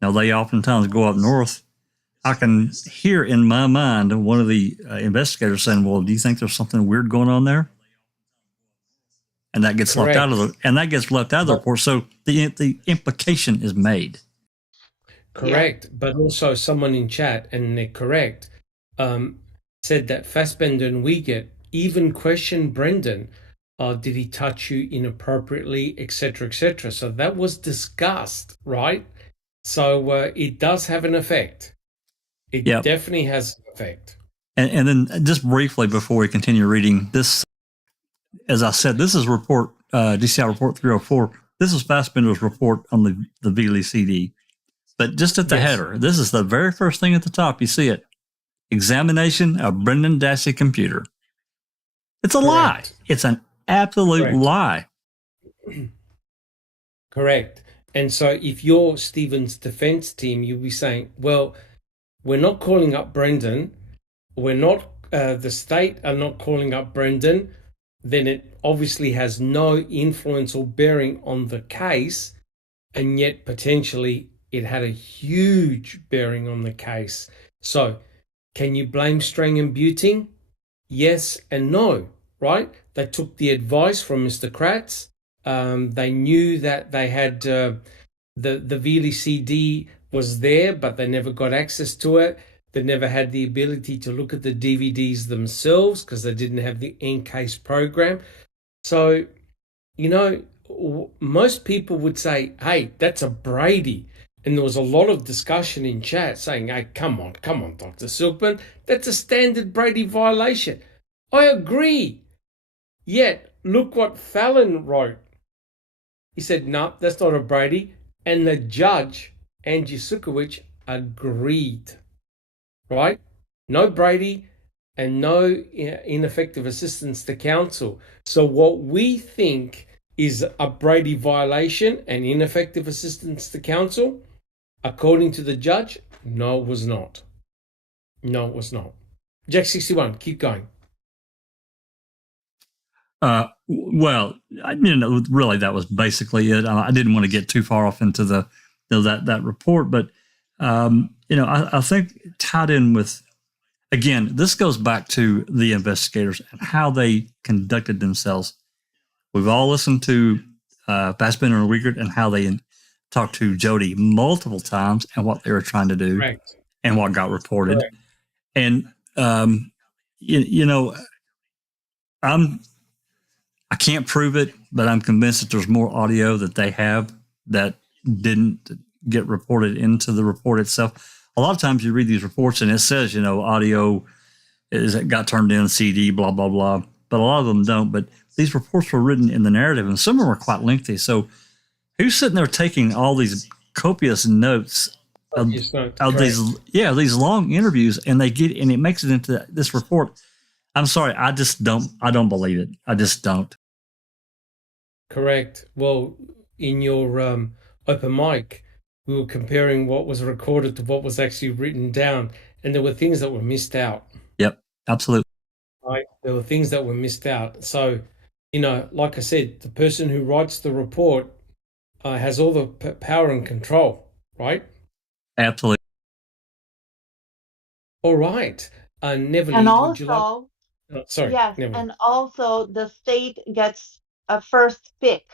They oftentimes go up north." I can hear in my mind one of the investigators saying, "Well, do you think there's something weird going on there?" And that gets left out of the report. So the implication is made. Correct. Yeah. But also someone in chat, and they're correct, said that Fassbender and Wiegert even questioned Brendan. Did he touch you inappropriately, etc., etc.? So that was discussed, right? So it does have an effect. It definitely has an effect. And then just briefly before we continue reading this, as I said, this is report DCI report 304. This is Fassbender's report on the Veely CD. But just at the header, this is the very first thing at the top. You see it. examination of Brendan Dassey computer. It's a lie. It's an absolute lie. Correct. And so if you're Stephen's defense team, you'll be saying, well, we're not calling up Brendan. We're not, the state are not calling up Brendan. Then it obviously has no influence or bearing on the case. And yet potentially it had a huge bearing on the case. So can you blame Strang and Buting? Yes and no, right? They took the advice from Mr. Kratz. They knew that they had the Veely CD was there, but they never got access to it. They never had the ability to look at the DVDs themselves because they didn't have the encase program. So, you know, most people would say, hey, that's a Brady. And there was a lot of discussion in chat saying, hey, come on, Dr. Silkman, that's a standard Brady violation. I agree. Yet, look what Fallon wrote. He said, no, that's not a Brady. And the judge, Angie Sukowicz, agreed. Right? No Brady and no ineffective assistance to counsel. So what we think is a Brady violation and ineffective assistance to counsel, according to the judge, no, it was not. No, it was not. Jack 61, keep going. Well, really, that was basically it. I didn't want to get too far off into that report, but I think tied in with, again, this goes back to the investigators and how they conducted themselves. We've all listened to Fassbender and Wiegert and how they talked to Jody multiple times and what they were trying to do. Correct. And what got reported. Correct. And I can't prove it, but I'm convinced that there's more audio that they have that didn't get reported into the report itself. A lot of times you read these reports and it says, audio got turned in, CD, blah, blah, blah. But a lot of them don't. But these reports were written in the narrative, and some of them were quite lengthy. So who's sitting there taking all these copious notes of these long interviews, and it makes it into this report? I'm sorry, I don't believe it. I just don't. Correct. Well, in your open mic, we were comparing what was recorded to what was actually written down, and there were things that were missed out. Yep, absolutely. Right. There were things that were missed out. So, like I said, the person who writes the report has all the power and control, right? Absolutely. All right. Neverly, and would you like... also, sorry. yes, Neverly. and also the state gets a first pick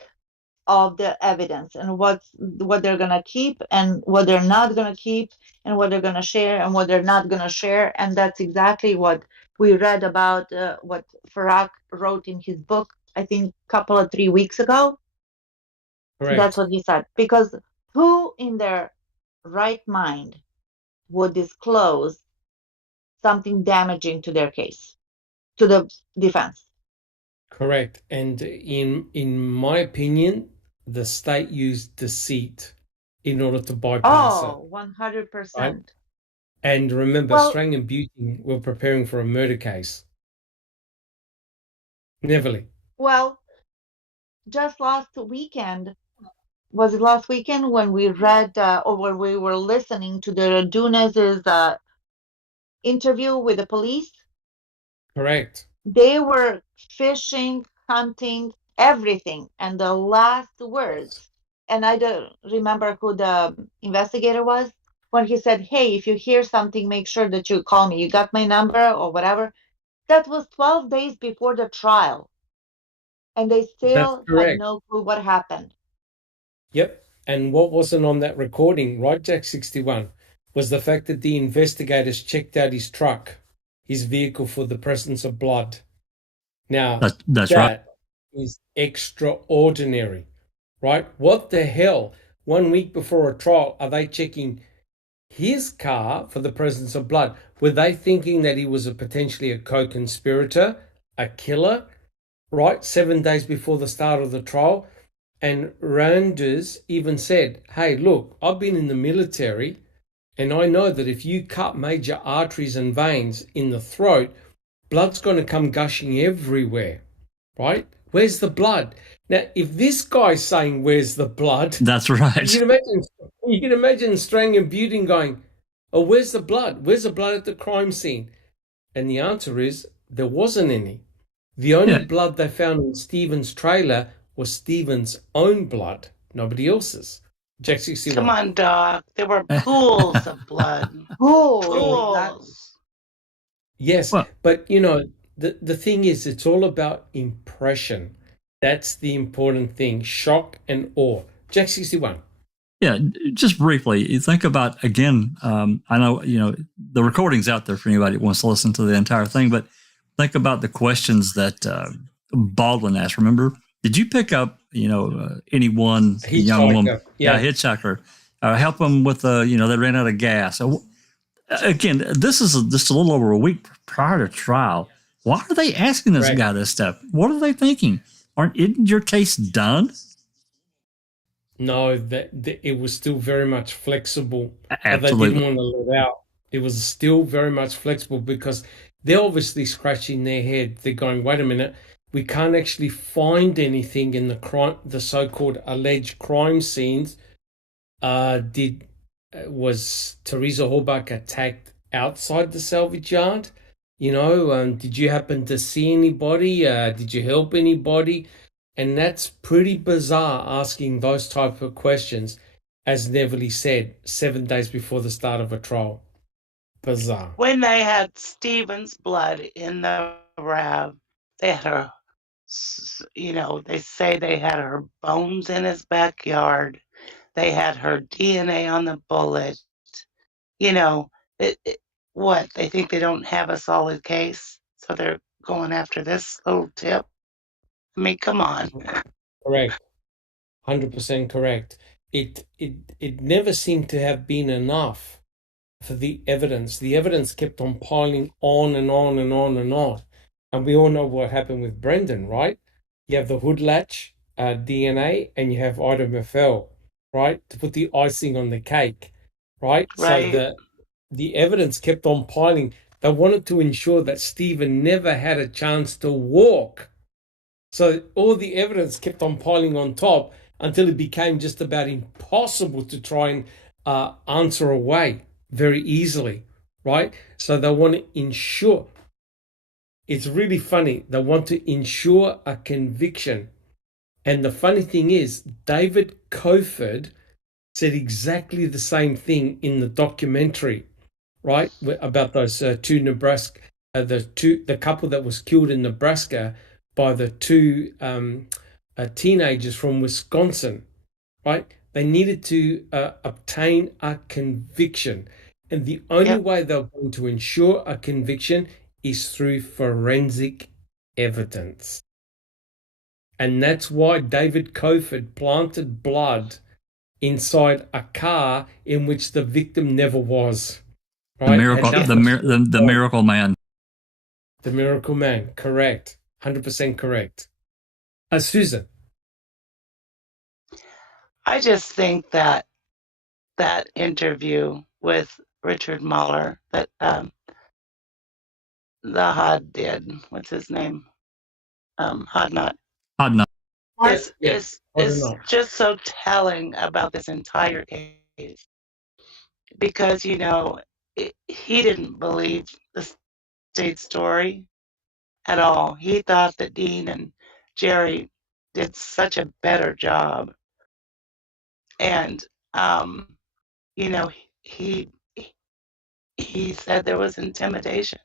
of the evidence and what they're going to keep and what they're not going to keep and what they're going to share and what they're not going to share. And that's exactly what we read about, what Ferak wrote in his book, I think a 3 weeks ago. Correct. That's what he said. Because who in their right mind would disclose something damaging to their case, to the defense? Correct. And in my opinion, the state used deceit in order to bypass it. 100%. Right? And remember, Strang and Buting were preparing for a murder case. Neverly. Well, just last weekend, was it last weekend when we read or when we were listening to the Dunes's interview with the police? Correct. They were fishing, hunting, everything. And the last words, and I don't remember who the investigator was, when he said, hey, if you hear something, make sure that you call me. You got my number or whatever. That was 12 days before the trial. And they still had no clue what happened. Yep. And what wasn't on that recording, right, Jack 61, was the fact that the investigators checked out his truck, his vehicle, for the presence of blood. Now, that's right. That is extraordinary, right? What the hell? 1 week before a trial, are they checking his car for the presence of blood? Were they thinking that he was potentially a co-conspirator, a killer, right? 7 days before the start of the trial. And Randers even said, hey, look, I've been in the military And I know that if you cut major arteries and veins in the throat, blood's going to come gushing everywhere, right? Where's the blood? Now, if this guy's saying, "Where's the blood?" That's right. You can imagine Australian Beauty going, "Oh, where's the blood? Where's the blood at the crime scene?" And the answer is there wasn't any. The only blood they found in Stephen's trailer was Stephen's own blood, nobody else's. Jack 61. Come on, Doc. There were pools of blood. Pools. Yes, but the thing is, it's all about impression. That's the important thing. Shock and awe. Jack 61. Yeah, just briefly, you think about, again, I know, the recording's out there for anybody that wants to listen to the entire thing, but think about the questions that Baldwin asked. Remember, did you pick up, anyone, a young woman, hitchhiker, help them with, they ran out of gas. So, again, this is just a little over a week prior to trial. Why are they asking this guy this stuff? What are they thinking? Isn't your case done? No, that it was still very much flexible. Absolutely. They didn't want to let out. It was still very much flexible because they're obviously scratching their head. They're going, wait a minute, we can't actually find anything in the so-called alleged crime scenes. Was Teresa Horbach attacked outside the salvage yard? Did you happen to see anybody? Did you help anybody? And that's pretty bizarre, asking those type of questions, as Neverly said, 7 days before the start of a trial. Bizarre. When they had Stephen's blood in the RAV, they had her, they say they had her bones in his backyard. They had her DNA on the bullet. What? They think they don't have a solid case, so they're going after this little tip? I mean, come on. Correct. 100% correct. It never seemed to have been enough for the evidence. The evidence kept on piling on and on and on and on. And we all know what happened with Brendan, right? You have the hood latch DNA and you have Ida Meffel, right? To put the icing on the cake, right? So the evidence kept on piling. They wanted to ensure that Stephen never had a chance to walk. So all the evidence kept on piling on top until it became just about impossible to try and answer away very easily, right? So they want to ensure, it's really funny, they want to ensure a conviction. And the funny thing is, David Cofford said exactly the same thing in the documentary, right? About those two Nebraska, the couple that was killed in Nebraska by the two teenagers from Wisconsin, right? They needed to obtain a conviction. And the only way they're going to ensure a conviction is through forensic evidence. And that's why David Cofford planted blood inside a car in which the victim never was. Right? The miracle man. The miracle man, correct. 100% correct. Susan. I just think that interview with Richard Mueller that the HOD did, what's his name? Hodnot. Is just so telling about this entire case. Because, he didn't believe the state story at all. He thought that Dean and Jerry did such a better job. And, he said there was intimidation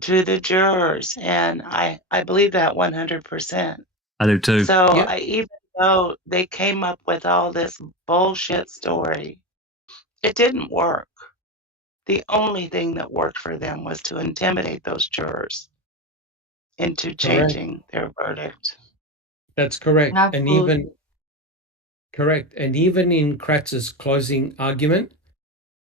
to the jurors. And I believe that 100%. I do too. So even though they came up with all this bullshit story, it didn't work. The only thing that worked for them was to intimidate those jurors into changing their verdict. That's correct. Absolutely. And even in Kratz's closing argument,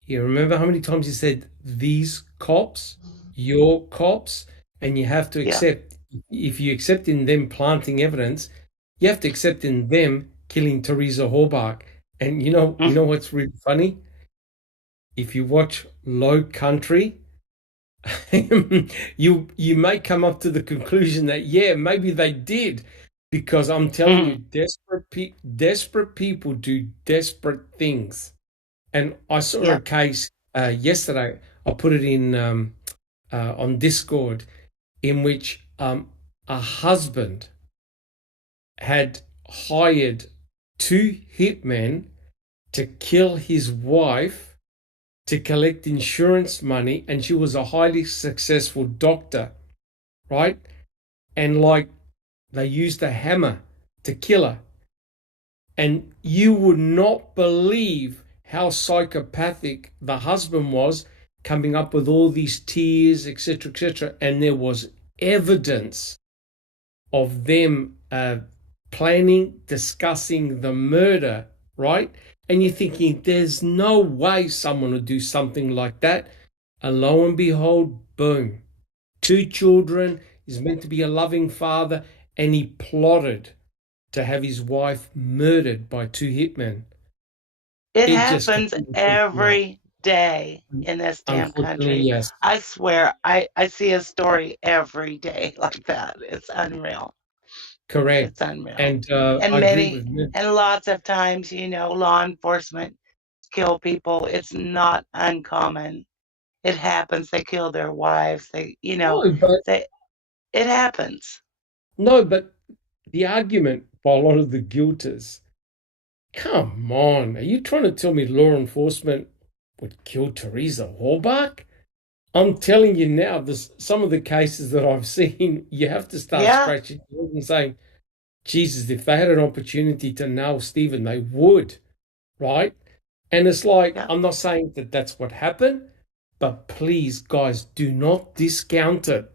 you remember how many times he said, these cops, your cops, and you have to accept, if you accept in them planting evidence, you have to accept in them killing Teresa Horbach. And you know what's really funny? if you watch Low Country, you may come up to the conclusion that yeah, maybe they did, because I'm telling you, desperate people do desperate things. And I saw a Yep. case yesterday. I put it in on Discord, in which a husband had hired 2 hitmen to kill his wife to collect insurance money, and she was a highly successful doctor, right? And like, they used a hammer to kill her. And you would not believe how psychopathic the husband was, coming up with all these tears, etc., etc. And there was evidence of them planning, discussing the murder, right? And you're thinking, there's no way someone would do something like that. And lo and behold, boom. 2 children, is meant to be a loving father, and he plotted to have his wife murdered by 2 hitmen. It just happens every day in this damn Unfortunately, country. yes. I swear, I see a story every day like that. It's unreal. Correct. It's unreal. And And I agree with you. and lots of times, law enforcement kill people. It's not uncommon. It happens. They kill their wives. It happens. No, but the argument by a lot of the guilters, come on, are you trying to tell me law enforcement would kill Teresa Halbach? I'm telling you now, some of the cases that I've seen, you have to start scratching your head and saying, Jesus, if they had an opportunity to nail Stephen, they would, right? And it's like, I'm not saying that that's what happened, but please, guys, do not discount it.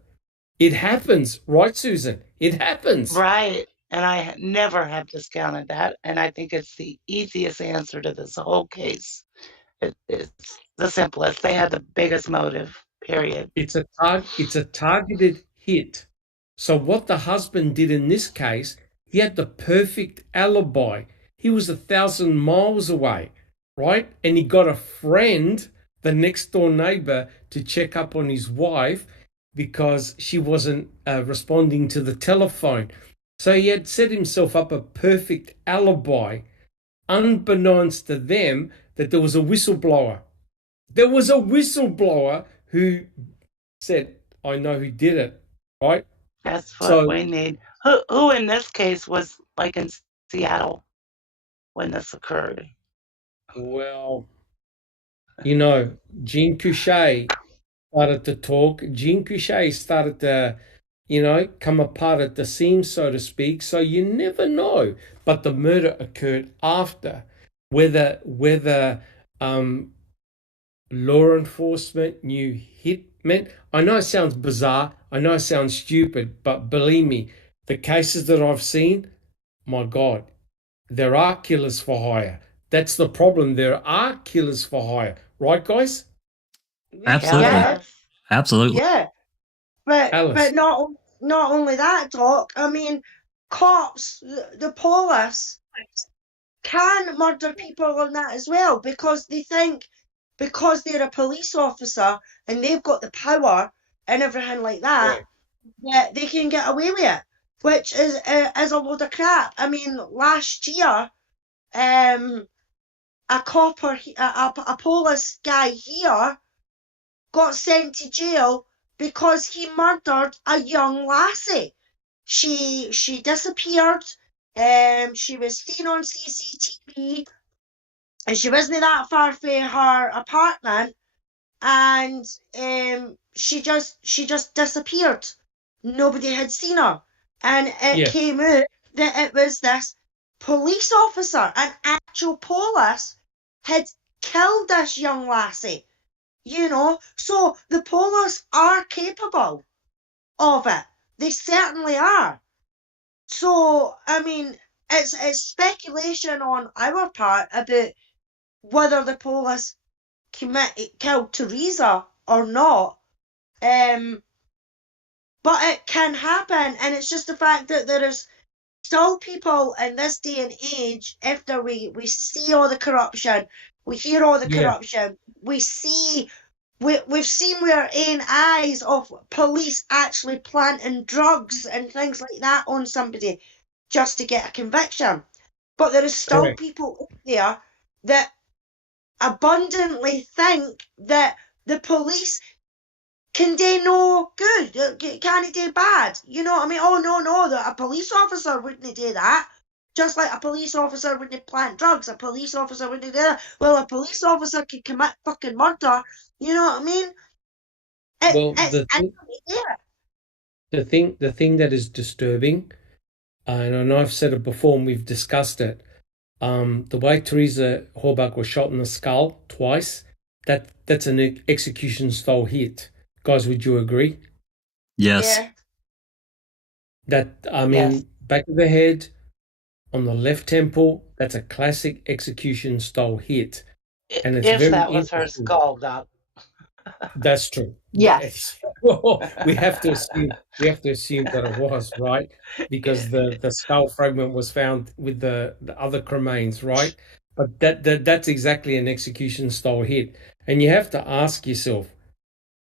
It happens, right, Susan? It happens. Right. And I never have discounted that. And I think it's the easiest answer to this whole case. It's the simplest. They had the biggest motive, period. It's a targeted hit. So what the husband did in this case, he had the perfect alibi. He was 1,000 miles away, right? And he got a friend, the next door neighbor, to check up on his wife because she wasn't responding to the telephone. So he had set himself up a perfect alibi, unbeknownst to them that there was a whistleblower. There was a whistleblower who said, I know who did it, right? That's what we need. Who in this case was like in Seattle when this occurred? Well, Jean Couché started to talk. Jean Couché started to, come apart at the seams, so to speak. So you never know. But the murder occurred after. Whether law enforcement knew hitmen. I know it sounds bizarre. I know it sounds stupid, but believe me, the cases that I've seen, my God, there are killers for hire. That's the problem. There are killers for hire. Right, guys? Absolutely. Yeah. Absolutely. Yeah. But Alice. not only that, Doc. I mean, cops, the police can murder people on that as well, because they think, because they're a police officer and they've got the power and everything like that, that they can get away with it, which is a load of crap. I mean, last year, a copper, a police guy here got sent to jail because he murdered a young lassie. She disappeared. She was seen on CCTV, and she wasn't that far from her apartment, and she just disappeared. Nobody had seen her, and it came out that it was this police officer, an actual police, had killed this young lassie. So the police are capable of it. They certainly are. So, I mean, it's speculation on our part about whether the police killed Teresa or not. But it can happen, and it's just the fact that there is still people in this day and age, after we see all the corruption, We hear all the Yeah. corruption. We've seen with our own eyes of police actually planting drugs and things like that on somebody just to get a conviction. But there is still Correct. people out there that abundantly think that the police can do no good, can do bad. You know what I mean? Oh, no, that a police officer wouldn't do that. Just like a police officer wouldn't plant drugs, a police officer wouldn't do that. Well, a police officer could commit fucking murder. You know what I mean? Well, It's the thing that is disturbing, and I know I've said it before and we've discussed it, the way Teresa Horbach was shot in the skull twice, that's an execution style hit. Guys, would you agree? Yes. Yeah. That, I mean, Yes. back of the head, on the left temple, that's a classic execution style hit. And it's If very that was her interesting. skull, Doc. That's true. Yes. Well, we have to assume that it was, right? Because the skull fragment was found with the other cremains, right? But that's exactly an execution style hit. And you have to ask yourself,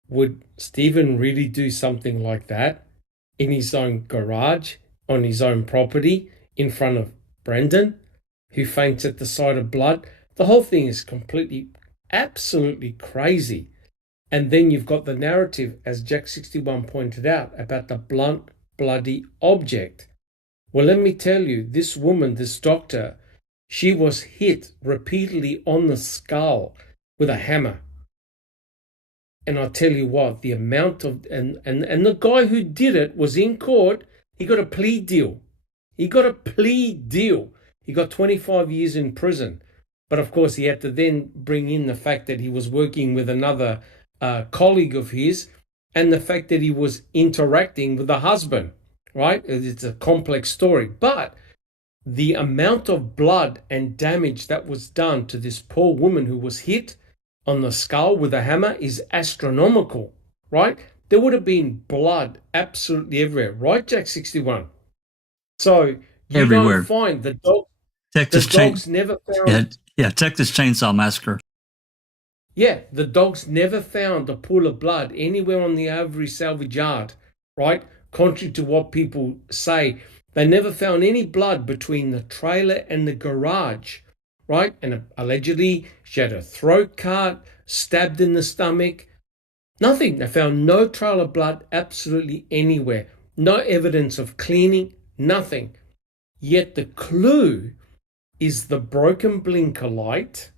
would Stephen really do something like that in his own garage, on his own property, in front of Brendan, who faints at the sight of blood? The whole thing is absolutely crazy. And then you've got the narrative, as Jack 61 pointed out, about the blunt, bloody object. Well, let me tell you, this woman, this doctor, she was hit repeatedly on the skull with a hammer. And I'll tell you what, the amount of, and the guy who did it was in court. He got a plea deal. He got 25 years in prison. But of course, he had to then bring in the fact that he was working with another colleague of his, and the fact that he was interacting with the husband, right? It's a complex story. But the amount of blood and damage that was done to this poor woman who was hit on the skull with a hammer is astronomical, right? There would have been blood absolutely everywhere, right, Jack 61? So you Everywhere. don't find the dog. Texas The dogs never found. Texas Chainsaw Massacre. Yeah, the dogs never found a pool of blood anywhere on the Avery salvage yard, right? Contrary to what people say, they never found any blood between the trailer and the garage, right? And allegedly, she had her throat cut, stabbed in the stomach. Nothing. They found no trail of blood absolutely anywhere. No evidence of cleaning, nothing. Yet the clue is the broken blinker light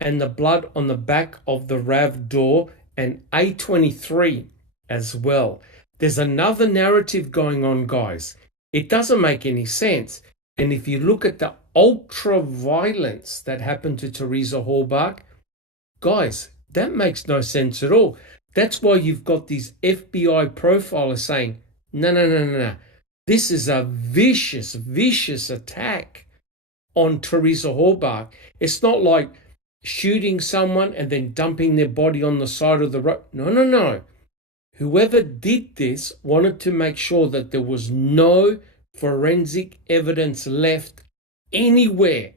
and the blood on the back of the RAV door and A23 as well. There's another narrative going on, guys. It doesn't make any sense. And if you look at the ultra violence that happened to Teresa Horbach, guys, that makes no sense at all. That's why you've got these FBI profilers saying, no. This is a vicious attack on Teresa Horbach. It's not like shooting someone and then dumping their body on the side of the road. No. Whoever did this wanted to make sure that there was no forensic evidence left anywhere.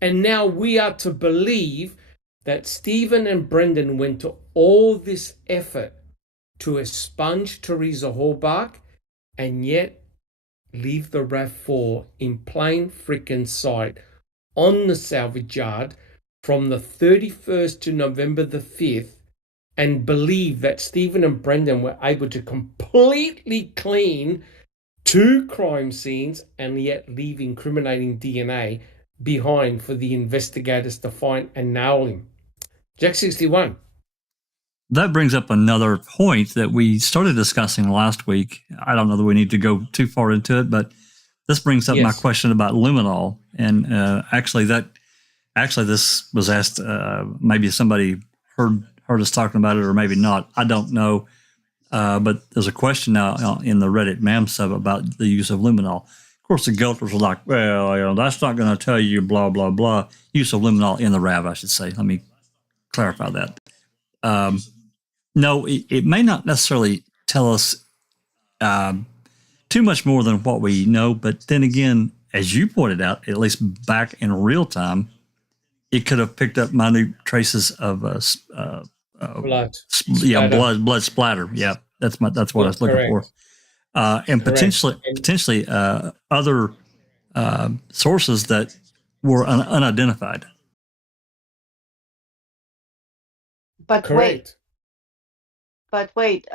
And now we are to believe that Stephen and Brendan went to all this effort to expunge Teresa Horbach and yet leave the RAV4 in plain freaking sight on the salvage yard from the 31st to November the 5th, and believe that Stephen and Brendan were able to completely clean 2 crime scenes and yet leave incriminating DNA behind for the investigators to find and nail him. Jack 61. That brings up another point that we started discussing last week. I don't know that we need to go too far into it, but this brings up my question about luminol. And actually, this was asked. Maybe somebody heard us talking about it, or maybe not. I don't know. But there's a question now in the Reddit MAM sub about the use of luminol. Of course, the guilters are like, well, that's not going to tell you blah blah blah. Use of luminol in the RAV, I should say. Let me clarify that. No, it may not necessarily tell us too much more than what we know, but then again, as you pointed out, at least back in real time, it could have picked up minute traces of Blood. blood splatter. Yeah, that's what I was looking for. And potentially other sources that were unidentified. But Correct. wait.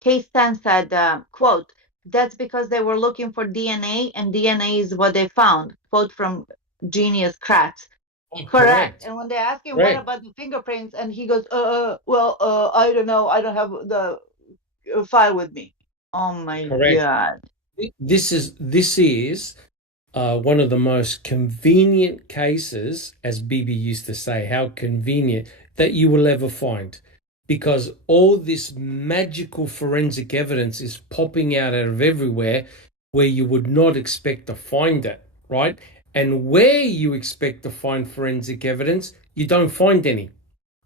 Case 10 said, quote, "That's because they were looking for DNA, and DNA is what they found." Quote from Genius Kratz. Correct. And when they ask him what about the fingerprints, and he goes, I don't know. I don't have the file with me. Oh my God. This is one of the most convenient cases, as Bibi used to say, how convenient, that you will ever find. Because all this magical forensic evidence is popping out of everywhere where you would not expect to find it, right? And where you expect to find forensic evidence, you don't find any,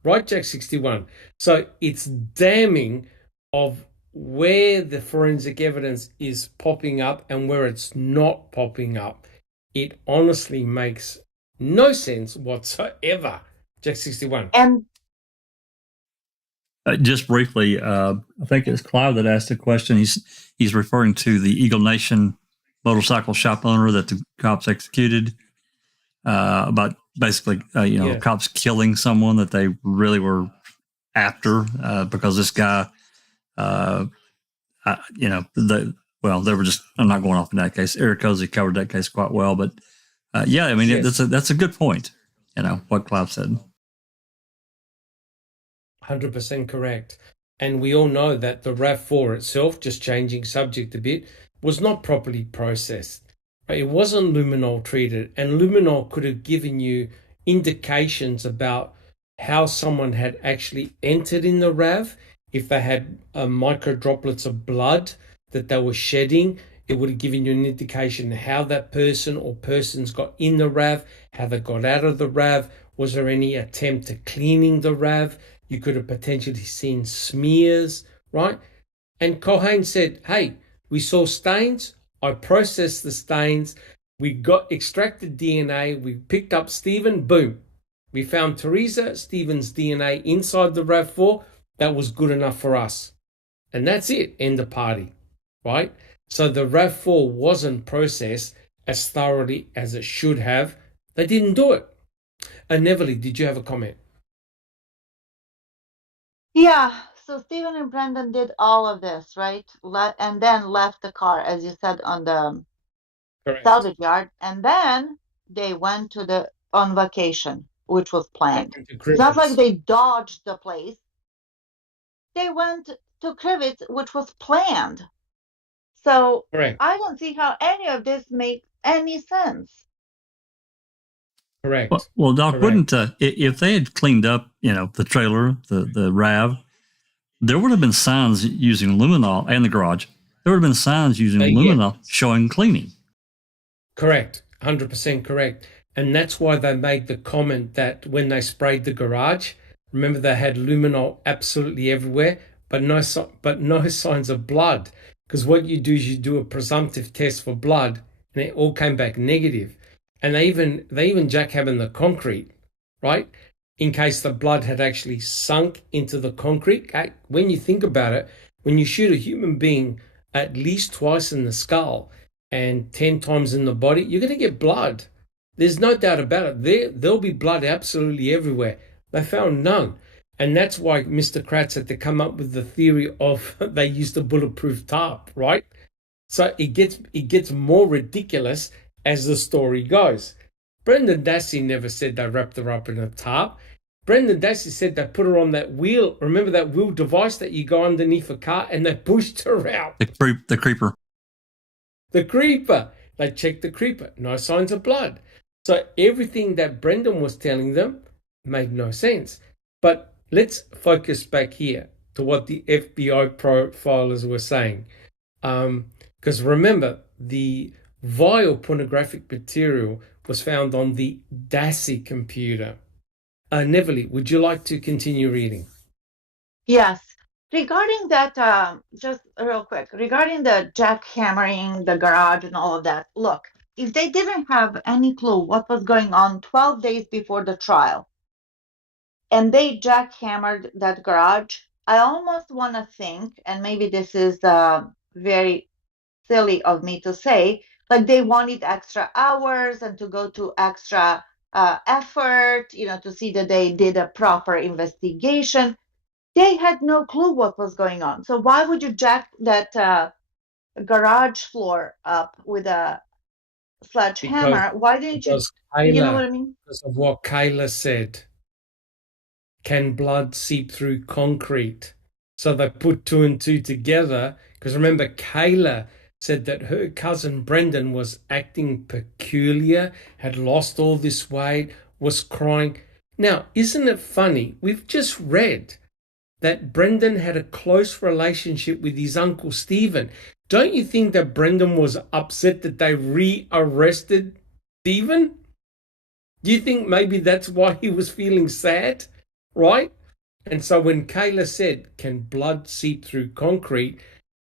right, Jack 61? So it's damning of where the forensic evidence is popping up and where it's not popping up. It honestly makes no sense whatsoever, Jack 61. And just briefly, I think it's Clive that asked the question. He's referring to the Eagle Nation motorcycle shop owner that the cops executed, about basically, cops killing someone that they really were after, because this guy, they were just, I'm not going off in that case. Eric Cozy covered that case quite well, but that's a good point, what Clive said. 100% correct. And we all know that the RAV4 itself, just changing subject a bit, was not properly processed. It wasn't luminol treated, and luminol could have given you indications about how someone had actually entered in the RAV. If they had micro droplets of blood that they were shedding, it would have given you an indication how that person or persons got in the RAV, how they got out of the RAV. Was there any attempt at cleaning the RAV? You could have potentially seen smears, right? And Cohane said, hey, we saw stains. I processed the stains. We got extracted DNA. We picked up Stephen. Boom. We found Teresa, Stephen's DNA inside the RAV4. That was good enough for us. And that's it. End of party, right? So the RAV4 wasn't processed as thoroughly as it should have. They didn't do it. Neverly, did you have a comment? Yeah, so Stephen and Brendan did all of this, right? And then left the car, as you said, on the salvage yard. And then they went on vacation, which was planned. It's not like they dodged the place. They went to Krivitz, which was planned. So I don't see how any of this makes any sense. Correct. Well, Doc, wouldn't if they had cleaned up, the trailer, the RAV, there would have been signs using luminol, and the garage. There would have been signs using luminol showing cleaning. Correct. 100% correct. And that's why they made the comment that when they sprayed the garage, remember they had luminol absolutely everywhere, but no signs of blood. Because what you do is you do a presumptive test for blood, and it all came back negative. And they even jackhammering the concrete, right? In case the blood had actually sunk into the concrete. When you think about it, when you shoot a human being at least twice in the skull and 10 times in the body, you're going to get blood. There's no doubt about it. There'll be blood absolutely everywhere. They found none. And that's why Mr. Kratz had to come up with the theory of they used a bulletproof tarp, right? So it gets more ridiculous as the story goes. Brendan Dassey never said they wrapped her up in a tarp. Brendan Dassey said they put her on that wheel. Remember that wheel device that you go underneath a car, and they pushed her out. The creeper. The creeper. They checked the creeper. No signs of blood. So everything that Brendan was telling them made no sense. But let's focus back here to what the FBI profilers were saying. Because remember, the vile pornographic material was found on the Dassey computer. Neverly, would you like to continue reading? Yes. Regarding that, just real quick, regarding the jackhammering, the garage and all of that, look, if they didn't have any clue what was going on 12 days before the trial, and they jackhammered that garage, I almost want to think, and maybe this is very silly of me to say, like they wanted extra hours and to go to extra effort, to see that they did a proper investigation. They had no clue what was going on. So why would you jack that garage floor up with a sledgehammer? Why didn't you? You know what I mean? Because of what Kayla said. Can blood seep through concrete? So they put two and two together, because remember, Kayla said that her cousin Brendan was acting peculiar, had lost all this weight, was crying. Now, isn't it funny? We've just read that Brendan had a close relationship with his uncle Stephen. Don't you think that Brendan was upset that they rearrested Stephen? Do you think maybe that's why he was feeling sad? Right? And so when Kayla said, can blood seep through concrete?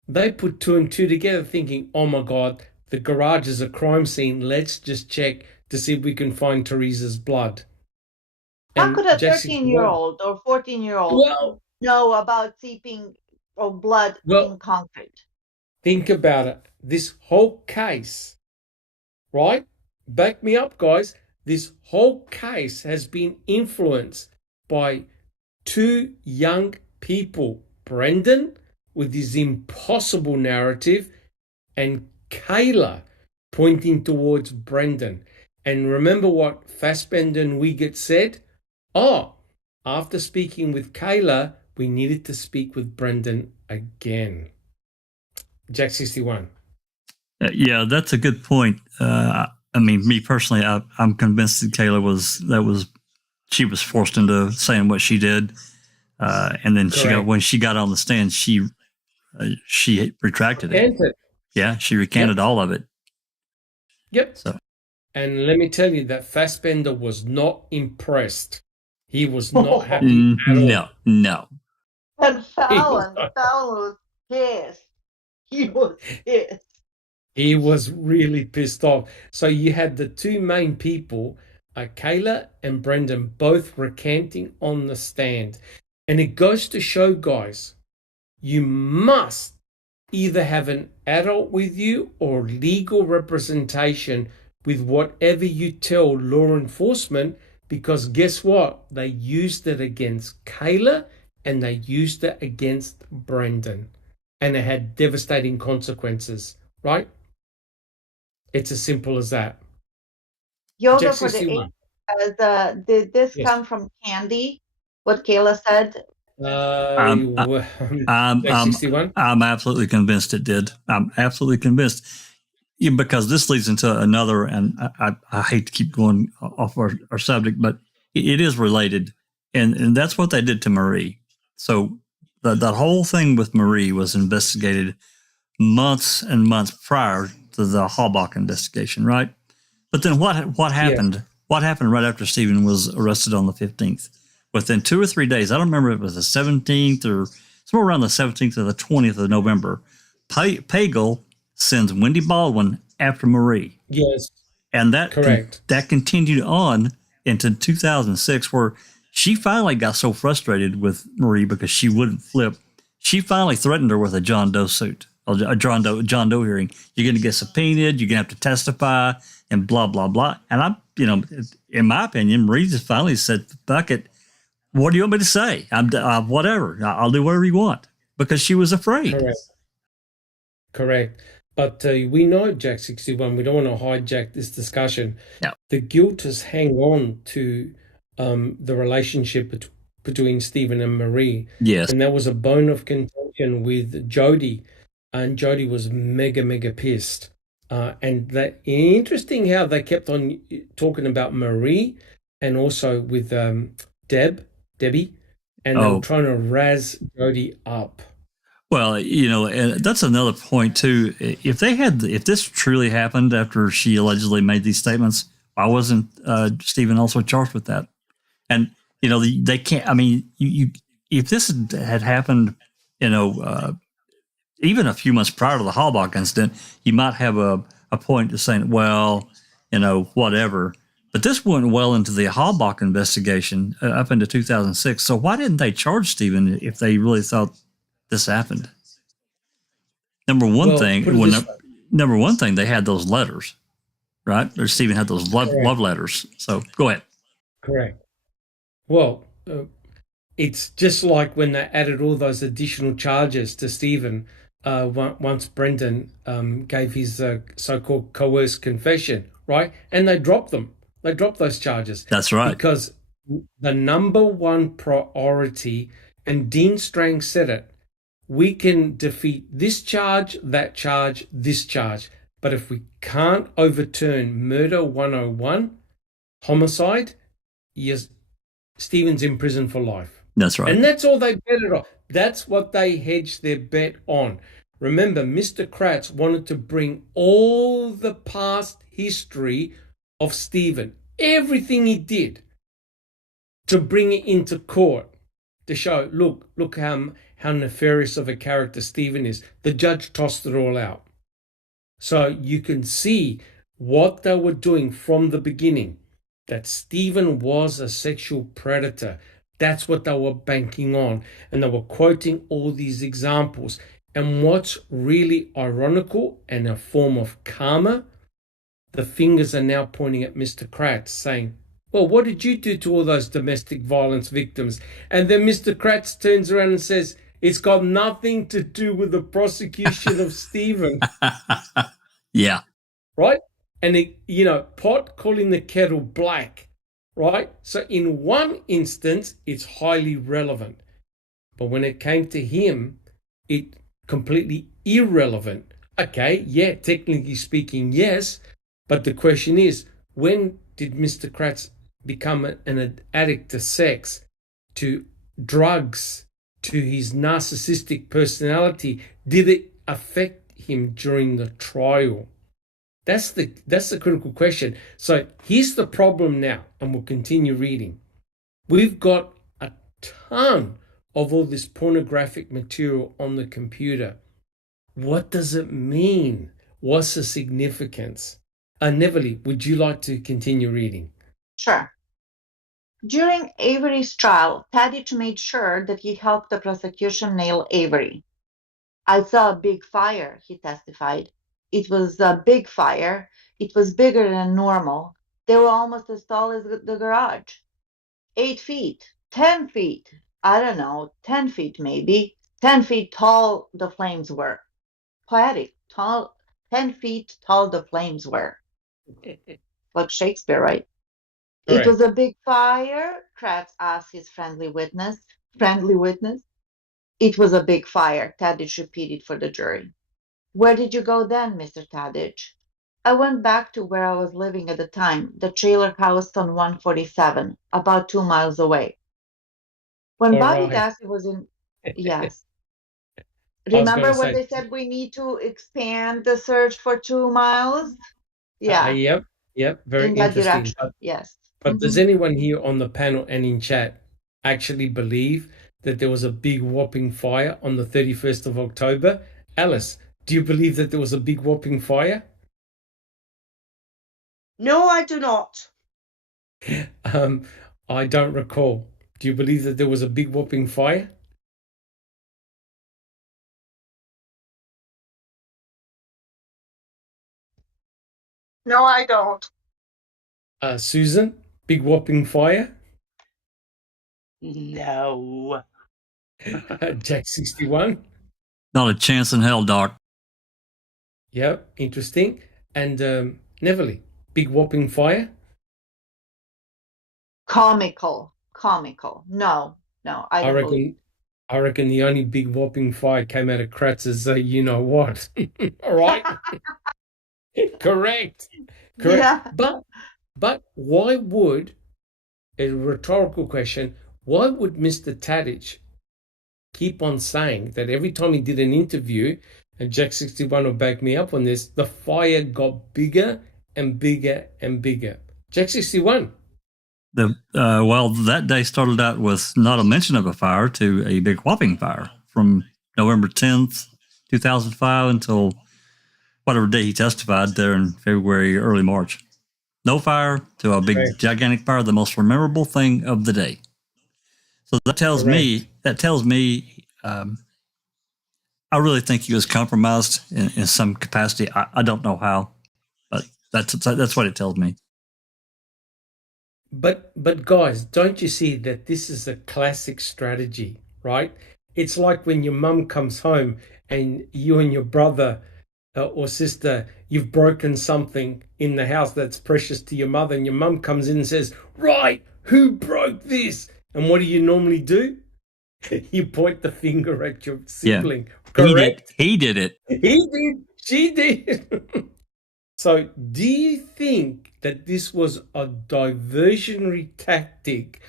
They put two and two together thinking, oh my God, the garage is a crime scene. Let's just check to see if we can find Teresa's blood. How could a 13-year-old or 14-year-old know about seeping of blood in concrete? Think about it. This whole case, right? Back me up, guys. This whole case has been influenced by two young people, Brendan with his impossible narrative and Kayla pointing towards Brendan. And remember what Fassbender and Wiegert said? After speaking with Kayla, we needed to speak with Brendan again. Jack 61. Yeah, that's a good point. I mean, me personally, I'm convinced that Kayla she was forced into saying what she did, and then when she got on the stand, she retracted it. Yeah, she recanted all of it. Yep. So, and let me tell you that Fassbender was not impressed. He was not happy at all. No. And Fallon was pissed. He was pissed. He was really pissed off. So you had the two main people, Kayla and Brendan, both recanting on the stand. And it goes to show, guys, you must either have an adult with you or legal representation with whatever you tell law enforcement, because guess what? They used it against Kayla and they used it against Brendan. And it had devastating consequences, right? It's as simple as that. Yoga for the did this come from Candy? What Kayla said? I'm absolutely convinced it did. I'm absolutely convinced. Yeah, because this leads into another, and I hate to keep going off our subject, but it is related. And that's what they did to Marie. So the whole thing with Marie was investigated months and months prior to the Halbach investigation, right? But then what happened? Yeah. What happened right after Stephen was arrested on the 15th? Within 2 or 3 days, I don't remember if it was the 17th or somewhere around the 17th or the 20th of November, Pagel sends Wendy Baldwin after Marie. Yes. And that continued on into 2006, where she finally got so frustrated with Marie because she wouldn't flip. She finally threatened her with a John Doe suit, a John Doe hearing. You're going to get subpoenaed. You're going to have to testify and blah, blah, blah. And in my opinion, Marie just finally said, fuck it. What do you want me to say? Whatever. I'll do whatever you want, because she was afraid. Correct. But we know, Jack 61, we don't want to hijack this discussion. No. The guilters hang on to the relationship between Stephen and Marie. Yes. And there was a bone of contention with Jody, and Jody was mega, mega pissed. And that interesting how they kept on talking about Marie and also with Debbie, and they were trying to razz Jody up. Well, and that's another point too. If this truly happened after she allegedly made these statements, why wasn't Stephen also charged with that? And they can't. I mean, if this had happened, even a few months prior to the Halbach incident, you might have a point to saying, well, whatever. But this went well into the Halbach investigation up into 2006. So why didn't they charge Stephen if they really thought this happened? Number one thing, they had those letters, right? Or Stephen had those love letters. So go ahead. Correct. Well, it's just like when they added all those additional charges to Stephen once Brendan gave his so-called coerced confession, right? And they dropped them. They dropped those charges. That's right. Because the number one priority, and Dean Strang said it, we can defeat this charge, that charge, this charge. But if we can't overturn murder 101, homicide, yes, Stephen's in prison for life. That's right. And that's all they betted on. That's what they hedged their bet on. Remember, Mr. Kratz wanted to bring all the past history of Stephen, everything he did, to bring it into court, to show, look how nefarious of a character Stephen is. The judge tossed it all out. So you can see what they were doing from the beginning, that Stephen was a sexual predator. That's what they were banking on. And they were quoting all these examples. And what's really ironical and a form of karma, the fingers are now pointing at Mr. Kratz saying, well, what did you do to all those domestic violence victims? And then Mr. Kratz turns around and says, it's got nothing to do with the prosecution of Stephen. Yeah. Right? And, pot calling the kettle black, right? So in one instance, it's highly relevant. But when it came to him, it completely irrelevant. Okay, yeah, technically speaking, yes. But the question is, when did Mr. Kratz become an addict to sex, to drugs, to his narcissistic personality? Did it affect him during the trial? That's the critical question. So here's the problem now, and we'll continue reading. We've got a ton of all this pornographic material on the computer. What does it mean? What's the significance? Neverly, would you like to continue reading? Sure. During Avery's trial, Tadich made sure that he helped the prosecution nail Avery. I saw a big fire, he testified. It was a big fire. It was bigger than normal. They were almost as tall as the garage. 8 feet, 10 feet, I don't know, 10 feet maybe. 10 feet tall the flames were. Poetic, tall, 10 feet tall the flames were. Like Shakespeare, right? Correct. It was a big fire, Kratz asked his friendly witness. It was a big fire, Tadich repeated for the jury. Where did you go then, Mr. Tadich? I went back to where I was living at the time, the trailer house on 147, about 2 miles away. When Bobby Dassey was in... Yes. Remember when they said we need to expand the search for 2 miles? Yeah. Yep. Very in that interesting. direction. Yes. But does anyone here on the panel and in chat actually believe that there was a big whopping fire on the 31st of October? Alice, do you believe that there was a big whopping fire? No, I do not. I don't recall. Do you believe that there was a big whopping fire? No, I don't. Susan, big whopping fire? No. Jack 61? Not a chance in hell, Doc. Yep, interesting. And Neverly, big whopping fire? Comical. No, I don't believe. I reckon the only big whopping fire came out of Kratz's you know what. All right. Correct. Yeah. But why would, a rhetorical question, why would Mr. Tadich keep on saying that every time he did an interview, and Jack 61 will back me up on this, the fire got bigger and bigger and bigger? Jack 61. Well, that day started out with not a mention of a fire to a big whopping fire from November 10th, 2005 until whatever day he testified there in February, early March. No fire to a big, Correct. gigantic fire, the most memorable thing of the day. So that tells me, I really think he was compromised in some capacity. I don't know how, but that's what it tells me. But guys, don't you see that this is a classic strategy, right? It's like when your mum comes home and you and your brother or sister, you've broken something in the house that's precious to your mother, and your mum comes in and says, "Right, who broke this?" And what do you normally do? You point the finger at your sibling. Yeah. Correct? He did it. He did. She did. So, do you think that this was a diversionary tactic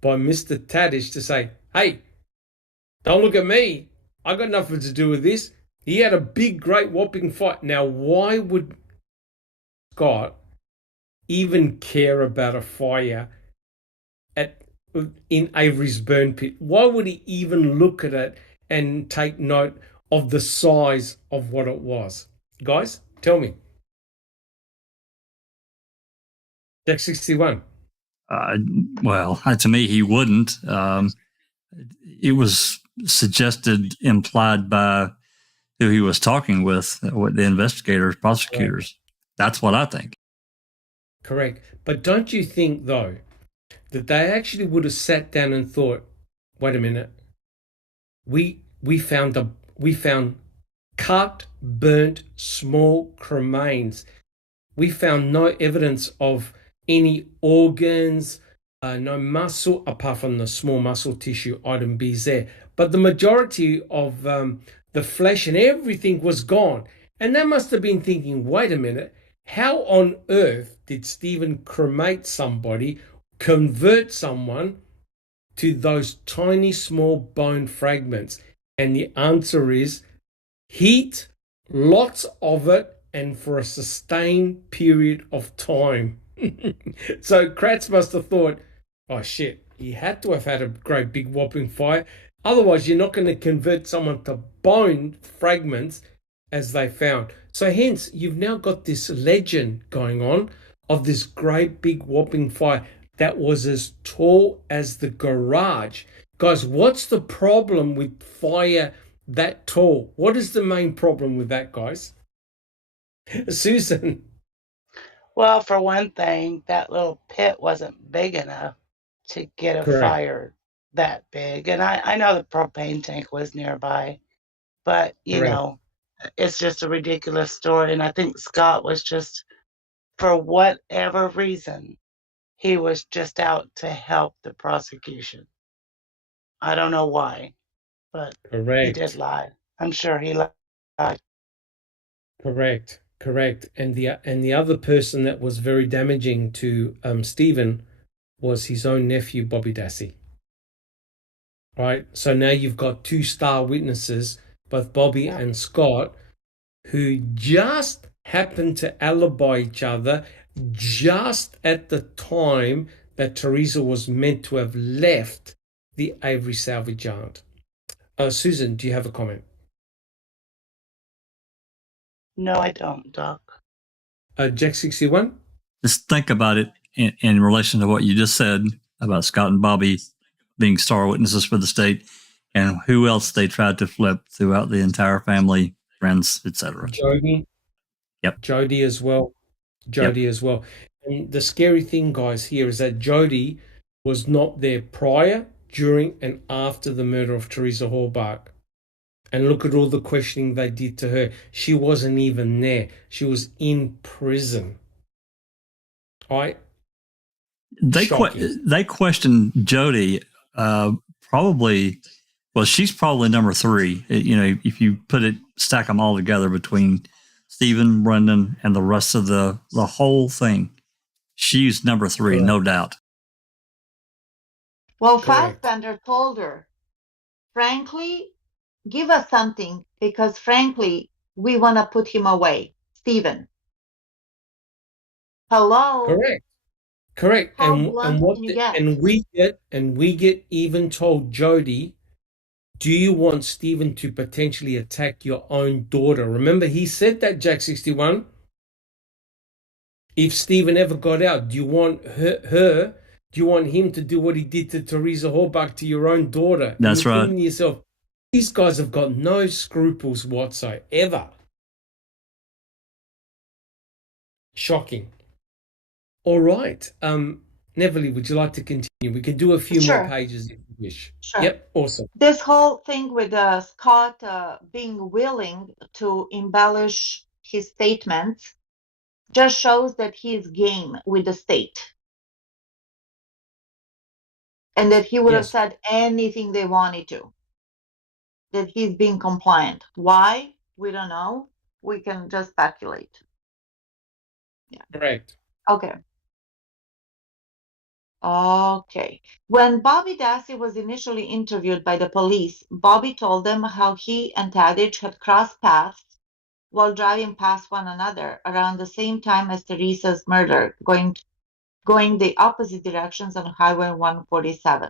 by Mr. Tadish to say, "Hey, don't look at me. I got nothing to do with this"? He had a big, great, whopping fight. Now, why would Scott even care about a fire in Avery's burn pit? Why would he even look at it and take note of the size of what it was? Guys, tell me. Deck 61. Well, to me, he wouldn't. It was suggested, implied by who he was talking with, the investigators, prosecutors. That's what I think. Correct. But don't you think, though, that they actually would have sat down and thought, wait a minute, we found cut, burnt, small cremains. We found no evidence of any organs, no muscle, apart from the small muscle tissue, item B's there. But the majority of the flesh and everything was gone. And they must have been thinking, wait a minute, how on earth did Stephen cremate somebody, convert someone to those tiny small bone fragments? And the answer is heat, lots of it, and for a sustained period of time. So Kratz must have thought, oh shit, he had to have had a great big whopping fire. Otherwise, you're not going to convert someone to bone fragments as they found. So hence, you've now got this legend going on of this great big whopping fire that was as tall as the garage. Guys, what's the problem with fire that tall? What is the main problem with that, guys? Susan. Well, for one thing, that little pit wasn't big enough to get a Correct. fire that big. And I know the propane tank was nearby, but you Correct. know, it's just a ridiculous story. And I think Scott was just, for whatever reason, he was just out to help the prosecution. I don't know why, but he Correct. did lie. I'm sure he lied. Correct. And the other person that was very damaging to Stephen was his own nephew, Bobby Dassey. Right? So now you've got two star witnesses, both Bobby Yeah. and Scott, who just happened to alibi each other just at the time that Teresa was meant to have left the Avery salvage yard. Susan, do you have a comment? No, I don't, Doc. Jack 61? Just think about it in relation to what you just said about Scott and Bobby being star witnesses for the state, and who else they tried to flip throughout the entire family, friends, etc. Jody. Yep. Jody as well. And the scary thing, guys, here is that Jody was not there prior, during, and after the murder of Teresa Hallbach. And look at all the questioning they did to her. She wasn't even there. She was in prison. Right? They questioned Jody probably. Well, she's probably number 3. You know, if you stack them all together between Stephen, Brendan, and the rest of the whole thing, she's number 3, Correct. no doubt. Well, Correct. Fassbender told her, frankly, give us something because, frankly, we want to put him away. Stephen. Hello? Correct. How blunt can you get? And we get even told Jody do you want Stephen to potentially attack your own daughter? Remember, he said that, Jack 61. If Stephen ever got out, do you want do you want him to do what he did to Teresa Halbach to your own daughter? That's and you're right. thinking to yourself, these guys have got no scruples whatsoever. Shocking. All right. Neville, would you like to continue? We can do a few more pages if you wish. Sure. Yep, awesome. This whole thing with Scott being willing to embellish his statements just shows that he is game with the state and that he would have said anything they wanted to, that he's being compliant. Why? We don't know. We can just speculate. Yeah. Correct. Okay. When Bobby Dassey was initially interviewed by the police, Bobby told them how he and Tadich had crossed paths while driving past one another around the same time as Teresa's murder, going the opposite directions on Highway 147.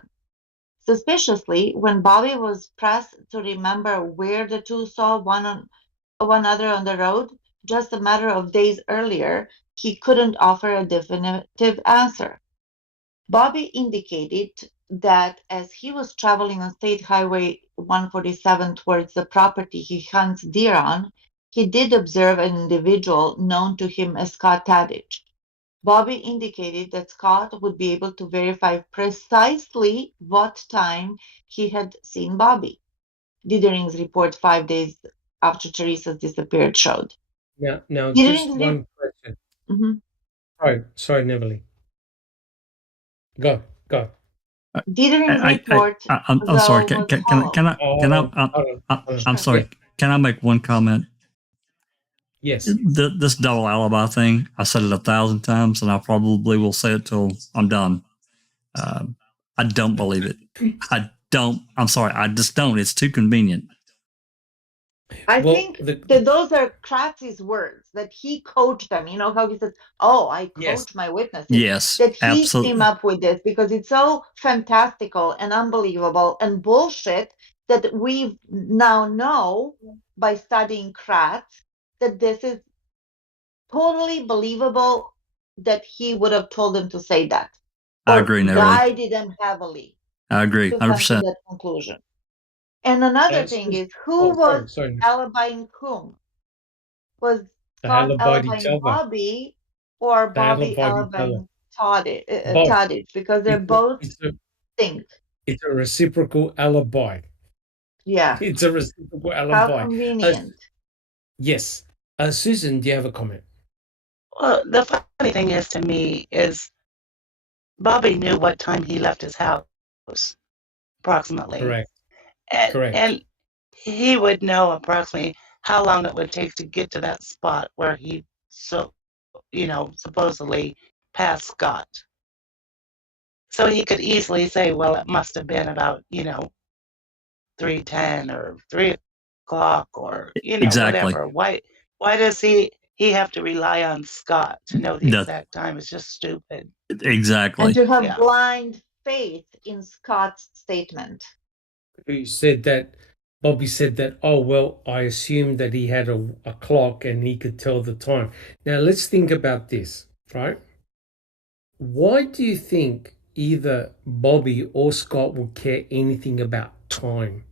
Suspiciously, when Bobby was pressed to remember where the two saw one another on the road, just a matter of days earlier, he couldn't offer a definitive answer. Bobby indicated that as he was traveling on State Highway 147 towards the property he hunts deer on, he did observe an individual known to him as Scott Tadich. Bobby indicated that Scott would be able to verify precisely what time he had seen Bobby. Dietering's report 5 days after Teresa's disappeared showed. Now just one question. Mm-hmm. Sorry, Neville. Go. Dietering's report. I'm sorry. I'm sorry. Can I make one comment? Yes. This double alibi thing, I said it 1,000 times, and I probably will say it till I'm done. I don't believe it. I'm sorry. I just don't. It's too convenient. I think that those are Kratz's words, that he coached them. You know how he says, I coach my witnesses. Yes, that he absolutely. came up with this because it's so fantastical and unbelievable and bullshit that we now know by studying Kratz that this is totally believable that he would have told them to say that. I agree, Neville. Guided them heavily. I agree, to come 100%. to that conclusion. And another thing is, who was alibying whom? Was Scott alibying Bobby or Bobby alibying Tadich? Because they're both things. It's a reciprocal alibi. Yeah. It's a reciprocal alibi. How convenient. Yes. Susan, do you have a comment? Well, the funny thing is to me is Bobby knew what time he left his house, approximately. Correct. And he would know approximately how long it would take to get to that spot where he supposedly passed Scott. So he could easily say, well, it must have been about, 3:10 or 3 o'clock or, exactly. whatever. Why does he have to rely on Scott to know the exact time? It's just stupid. Exactly. And to have blind faith in Scott's statement. Who said that? Bobby said that, I assumed that he had a clock and he could tell the time. Now, let's think about this, right? Why do you think either Bobby or Scott would care anything about time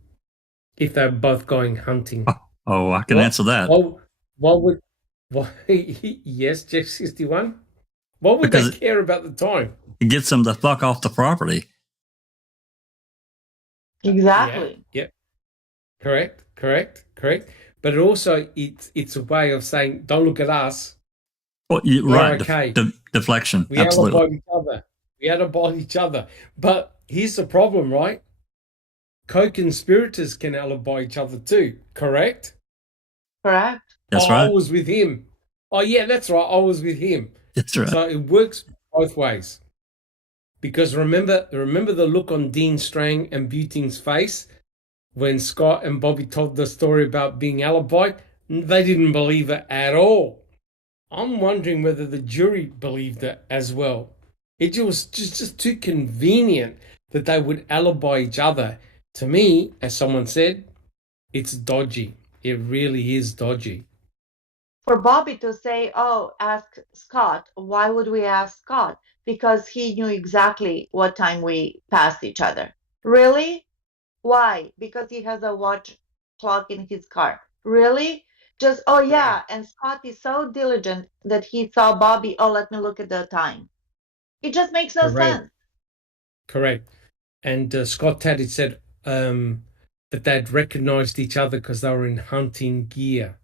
if they're both going hunting? I can answer that. Yes, Jeff 61? Why would they care about the time? It gets them the fuck off the property. Exactly. Yeah. Correct. But also, it's a way of saying, don't look at us. Well, right. Okay. Deflection. We absolutely. alibi each other. But here's the problem, right? Co-conspirators can alibi each other too, correct? Correct. That's right. I was with him. Oh, yeah, that's right. I was with him. That's right. So it works both ways. Because remember the look on Dean Strang and Buting's face when Scott and Bobby told the story about being alibi? They didn't believe it at all. I'm wondering whether the jury believed it as well. It was just too convenient that they would alibi each other. To me, as someone said, it's dodgy. It really is dodgy. For Bobby to say, oh, ask Scott, why would we ask Scott? Because he knew exactly what time we passed each other. Really? Why? Because he has a watch clock in his car. Really? Just, oh yeah, and Scott is so diligent that he saw Bobby, oh, let me look at the time. It just makes no Correct. sense. Correct. And Scott Taddy said that they'd recognized each other because they were in hunting gear.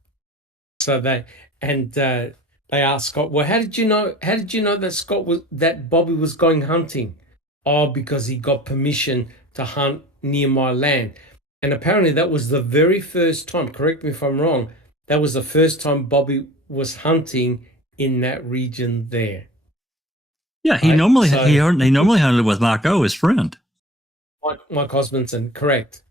So they asked Scott, well, how did you know that Bobby was going hunting? Oh, because he got permission to hunt near my land. And apparently that was the very first time, correct me if I'm wrong, that was the first time Bobby was hunting in that region there. Yeah, he Right? normally So he normally hunted with Mike O, his friend. Mike Osmondson, correct.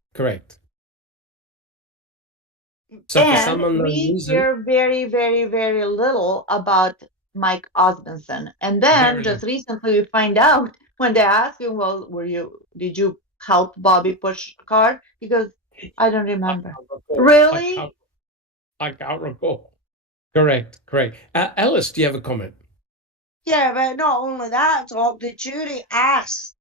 So for some And unknown we reason, hear very, very, very little about Mike Osmondson. And then just recently we find out when they ask him, well, did you help Bobby push a car? He goes, I don't remember. Really? I can't recall. Correct. Alice, do you have a comment? Yeah, but not only that, Doc, the jury asked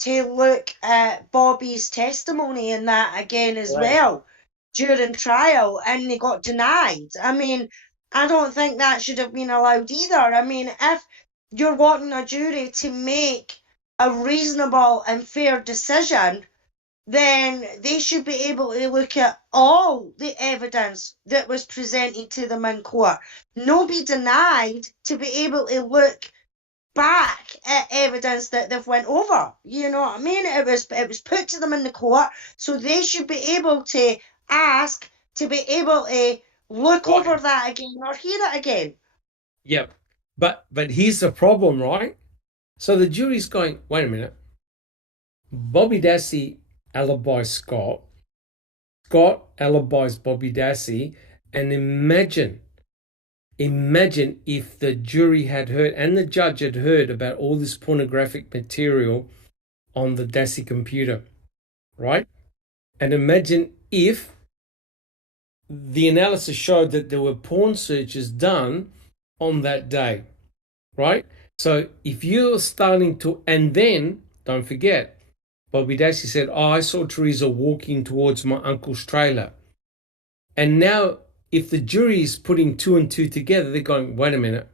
to look at Bobby's testimony and that again as well during trial, and they got denied. I mean, I don't think that should have been allowed either. I mean, if you're wanting a jury to make a reasonable and fair decision, then they should be able to look at all the evidence that was presented to them in court. No be denied to be able to look back at evidence that they've went over. You know what I mean? It was put to them in the court, so they should be able to ask to be able to look over that again or hear it again. Yep. But here's the problem, right? So the jury's going, wait a minute. Bobby Dassey alibis Scott. Scott alibis Bobby Dassey. And imagine if the jury had heard and the judge had heard about all this pornographic material on the Dassey computer, right? And imagine if the analysis showed that there were porn searches done on that day, right? So if you're starting to, and then don't forget, Bobby Dassey said, oh, I saw Teresa walking towards my uncle's trailer. And now if the jury is putting two and two together, they're going, wait a minute.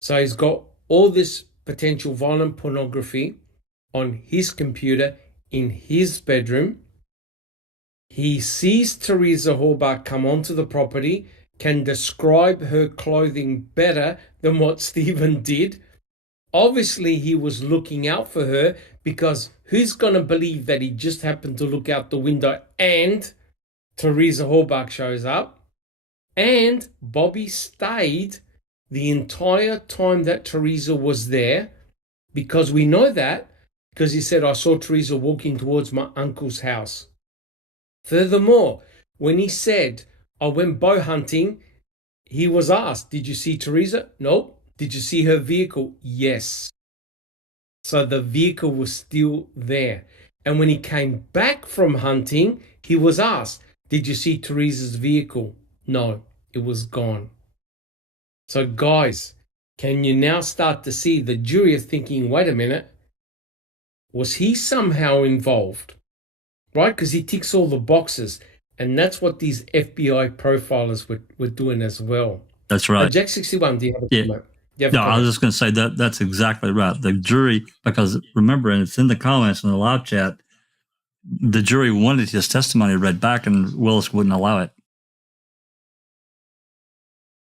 So he's got all this potential violent pornography on his computer in his bedroom. He sees Teresa Horbach come onto the property, can describe her clothing better than what Stephen did. Obviously, he was looking out for her, because who's going to believe that he just happened to look out the window and Teresa Horbach shows up? And Bobby stayed the entire time that Teresa was there, because we know that because he said, I saw Teresa walking towards my uncle's house. Furthermore, when he said, I went bow hunting, he was asked, did you see Teresa? Nope. Did you see her vehicle? Yes. So the vehicle was still there. And when he came back from hunting, he was asked, did you see Teresa's vehicle? No, it was gone. So guys, can you now start to see the jury are thinking, wait a minute, was he somehow involved? Right? Because he ticks all the boxes. And that's what these FBI profilers were doing as well. That's right. Jack 61, do you have a comment? No, I was just going to say that's exactly right. The jury, because remember, and it's in the comments in the live chat, the jury wanted his testimony read back, and Willis wouldn't allow it.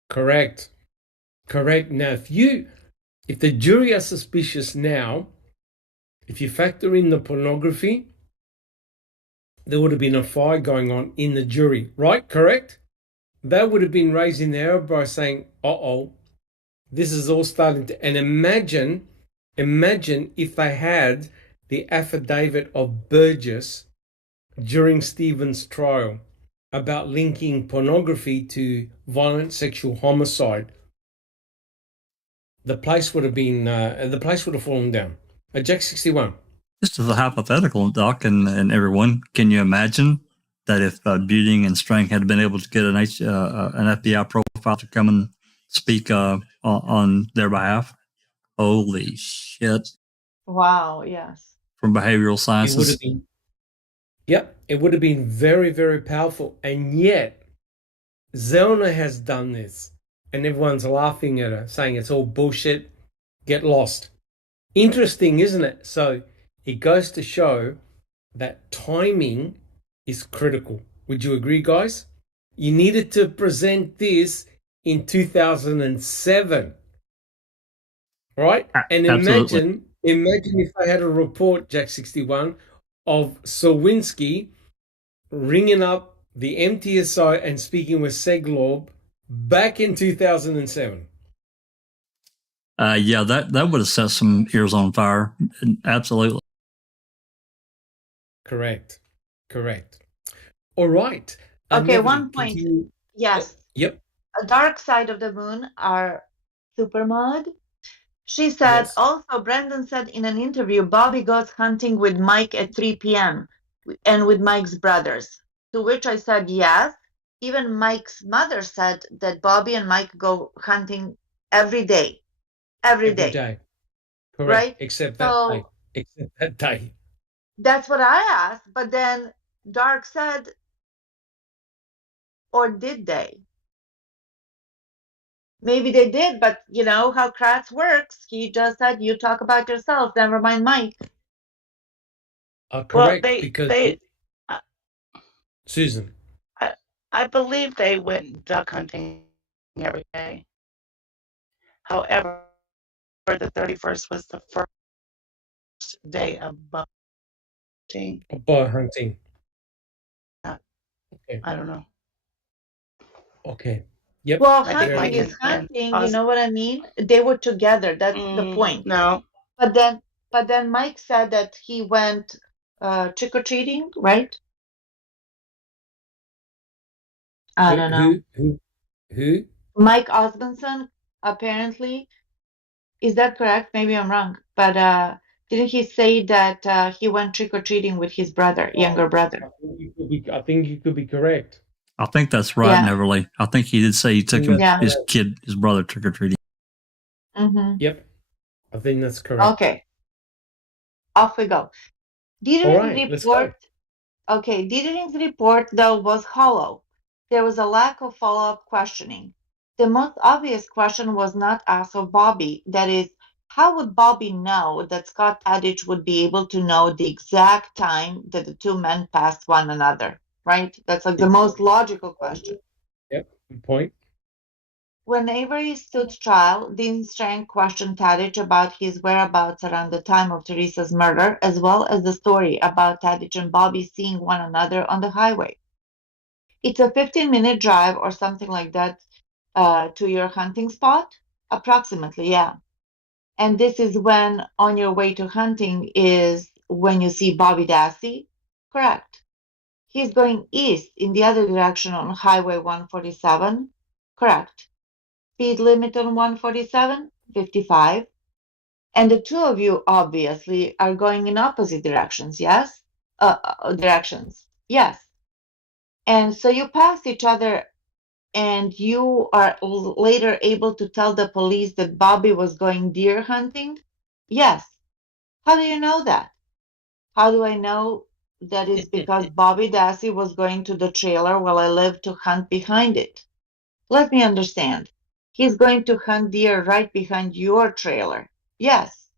Correct. Now, if the jury are suspicious now, if you factor in the pornography, there would have been a fire going on in the jury, right? Correct? They would have been raising their eyebrow saying, uh-oh, this is all starting to... And imagine if they had the affidavit of Burgess during Stephen's trial about linking pornography to violent sexual homicide. The place would have fallen down. Jack 61. Just as a hypothetical, Doc, and everyone, can you imagine that if Buting and Strang had been able to get an FBI profile to come and speak on their behalf? Holy shit. Wow, yes. From behavioral It would sciences. have been, yep, it would have been very, very powerful. And yet, Zellner has done this, and everyone's laughing at her, saying it's all bullshit, get lost. Interesting, isn't it? So it goes to show that timing is critical. Would you agree, guys? You needed to present this in 2007, right? And Absolutely. imagine if I had a report, Jack 61, of Sawinski ringing up the MTSO and speaking with Seglob back in 2007. Yeah, that would have set some ears on fire. Absolutely. Correct. All right. Okay, Never one point. continue. Yes. Yep. A dark side of the moon are supermod. She said, Yes. also, Brandon said in an interview, Bobby goes hunting with Mike at 3 p.m. and with Mike's brothers. To which I said, yes. Even Mike's mother said that Bobby and Mike go hunting every day. Every day. Correct. Right? Except that day. That's what I asked. But then Dark said, or did they? Maybe they did, but you know how Kratz works. He just said, you talk about yourself, never mind Mike. Correct. Well, because Susan. I believe they went duck hunting every day. However, the 31st was the first day of bow hunting. Bow hunting. Okay. I don't know. Okay. Yep. Well, I think hunting Mike is and hunting, you know what I mean? They were together. That's the point. No. But then Mike said that he went trick-or-treating, right? I don't know. Who? Mike Osmondson, apparently. Is that correct? Maybe I'm wrong. But didn't he say that he went trick-or-treating with his brother, younger brother? I think you could be correct. I think that's right, Yeah. Neverly. I think he did say he took Yeah. his brother trick-or-treating. Mm-hmm. Yep. I think that's correct. Okay. Off we go. Dietering's report, though, was hollow. There was a lack of follow-up questioning. The most obvious question was not asked of Bobby. That is, how would Bobby know that Scott Tadich would be able to know the exact time that the two men passed one another? Right? That's like the most logical question. Yep. Good point. When Avery stood trial, Dean Strang questioned Tadich about his whereabouts around the time of Teresa's murder, as well as the story about Tadich and Bobby seeing one another on the highway. It's a 15-minute drive or something like that to your hunting spot? Approximately, yeah. And this is when on your way to hunting is when you see Bobby Dassey? Correct. He's going east in the other direction on Highway 147? Correct. Speed limit on 147, 55. And the two of you obviously are going in opposite directions, yes? Directions, yes. And so you pass each other and you are later able to tell the police that Bobby was going deer hunting? Yes. How do you know that? How do I know that it's because Bobby Dassey was going to the trailer while I lived to hunt behind it? Let me understand. He's going to hunt deer right behind your trailer. Yes,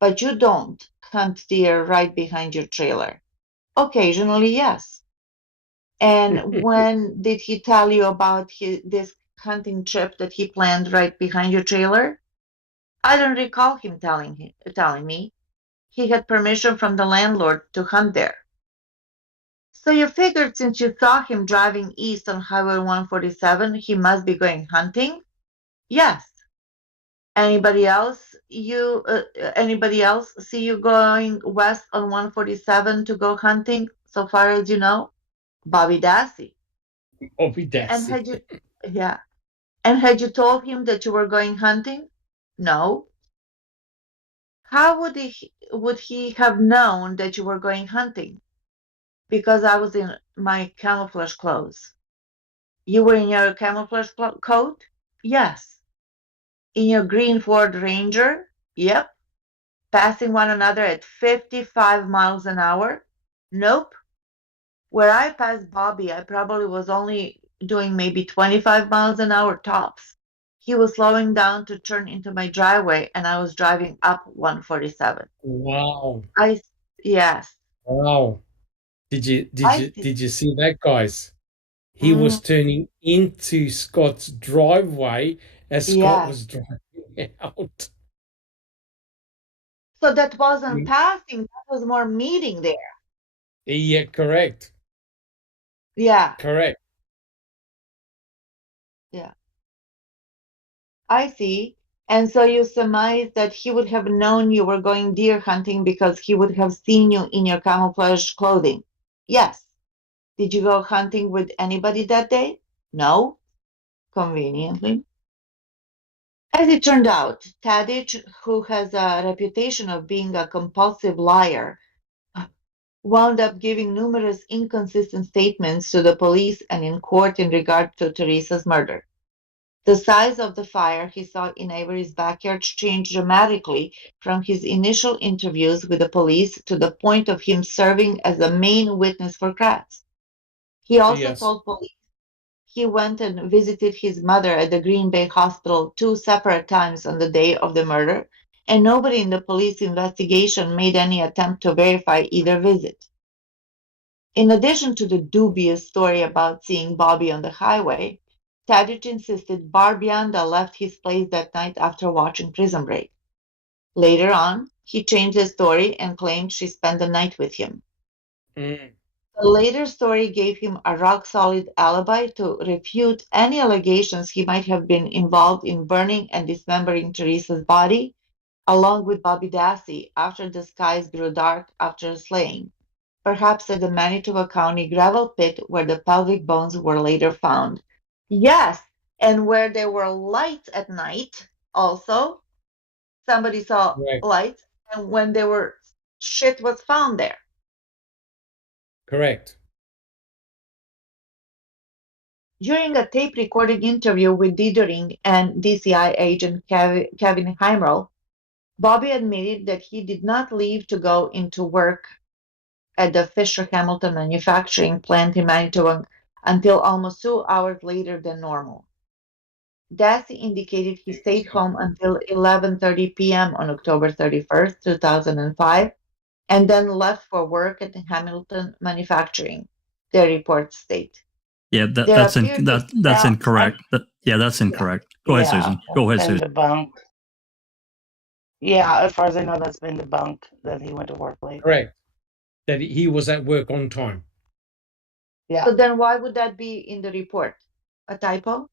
but you don't hunt deer right behind your trailer. Occasionally, yes. And when did he tell you about this hunting trip that he planned right behind your trailer? I don't recall him telling me. He had permission from the landlord to hunt there. So you figured since you saw him driving east on Highway 147, he must be going hunting? Yes. Anybody else see you going west on 147 to go hunting so far as you know? Bobby Dassey. Bobby Dassey. And had you told him that you were going hunting? No. how would he have known that you were going hunting? Because I was in my camouflage clothes. You were in your camouflage coat? Yes. In your green Ford Ranger? Yep. Passing one another at 55 miles an hour? Nope. Where I passed Bobby, I probably was only doing maybe 25 miles an hour tops. He was slowing down to turn into my driveway, and I was driving up 147. Wow. Yes. Wow. Did you see that, guys? He was Mm, turning into Scott's driveway as Scott yes. was driving out. So that wasn't passing, that was more meeting there. Yeah, correct. Yeah. Correct. Yeah. I see. And so you surmise that he would have known you were going deer hunting because he would have seen you in your camouflage clothing. Yes. Did you go hunting with anybody that day? No. Conveniently. As it turned out, Tadich, who has a reputation of being a compulsive liar, wound up giving numerous inconsistent statements to the police and in court in regard to Teresa's murder. The size of the fire he saw in Avery's backyard changed dramatically from his initial interviews with the police to the point of him serving as the main witness for Kratz. He also Yes. told police he went and visited his mother at the Green Bay Hospital 2 separate times on the day of the murder, and nobody in the police investigation made any attempt to verify either visit. In addition to the dubious story about seeing Bobby on the highway, Tadich insisted Barbianda left his place that night after watching Prison Break. Later on, he changed the story and claimed she spent the night with him. Mm. The later story gave him a rock-solid alibi to refute any allegations he might have been involved in burning and dismembering Teresa's body, along with Bobby Dassey, after the skies grew dark after slaying, perhaps at the Manitoba County gravel pit where the pelvic bones were later found. Yes, and where there were lights at night also. Somebody saw Correct. lights, and when there were shit was found there. Correct. During a tape recorded interview with Diedering and DCI agent Kevin Heimerl, Bobby admitted that he did not leave to go into work at the Fisher Hamilton manufacturing plant in Manitoba until almost 2 hours later than normal. Dassey indicated he stayed home until 11:30 p.m. on October 31st, 2005, and then left for work at the Hamilton manufacturing, their reports state. Yeah, that's incorrect. That's incorrect. Go ahead, Susan. Go ahead, Susan. Debunked. Yeah, as far as I know, that's been debunked that he went to work late. Correct. That he was at work on time. Yeah. So then why would that be in the report? A typo?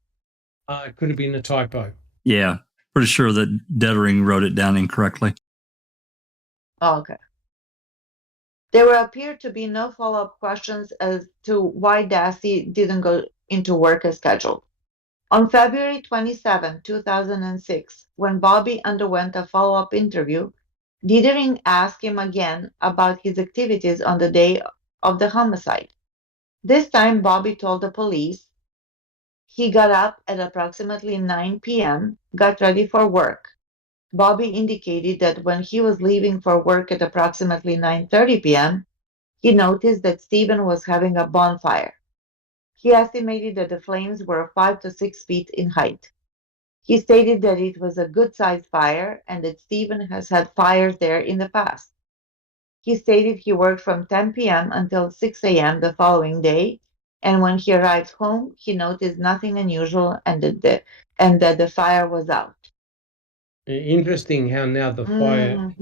It could have been a typo. Yeah, pretty sure that Dettering wrote it down incorrectly. Oh, okay. There will appear to be no follow-up questions as to why Dassey didn't go into work as scheduled. On February 27, 2006, when Bobby underwent a follow-up interview, Diedering asked him again about his activities on the day of the homicide. This time, Bobby told the police he got up at approximately 9 p.m., got ready for work. Bobby indicated that when he was leaving for work at approximately 9:30 p.m., he noticed that Stephen was having a bonfire. He estimated that the flames were 5 to 6 feet in height. He stated that it was a good-sized fire and that Stephen has had fires there in the past. He stated he worked from 10 p.m. until 6 a.m. the following day, and when he arrived home, he noticed nothing unusual and that the fire was out. Interesting how now the fire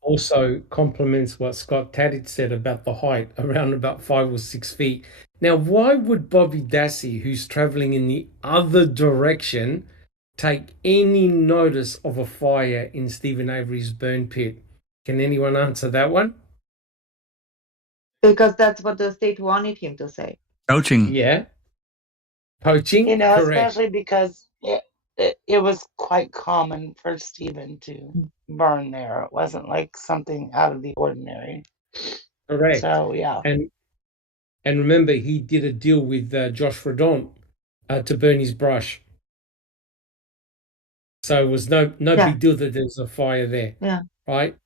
also complements what Scott Tadich said about the height, around about 5 or 6 feet. Now, why would Bobby Dassey, who's traveling in the other direction, take any notice of a fire in Stephen Avery's burn pit? Can anyone answer that one? Because that's what the state wanted him to say. Coaching. Yeah. Poaching? You know, Correct. especially because it was quite common for Stephen to burn there. It wasn't like something out of the ordinary. Correct. So yeah. And remember, he did a deal with Josh Redon to burn his brush. So it was no Yeah. big deal that there was a fire there. Yeah. Right?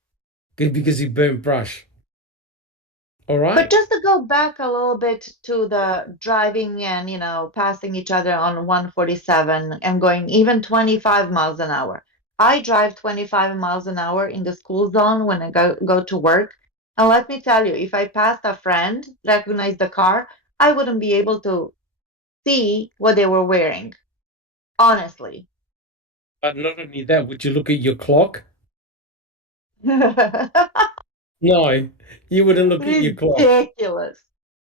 Because he burnt brush. All right. But just to go back a little bit to the driving and, passing each other on 147 and going even 25 miles an hour. I drive 25 miles an hour in the school zone when I go to work. And let me tell you, if I passed a friend, recognize the car, I wouldn't be able to see what they were wearing. Honestly. But not only that, would you look at your clock? No, you wouldn't look at your clock. Ridiculous.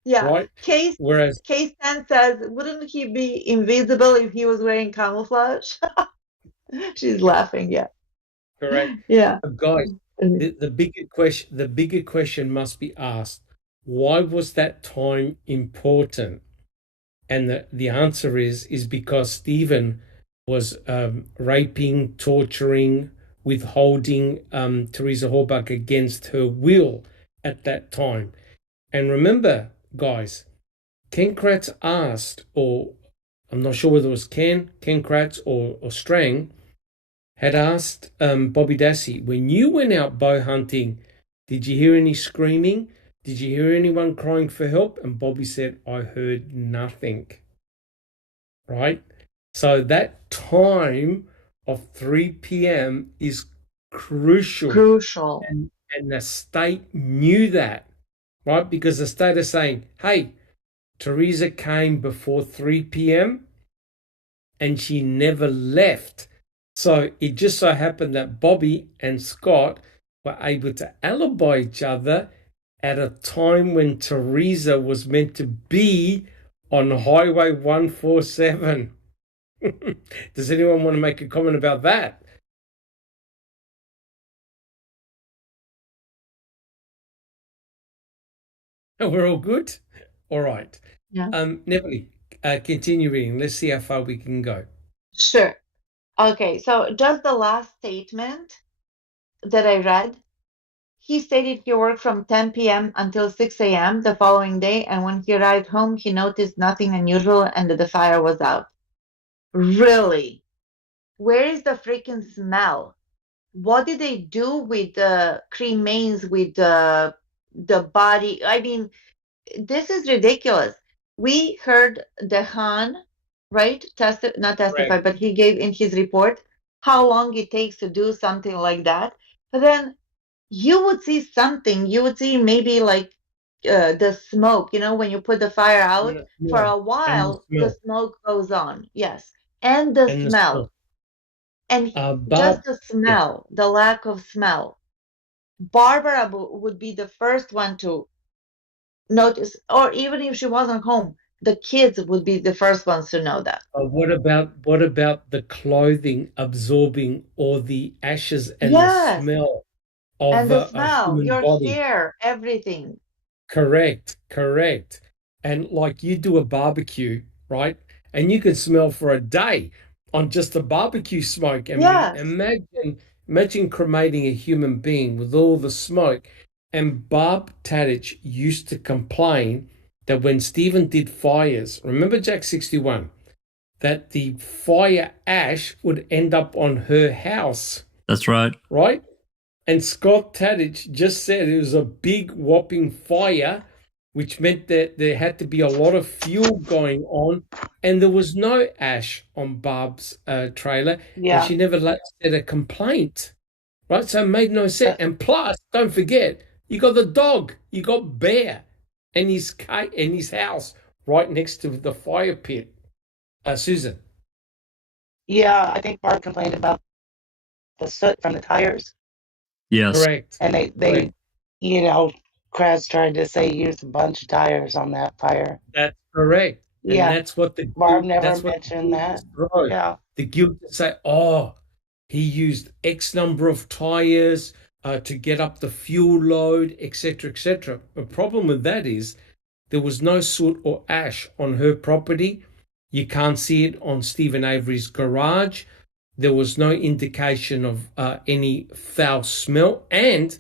Yeah. Right? Case Whereas 10 says, wouldn't he be invisible if he was wearing camouflage? She's laughing. Yeah. correct. Yeah. Guys, the bigger question must be asked, why was that time important? And the answer is because Stephen was raping, torturing, withholding Teresa Halbach against her will at that time. And remember, guys, Ken Kratz asked, or I'm not sure whether it was Ken Kratz or Strang, had asked Bobby Dassey, when you went out bow hunting, did you hear any screaming? Did you hear anyone crying for help? And Bobby said, I heard nothing. Right? So that time of 3 p.m. is crucial. Crucial. And the state knew that, right? Because the state is saying, hey, Teresa came before 3 p.m. and she never left. So it just so happened that Bobby and Scott were able to alibi each other at a time when Teresa was meant to be on Highway 147. Does anyone want to make a comment about that? Oh, we're all good? All right. Yeah. Neville, continue reading. Let's see how far we can go. Sure. Okay, so just the last statement that I read, he stated he worked from 10 p.m. until 6 a.m. the following day, and when he arrived home, he noticed nothing unusual and that the fire was out. Really? Where is the freaking smell? What did they do with the cremains, with the body? I mean, this is ridiculous. We heard Dehan, right? Not testify, Correct. but he gave in his report how long it takes to do something like that. But then you would see something. You would see maybe like the smoke, when you put the fire out for a while, the smoke goes on. Yes. And the smell. And just the smell, the lack of smell. Barbara would be the first one to notice, or even if she wasn't home, the kids would be the first ones to know that. What about the clothing absorbing all the ashes and the smell of and the smell, human your body? hair, everything. Correct. And like you do a barbecue, right? And you can smell for a day on just the barbecue smoke. I mean, imagine cremating a human being with all the smoke. And Barb Tadich used to complain that when Stephen did fires, remember Jack 61, that the fire ash would end up on her house. That's right. Right? And Scott Tadich just said it was a big whopping fire, which meant that there had to be a lot of fuel going on, and there was no ash on Barb's trailer, and she never said a complaint, right? So it made no sense. And plus, don't forget, you got the dog, you got Bear, and his house right next to the fire pit. Susan. Yeah, I think Barb complained about the soot from the tires. Yes. Correct. And they Kratz tried to say use a bunch of tires on that fire. That's correct. Yeah. And that's what Barb never mentioned that. Yeah. The guilt to say, he used X number of tires to get up the fuel load, etc., etc. The problem with that is there was no soot or ash on her property, You can't see it on Stephen Avery's garage. There was no indication of any foul smell. And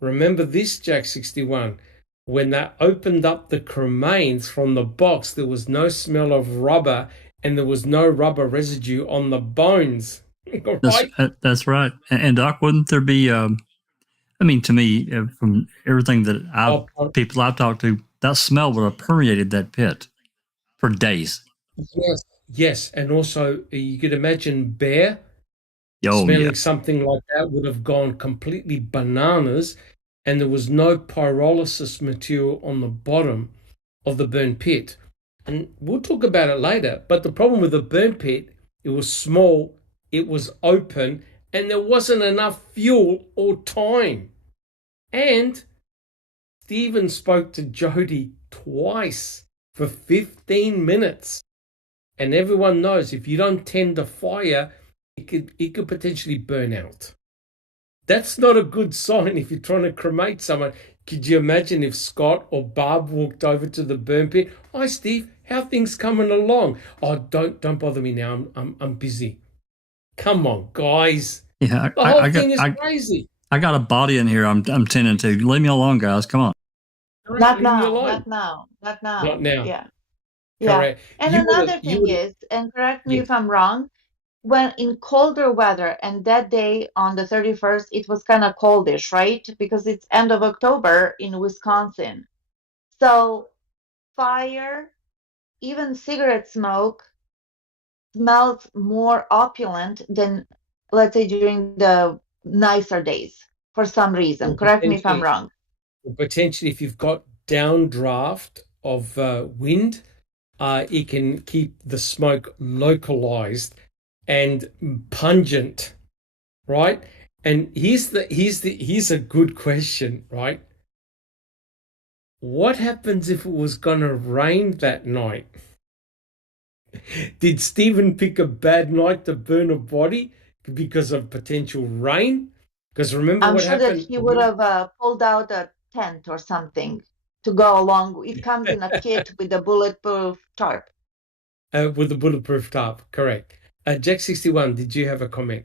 remember this, Jack 61, when they opened up the cremains from the box, there was no smell of rubber and there was no rubber residue on the bones. Right? That's right. And Doc, wouldn't there be? I mean, to me, from everything that people I've talked to, that smell would have permeated that pit for days. Yes, yes, and also you could imagine Bear Oh, smelling yeah. something like that would have gone completely bananas, and there was no pyrolysis material on the bottom of the burn pit. And we'll talk about it later, but the problem with the burn pit, it was small, it was open, and there wasn't enough fuel or time. And Stephen spoke to Jody twice for 15 minutes. And everyone knows if you don't tend to fire, it could potentially burn out. That's not a good sign if you're trying to cremate someone. Could you imagine if Scott or Barb walked over to the burn pit? Hi, Steve, how things coming along? Oh, don't bother me now. I'm busy. Come on, guys. Yeah, The whole thing is crazy. I got a body in here. I'm tending to. Leave me alone, guys. Come on. Not now. Not now. Not now. Not now. Yeah. Correct. Yeah. And another thing is, and correct me if I'm wrong, when in colder weather, and that day on the 31st, it was kind of coldish, right? Because it's end of October in Wisconsin. So fire, even cigarette smoke, smells more opulent than, let's say, during the nicer days for some reason. Correct me if I'm wrong. Potentially, if you've got downdraft of wind, it can keep the smoke localized and pungent, right? And here's a good question, right? What happens if it was going to rain that night? Did Stephen pick a bad night to burn a body because of potential rain? Because remember what happened? I'm sure that he would have pulled out a tent or something to go along. It comes in a kit with a bulletproof tarp. With the bulletproof tarp, correct. Jack 61, did you have a comment?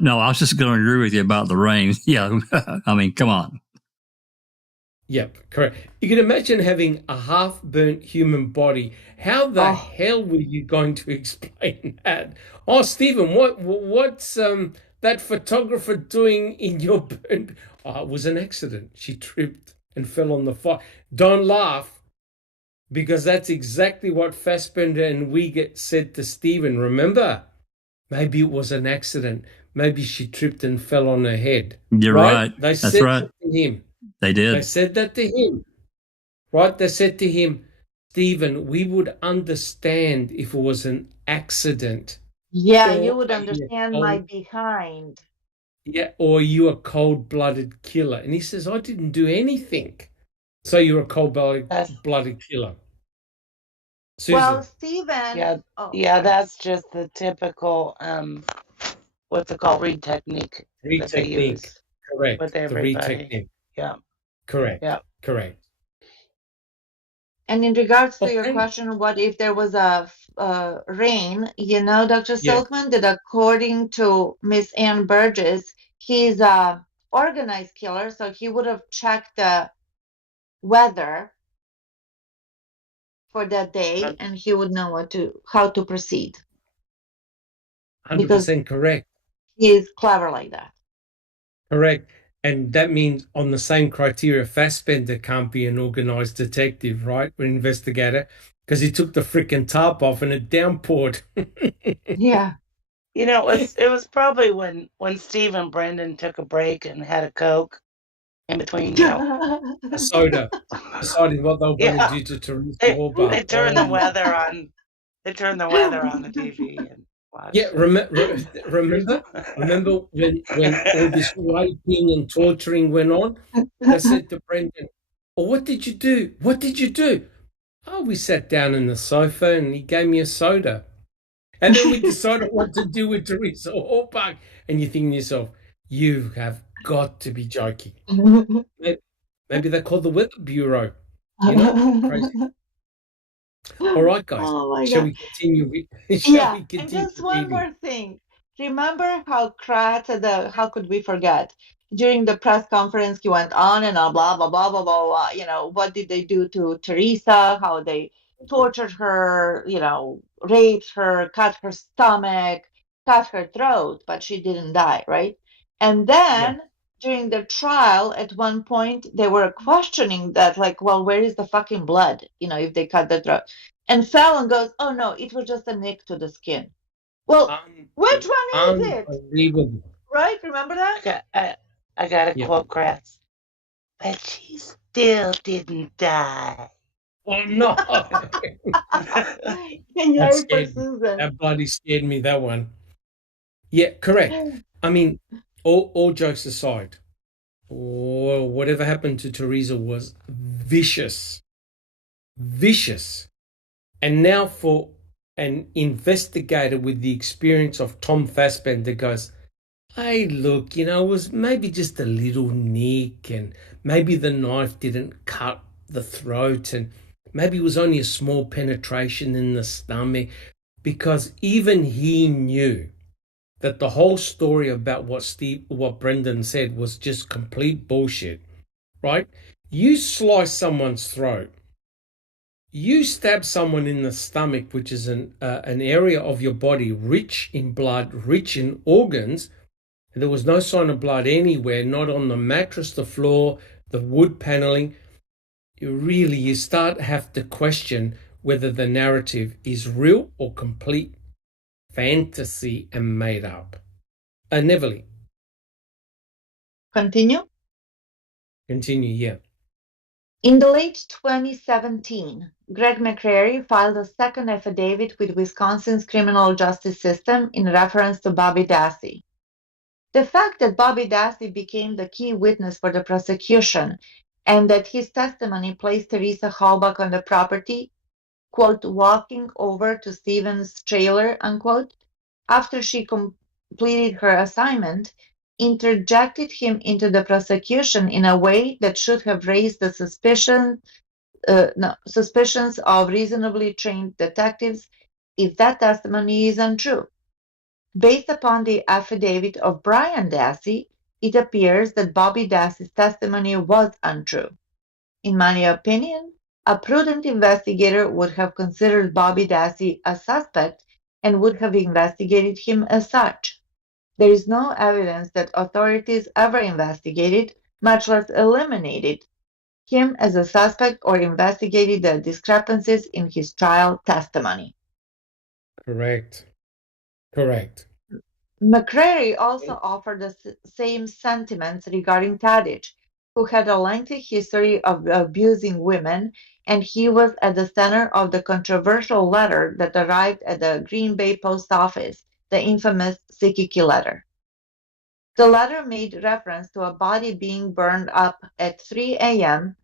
No, I was just going to agree with you about the rain. Yeah, I mean, come on. Yep, correct. You can imagine having a half-burnt human body. How the hell were you going to explain that? Oh, Stephen, what's that photographer doing in your burnt? Oh, it was an accident. She tripped and fell on the fire. Don't laugh, because that's exactly what Fassbender and Wiegert said to Stephen. Remember? Maybe it was an accident. Maybe she tripped and fell on her head. You're right. They That's said right. that to him. They did. They said that to him. Right? They said to him, Stephen, we would understand if it was an accident. Yeah, you would understand my behind. Yeah, or you a cold-blooded killer. And he says, I didn't do anything. So you're a cold-blooded killer. Susan. Well, Stephen. Yeah, that's just the typical what's it called? Read technique. Read technique. Correct. With everybody. The read technique. Yeah. Correct. Yeah. Correct. And in regards to your question, what if there was a rain? You know, Dr. Silkman, that according to Miss Ann Burgess, he's a organized killer, so he would have checked the weather for that day, and he would know how to proceed. 100% correct. He is clever like that. Correct. And that means on the same criteria, Fassbender can't be an organized detective, right? Or investigator, because he took the freaking tarp off and it downpoured. Yeah. You know, it was probably when Steve and Brendan took a break and had a Coke in between, you know. A soda. Deciding what they were going to do to Teresa Hallbach. They turned the weather on. They turned the weather on the TV and watched. Yeah, remember when all this raping and torturing went on? They said to Brendan, "Oh, what did you do? What did you do?" "Oh, we sat down in the sofa and he gave me a soda." And then we decided what to do with Teresa Hallbach. And you think to yourself, you have got to be joking. Maybe they call the Weather Bureau. You know, crazy. All right, guys. Oh my Shall God. we continue? Shall Yeah, we and continue just one reading? more thing. Remember how Krat, how could we forget? During the press conference, he went on and on, blah, blah, blah, blah, blah, blah. You know, what did they do to Teresa? How they tortured her, you know, raped her, cut her stomach, cut her throat, but she didn't die, right? And Yeah. then during the trial, at one point, they were questioning that, like, well, where is the fucking blood? You know, if they cut the throat. And Fallon goes, oh no, it was just a nick to the skin. Well, which one is it? Unbelievable. Right? Remember that? I got a Yeah. quote, Kratz. But she still didn't die. Oh no. That Yay for scared me. Susan. That bloody scared me, that one. Yeah, correct. I mean, all jokes aside, whatever happened to Teresa was vicious. Vicious. And now for an investigator with the experience of Tom Fassbender goes, hey, look, you know, it was maybe just a little nick, and maybe the knife didn't cut the throat, and maybe it was only a small penetration in the stomach, because even he knew that the whole story about what Brendan said was just complete bullshit, right? You slice someone's throat, you stab someone in the stomach, which is an area of your body rich in blood, rich in organs. There was no sign of blood anywhere, not on the mattress, the floor, the wood paneling. You have to question whether the narrative is real or complete fantasy and made up. Neverly, Continue. continue, yeah. In the late 2017, Greg McCrary filed a second affidavit with Wisconsin's criminal justice system in reference to Bobby Dassey. The fact that Bobby Dassey became the key witness for the prosecution and that his testimony placed Teresa Halbach on the property, quote, walking over to Stephen's trailer, unquote, after she completed her assignment, interjected him into the prosecution in a way that should have raised the suspicions of reasonably trained detectives if that testimony is untrue. Based upon the affidavit of Brian Dassey, it appears that Bobby Dassey's testimony was untrue. In my opinion, a prudent investigator would have considered Bobby Dassey a suspect and would have investigated him as such. There is no evidence that authorities ever investigated, much less eliminated, him as a suspect or investigated the discrepancies in his trial testimony. Correct. McCrary also offered the same sentiments regarding Tadic, who had a lengthy history of abusing women, and he was at the center of the controversial letter that arrived at the Green Bay post office, the infamous Sikiki letter. The letter made reference to a body being burned up at 3 a.m.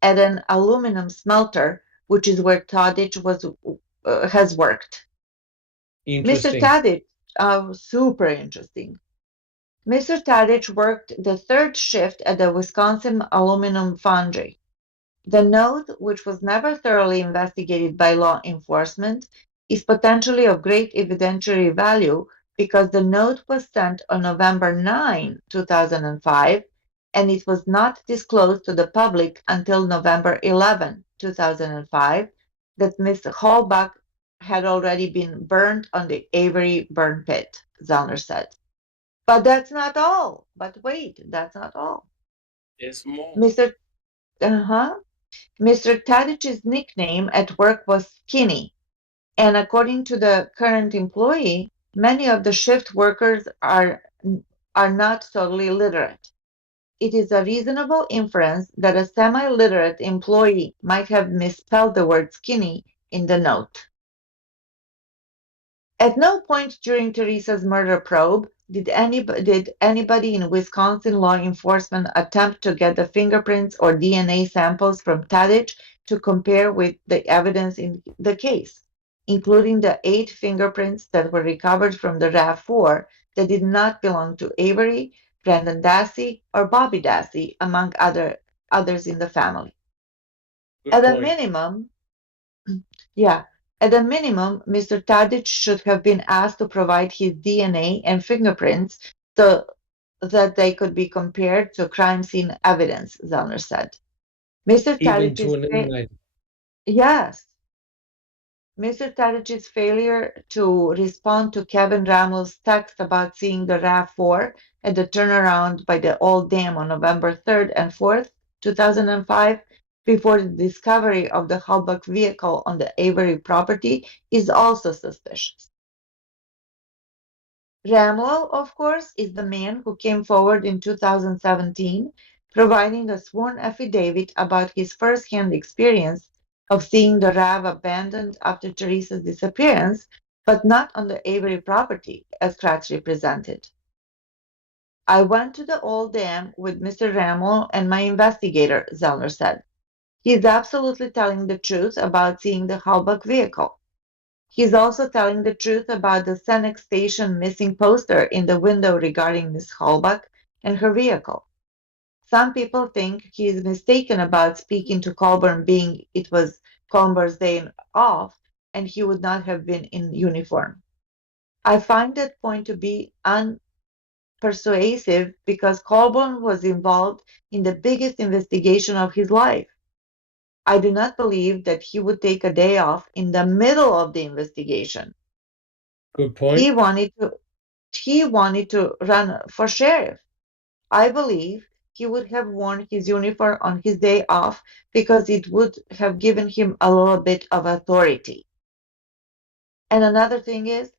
at an aluminum smelter, which is where Tadic has worked. Mr. Interesting. Tadic, super interesting. Mr. Tadic worked the third shift at the Wisconsin aluminum foundry. The note, which was never thoroughly investigated by law enforcement, is potentially of great evidentiary value because the note was sent on November 9, 2005, and it was not disclosed to the public until November 11, 2005, that Ms. Halbach had already been burned on the Avery burn pit, Zellner said. But that's not all. But wait, that's not all. There's more. Mr. Tadic's nickname at work was Skinny, and according to the current employee, many of the shift workers are not totally literate. It is a reasonable inference that a semi-literate employee might have misspelled the word skinny in the note. At no point during Teresa's murder probe did anybody in Wisconsin law enforcement attempt to get the fingerprints or DNA samples from Tadic to compare with the evidence in the case, including the 8 fingerprints that were recovered from the RAV4 that did not belong to Avery, Brendan Dassey, or Bobby Dassey, among others in the family. At a minimum, Yeah. At a minimum, Mr. Tadic should have been asked to provide his DNA and fingerprints so that they could be compared to crime scene evidence, Zellner said. Mr. Even to Tadic's eliminate. yes. Mr. Tadic's failure to respond to Kevin Rammel's text about seeing the RAV4 at the turnaround by the Old Dam on November 3rd and 4th, 2005, before the discovery of the Halbach vehicle on the Avery property is also suspicious. Ramuel, of course, is the man who came forward in 2017, providing a sworn affidavit about his first-hand experience of seeing the RAV abandoned after Teresa's disappearance, but not on the Avery property, as Kratz represented. I went to the old dam with Mr. Ramuel and my investigator, Zellner said. He is absolutely telling the truth about seeing the Halbach vehicle. He's also telling the truth about the Senex station missing poster in the window regarding Miss Halbach and her vehicle. Some people think he is mistaken about speaking to Colburn, being it was Colburn's day off and he would not have been in uniform. I find that point to be unpersuasive because Colburn was involved in the biggest investigation of his life. I do not believe that he would take a day off in the middle of the investigation. Good point. He wanted to run for sheriff. I believe he would have worn his uniform on his day off because it would have given him a little bit of authority. And another thing is,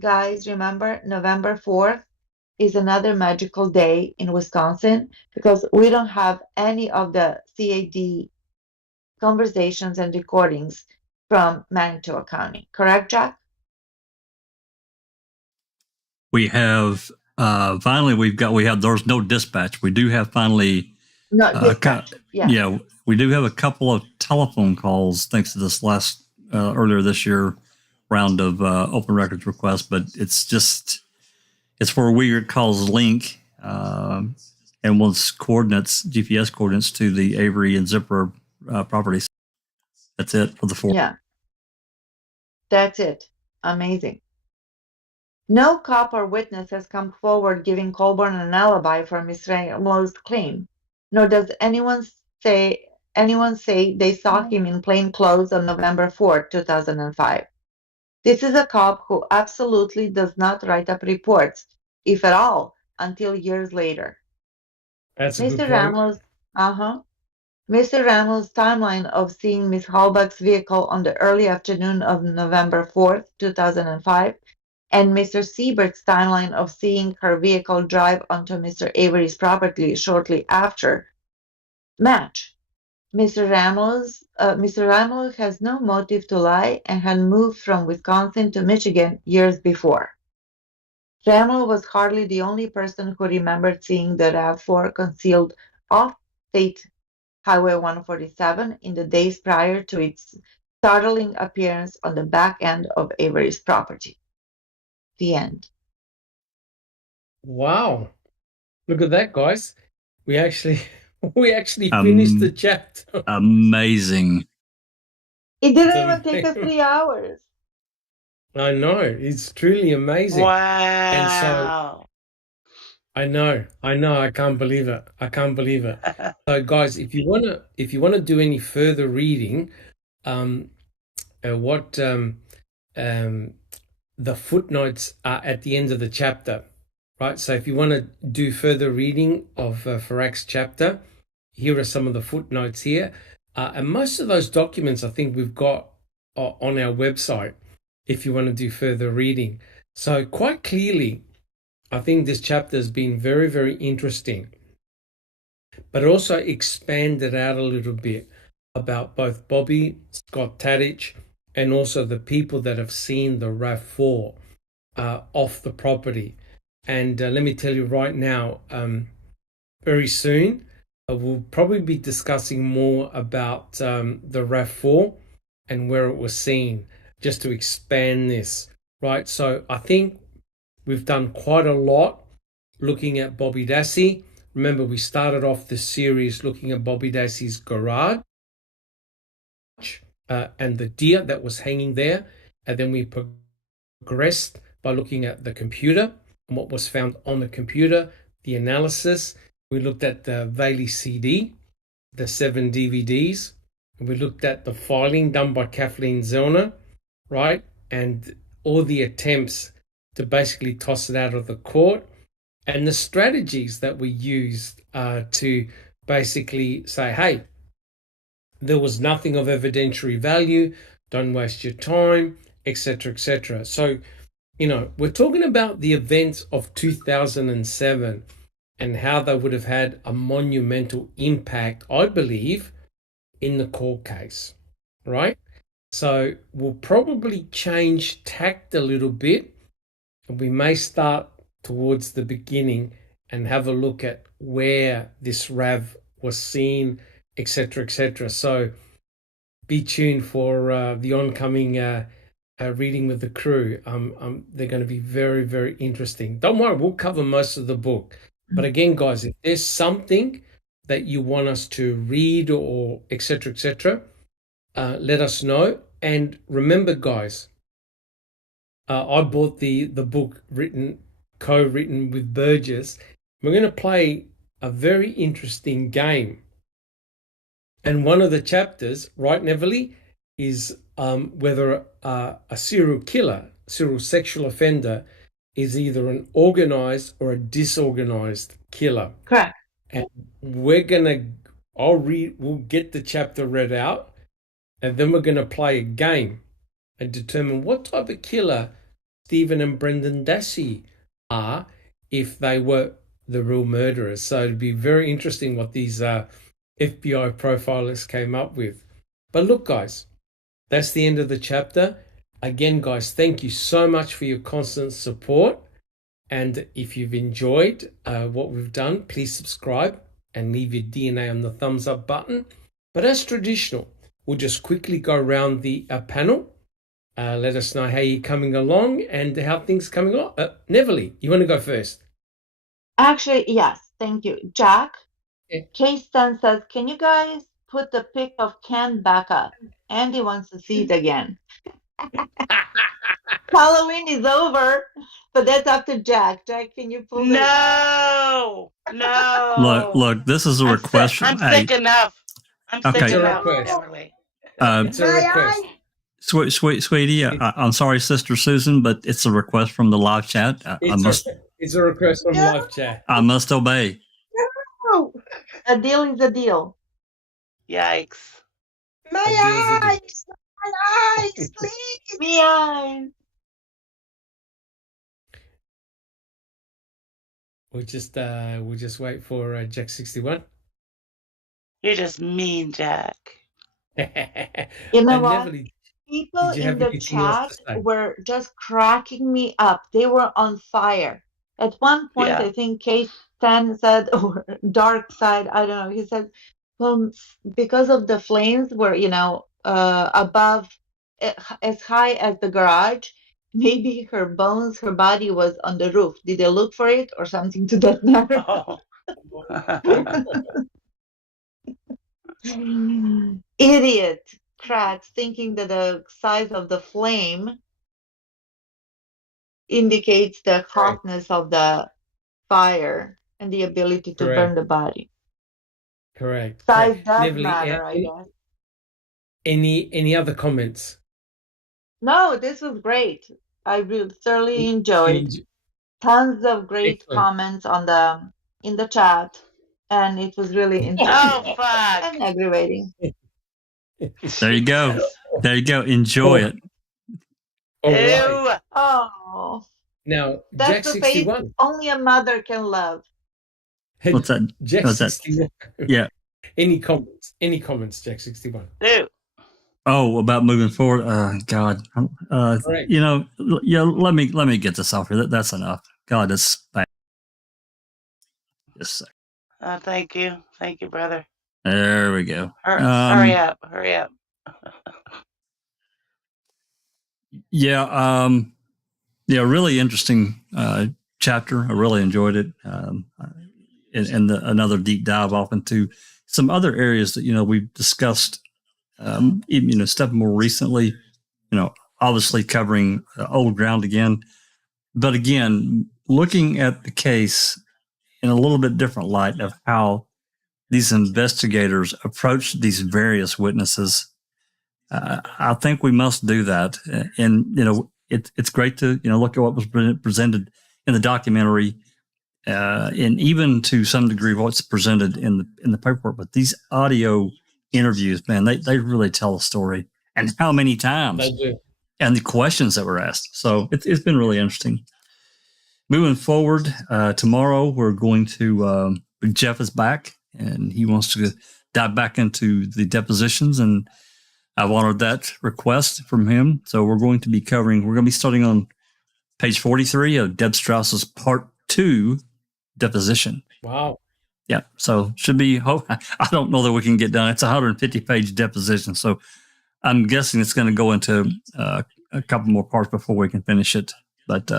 guys, remember November 4th is another magical day in Wisconsin because we don't have any of the CAD conversations and recordings from Manitoba County. Correct, Jack? We have finally we have there's no dispatch. We do have finally No, dispatch. yeah, we do have a couple of telephone calls thanks to this last earlier this year round of open records requests, but it's where we calls link and wants coordinates, GPS coordinates to the Avery and Zipper properties. That's it for the four. Yeah. That's it. Amazing. No cop or witness has come forward giving Colburn an alibi for Miss Ramel's claim, nor does anyone say they saw him in plain clothes on November 4, 2005. This is a cop who absolutely does not write up reports, if at all, until years later. That's a Mr. good point. Mr. Ramel's timeline of seeing Miss Halbach's vehicle on the early afternoon of November 4th, 2005, and Mr. Siebert's timeline of seeing her vehicle drive onto Mr. Avery's property shortly after match. Mr. Ramel has no motive to lie and had moved from Wisconsin to Michigan years before. Ramel was hardly the only person who remembered seeing the RAV4 concealed off State Highway 147 in the days prior to its startling appearance on the back end of Avery's property. The end. Wow. Look at that, guys. We actually finished the chapter. Amazing. It didn't even take us 3 hours. I know. It's truly amazing. Wow. And so I know. I can't believe it. So guys, if you wanna do any further reading, the footnotes are at the end of the chapter, right? So if you want to do further reading of Ferak's chapter, here are some of the footnotes here. And most of those documents I think we've got on our website if you want to do further reading. So quite clearly, I think this chapter has been very, very interesting, but also expanded out a little bit about both Bobby, Scott Tadich, and also the people that have seen the RAV4 off the property. And let me tell you right now, very soon, we'll probably be discussing more about the RAV4 and where it was seen, just to expand this, right? So I think we've done quite a lot looking at Bobby Dassey. Remember, we started off this series looking at Bobby Dassey's garage. and the deer that was hanging there. And then we progressed by looking at the computer and what was found on the computer, the analysis. We looked at the Valey CD, the 7 DVDs. And we looked at the filing done by Kathleen Zellner, right? And all the attempts to basically toss it out of the court, and the strategies that we used to basically say, hey, there was nothing of evidentiary value, don't waste your time, etc., etc. So, we're talking about the events of 2007 and how they would have had a monumental impact, I believe, in the court case, right? So we'll probably change tact a little bit, and we may start towards the beginning and have a look at where this RAV was seen, etc., etc. So be tuned for the oncoming reading with the crew. They're going to be very, very interesting. Don't worry, we'll cover most of the book. But again, guys, if there's something that you want us to read or etc., etc., let us know. And remember, guys, I bought the book co-written with Burgess. We're going to play a very interesting game. And one of the chapters, right, Neverly, is whether a serial killer, serial sexual offender, is either an organized or a disorganized killer. Correct. And we'll get the chapter read out, and then we're going to play a game and determine what type of killer Stephen and Brendan Dassey are if they were the real murderers. So it'd be very interesting what these FBI profilers came up with. But look, guys, that's the end of the chapter. Again, guys, thank you so much for your constant support. And if you've enjoyed what we've done, please subscribe and leave your DNA on the thumbs up button. But as traditional, we'll just quickly go around the panel. Let us know how you're coming along and how things are coming along. Neverly, you want to go first? Actually, yes. Thank you. Jack, Yeah. K-Stan says, can you guys put the pic of Ken back up? Andy wants to see it again. Halloween is over, but that's up to Jack. Jack, can you pull it? No. Look, this is a request from. I'm sick enough. I'm Okay. sick It's a enough, request. Beverly. It's a request. Sweetie, I'm sorry, Sister Susan, but it's a request from the live chat. It's a request from live chat. I must obey. No, A deal is a deal. Yikes. my eyes, please. Me eyes. We'll just wait for Jack 61. You're just mean, Jack. You know And what? Neverly, People did you in have the anything else chat to say? were just cracking me up. They were on fire. At one point, Yeah. I think Kate Stan said, or Dark Side, I don't know, he said, well, because of the flames were, above, as high as the garage, maybe her body was on the roof. Did they look for it or something to that matter? Oh. Idiot cracks thinking that the size of the flame indicates the hotness of the fire and the ability to burn the body. Correct. Size does Neverly, matter, I guess. any other comments? No, this was great. I really thoroughly enjoyed. Tons of great Excellent. comments in the chat, and it was really interesting Oh, fuck. and aggravating. There you go. There you go. Enjoy it. All right. Ew. Oh, Now, that's Jack the face 61. only a mother can love. What's that? Jack What's that? 61. Yeah. Any comments, Jack 61? Ew. Oh, about moving forward. God. Right. Yeah. Let me get this off here. That's enough. God, that's bad. Just a second. Thank you, brother. There we go. Hurry up. Yeah. Really interesting chapter. I really enjoyed it. And another deep dive off into some other areas that we've discussed stuff more recently, obviously covering old ground again. But again, looking at the case in a little bit different light of how these investigators approach these various witnesses, I think we must do that. And, it's great to, look at what was presented in the documentary, and even to some degree what's presented in the paperwork. But these audio interviews, man, they really tell a story, and how many times, They do. and the questions that were asked. So it's been really interesting. Moving forward, tomorrow we're going to, Jeff is back and he wants to dive back into the depositions, and I've honored that request from him. So we're going to be starting on page 43 of Deb Strauss's part 2 deposition. Wow. Yeah. So should be, I don't know that we can get done. It's a 150-page deposition. So I'm guessing it's going to go into a couple more parts before we can finish it, but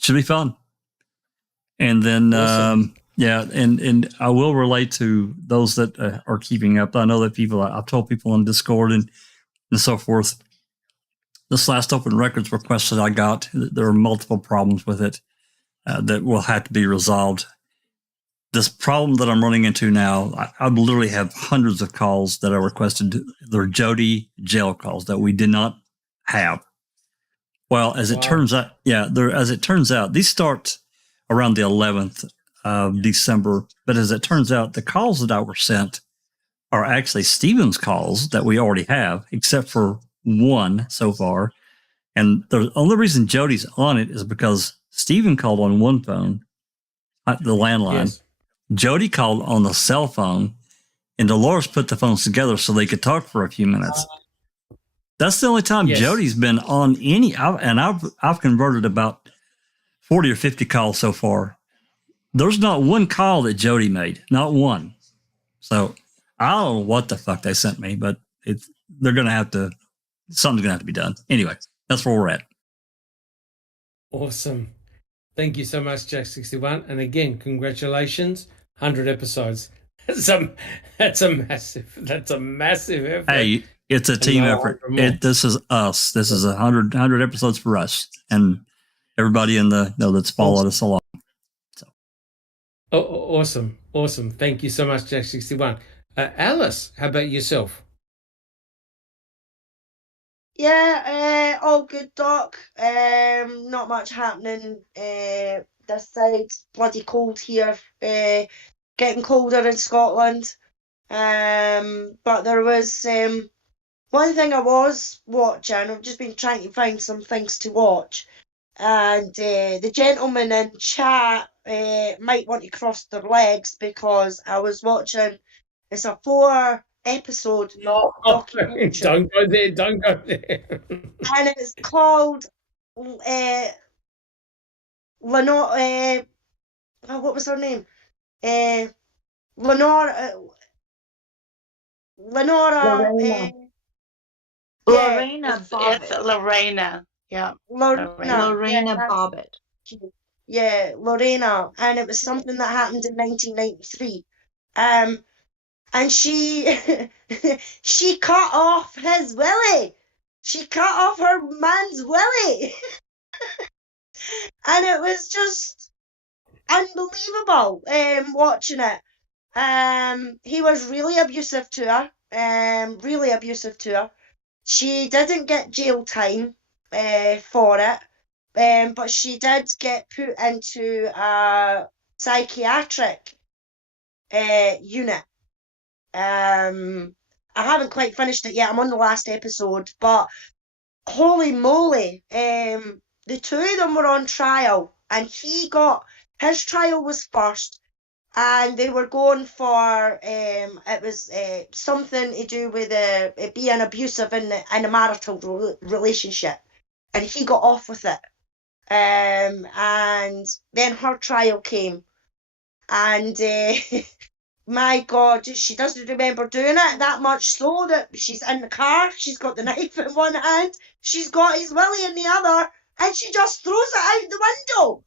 should be fun. And then, Awesome. and I will relate to those that are keeping up. I know that I've told people on Discord and so forth, this last open records request that I got, there are multiple problems with it that will have to be resolved. This problem that I'm running into now, I literally have hundreds of calls that are requested. They're Jody jail calls that we did not have. Well, as it turns out, these start around the 11th of December. But as it turns out, the calls that I were sent are actually Stephen's calls that we already have, except for one so far. And the only reason Jody's on it is because Stephen called on one phone, the landline. Yes. Jody called on the cell phone, and Dolores put the phones together so they could talk for a few minutes. That's the only time Jody's been on any, and I've converted about 40 or 50 calls so far. There's not one call that Jody made, not one. So I don't know what the fuck they sent me, but something's going to have to be done. Anyway, that's where we're at. Awesome. Thank you so much, Jack61. And again, congratulations. 100 episodes. That's a massive effort. Hey, it's a team effort. This is us. This is 100 episodes for us and everybody that's followed us along. So. Oh, awesome. Thank you so much, Jack61. Alice, how about yourself? Yeah, all good, Doc. Not much happening this side. Bloody cold here. Getting colder in Scotland. But there was one thing I was watching. I've just been trying to find some things to watch, and the gentleman in chat might want to cross their legs because I was watching. It's a 4-episode documentary. Don't go there. And it's called Lenore. What was her name? Lenora. Lorena Bobbitt. It's Lorena. Yeah. Lorena Bobbitt. Yeah, Lorena. And it was something that happened in 1993. And she she cut off his willy. She cut off her man's willy. And it was just unbelievable watching it. He was really abusive to her. She didn't get jail time for it, but she did get put into a psychiatric unit. I haven't quite finished it yet. I'm on the last episode, but holy moly, the two of them were on trial, and his trial was first, and they were going for it was something to do with being abusive in a marital relationship, and he got off with it. And then her trial came, and my God, she doesn't remember doing it that much, so that she's in the car, she's got the knife in one hand, she's got his willy in the other, and she just throws it out the window.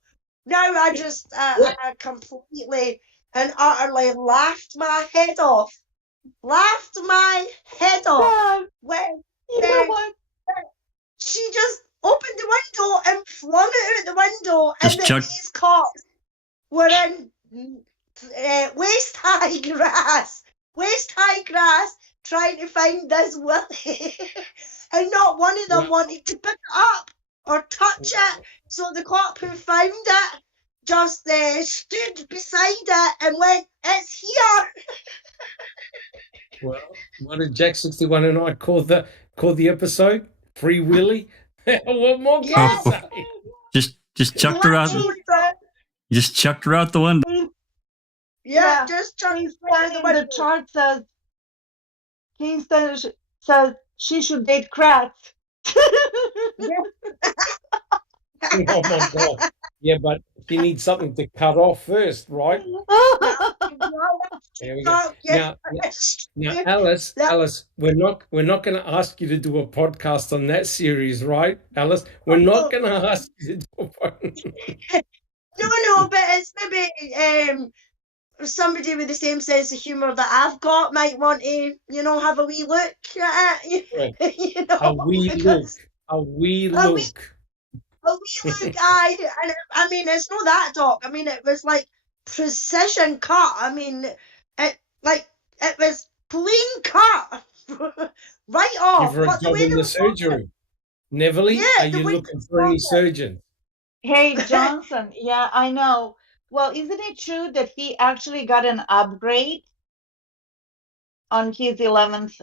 Now I completely and utterly laughed my head off laughed my head off Dad, when you know what? she just opened the window and flung it out the window, Just and that chuck. these cops were in waist-high grass, trying to find this Willie. And not one of them wanted to pick it up or touch it. So the cop who found it just stood beside it and went, "It's here." Well, what did Jack 61 and I call the episode? Free Willy? What more can Yeah. you say? Just chucked her out. Just chucked her out the window. Yeah, just chucked her out the window. The chart says Kingston says she should date Kratz. Oh my God. Yeah, but she needs something to cut off first, right? There we go. Now, Alice, we're not going to ask you to do a podcast on that series, right, Alice? We're not going to ask you to do a podcast. No, but it's maybe somebody with the same sense of humour that I've got might want to, have a wee look at it. A wee look. A wee look. Aye. And I mean, it's not that, Doc. I mean, it was like precision cut. I mean, it was clean cut right off. Give her a job in the surgery. Neville, are you looking for any surgeons? Hey, Johnson. Yeah, I know. Well, isn't it true that he actually got an upgrade on his 11th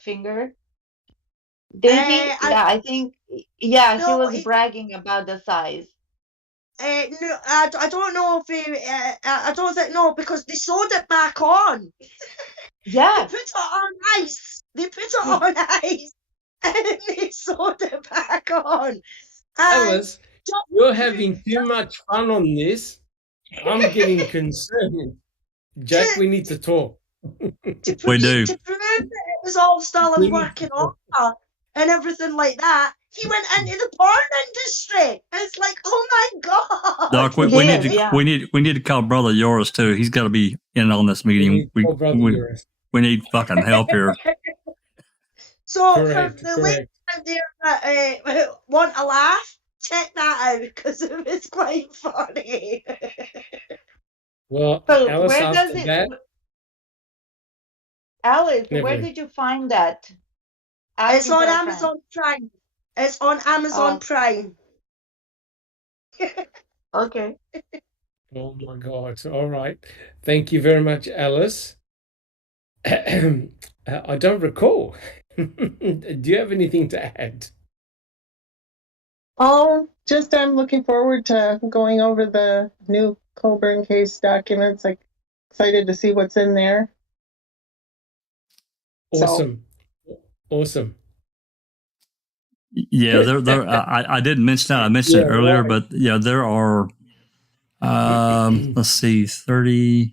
finger? Did he? I think. Yeah, he was bragging about the size. No, I don't know if I don't think no, because they sewed it back on. Yeah. They put it on ice. And they sewed it back on. Alice, you're having too much fun on this. I'm getting concerned. Jack, we need to talk. We do. To prove that it was all still in working order and everything like that, he went into the porn industry. It's like, oh my God. Doc, we need to call Brother Yoris too. He's got to be in on this meeting. We need fucking help here. So correct, for the ladies out there that want a laugh, check that out because it was quite funny. Well, so Alice, where does it? Alice, where did you find that? It's on Amazon Prime. It's on Amazon Prime. Okay. Oh my God. All right. Thank you very much, Alice. I don't recall. Do you have anything to add? Oh, just I'm looking forward to going over the new Coburn case documents. I'm excited to see what's in there. Awesome. Awesome. Yeah, I didn't mention that. I mentioned it earlier, but yeah, there are, let's see, 30.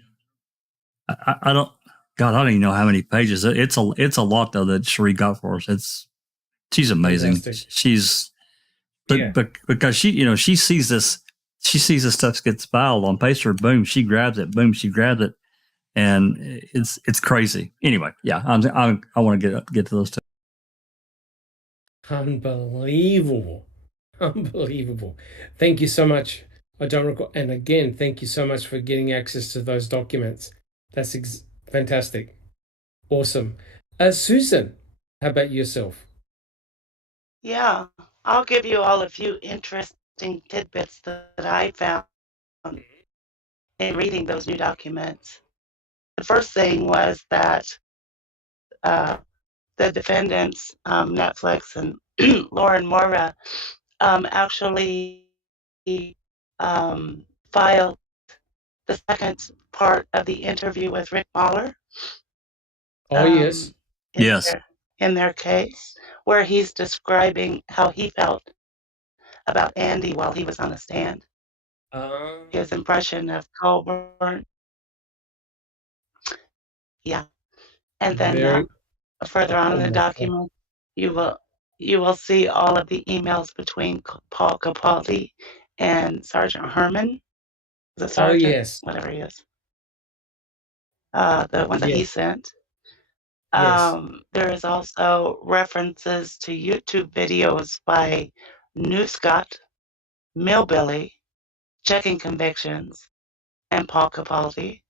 I don't even know how many pages. It's a lot though that Cherie got for us. She's amazing. Fantastic. She's, but because she sees this stuff gets filed on paper. Boom, she grabs it. Boom, she grabs it, and it's crazy. Anyway, yeah, I want to get to those two. Unbelievable. Thank you so much. I don't recall. And again, thank you so much for getting access to those documents. That's fantastic. Awesome. Susan, how about yourself? Yeah, I'll give you all a few interesting tidbits that I found in reading those new documents. The first thing was that the defendants, Netflix and Lauren Mora, actually filed the second part of the interview with Rick Mahler. Oh, yes. In their case, where he's describing how he felt about Andy while he was on the stand. His impression of Coburn. Yeah. And then further on in the document, you will see all of the emails between Paul Capaldi and Sergeant Herman. The sergeant, yes. whatever he is. The one that he sent. Yes. There is also references to YouTube videos by New Scott, Millbilly, Checking Convictions, and Paul Capaldi.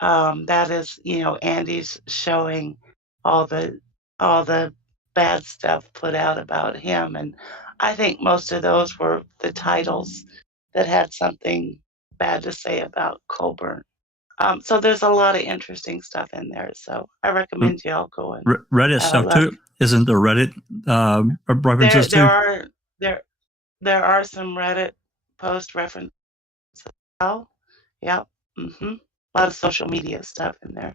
That is, Andy's showing all the bad stuff put out about him, and I think most of those were the titles that had something bad to say about Colburn. So there's a lot of interesting stuff in there. So I recommend y'all go and Reddit stuff too. Isn't there Reddit references too? there are some Reddit post references. Oh, yeah. A lot of social media stuff in there.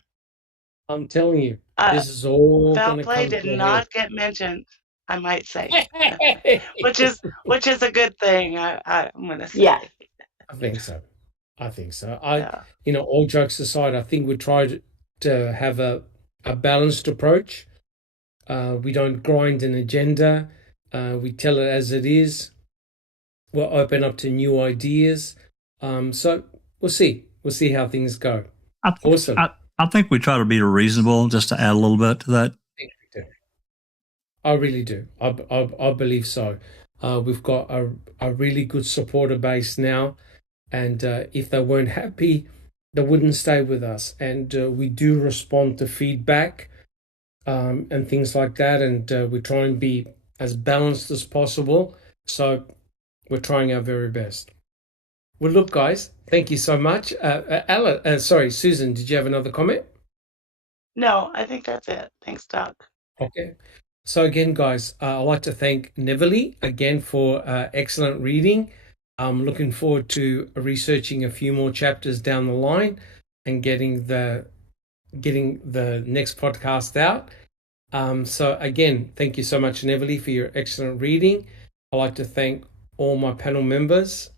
I'm telling you, this is all Foul going to play come did to a not get mentioned, I might say, head. which is a good thing. I'm going to say. Yeah. I think so. Yeah. All jokes aside, I think we tried to have a balanced approach. We don't grind an agenda. We tell it as it is. We'll open up to new ideas. So we'll see. We'll see how things go. Awesome. I think we try to be reasonable, just to add a little bit to that. I really do. I believe so. We've got a really good supporter base now. And if they weren't happy, they wouldn't stay with us. And we do respond to feedback and things like that. And we try and be as balanced as possible. So we're trying our very best. Well, look, guys, thank you so much. Susan, did you have another comment? No, I think that's it. Thanks, Doc. Okay. So again, guys, I'd like to thank Neverly again for excellent reading. I'm looking forward to researching a few more chapters down the line and getting the next podcast out. So again, thank you so much, Neverly, for your excellent reading. I'd like to thank all my panel members,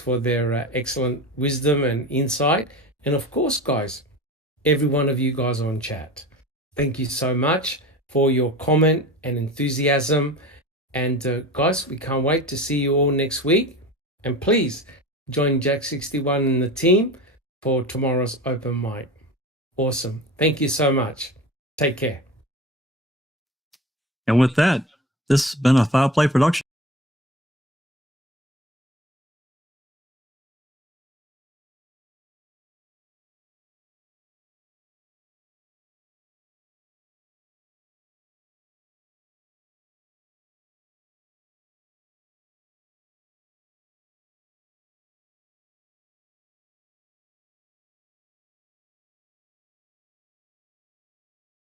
for their excellent wisdom and insight. And of course, guys, every one of you guys on chat. Thank you so much for your comment and enthusiasm. And guys, we can't wait to see you all next week. And please join Jack61 and the team for tomorrow's open mic. Awesome. Thank you so much. Take care. And with that, this has been a Foul Play production.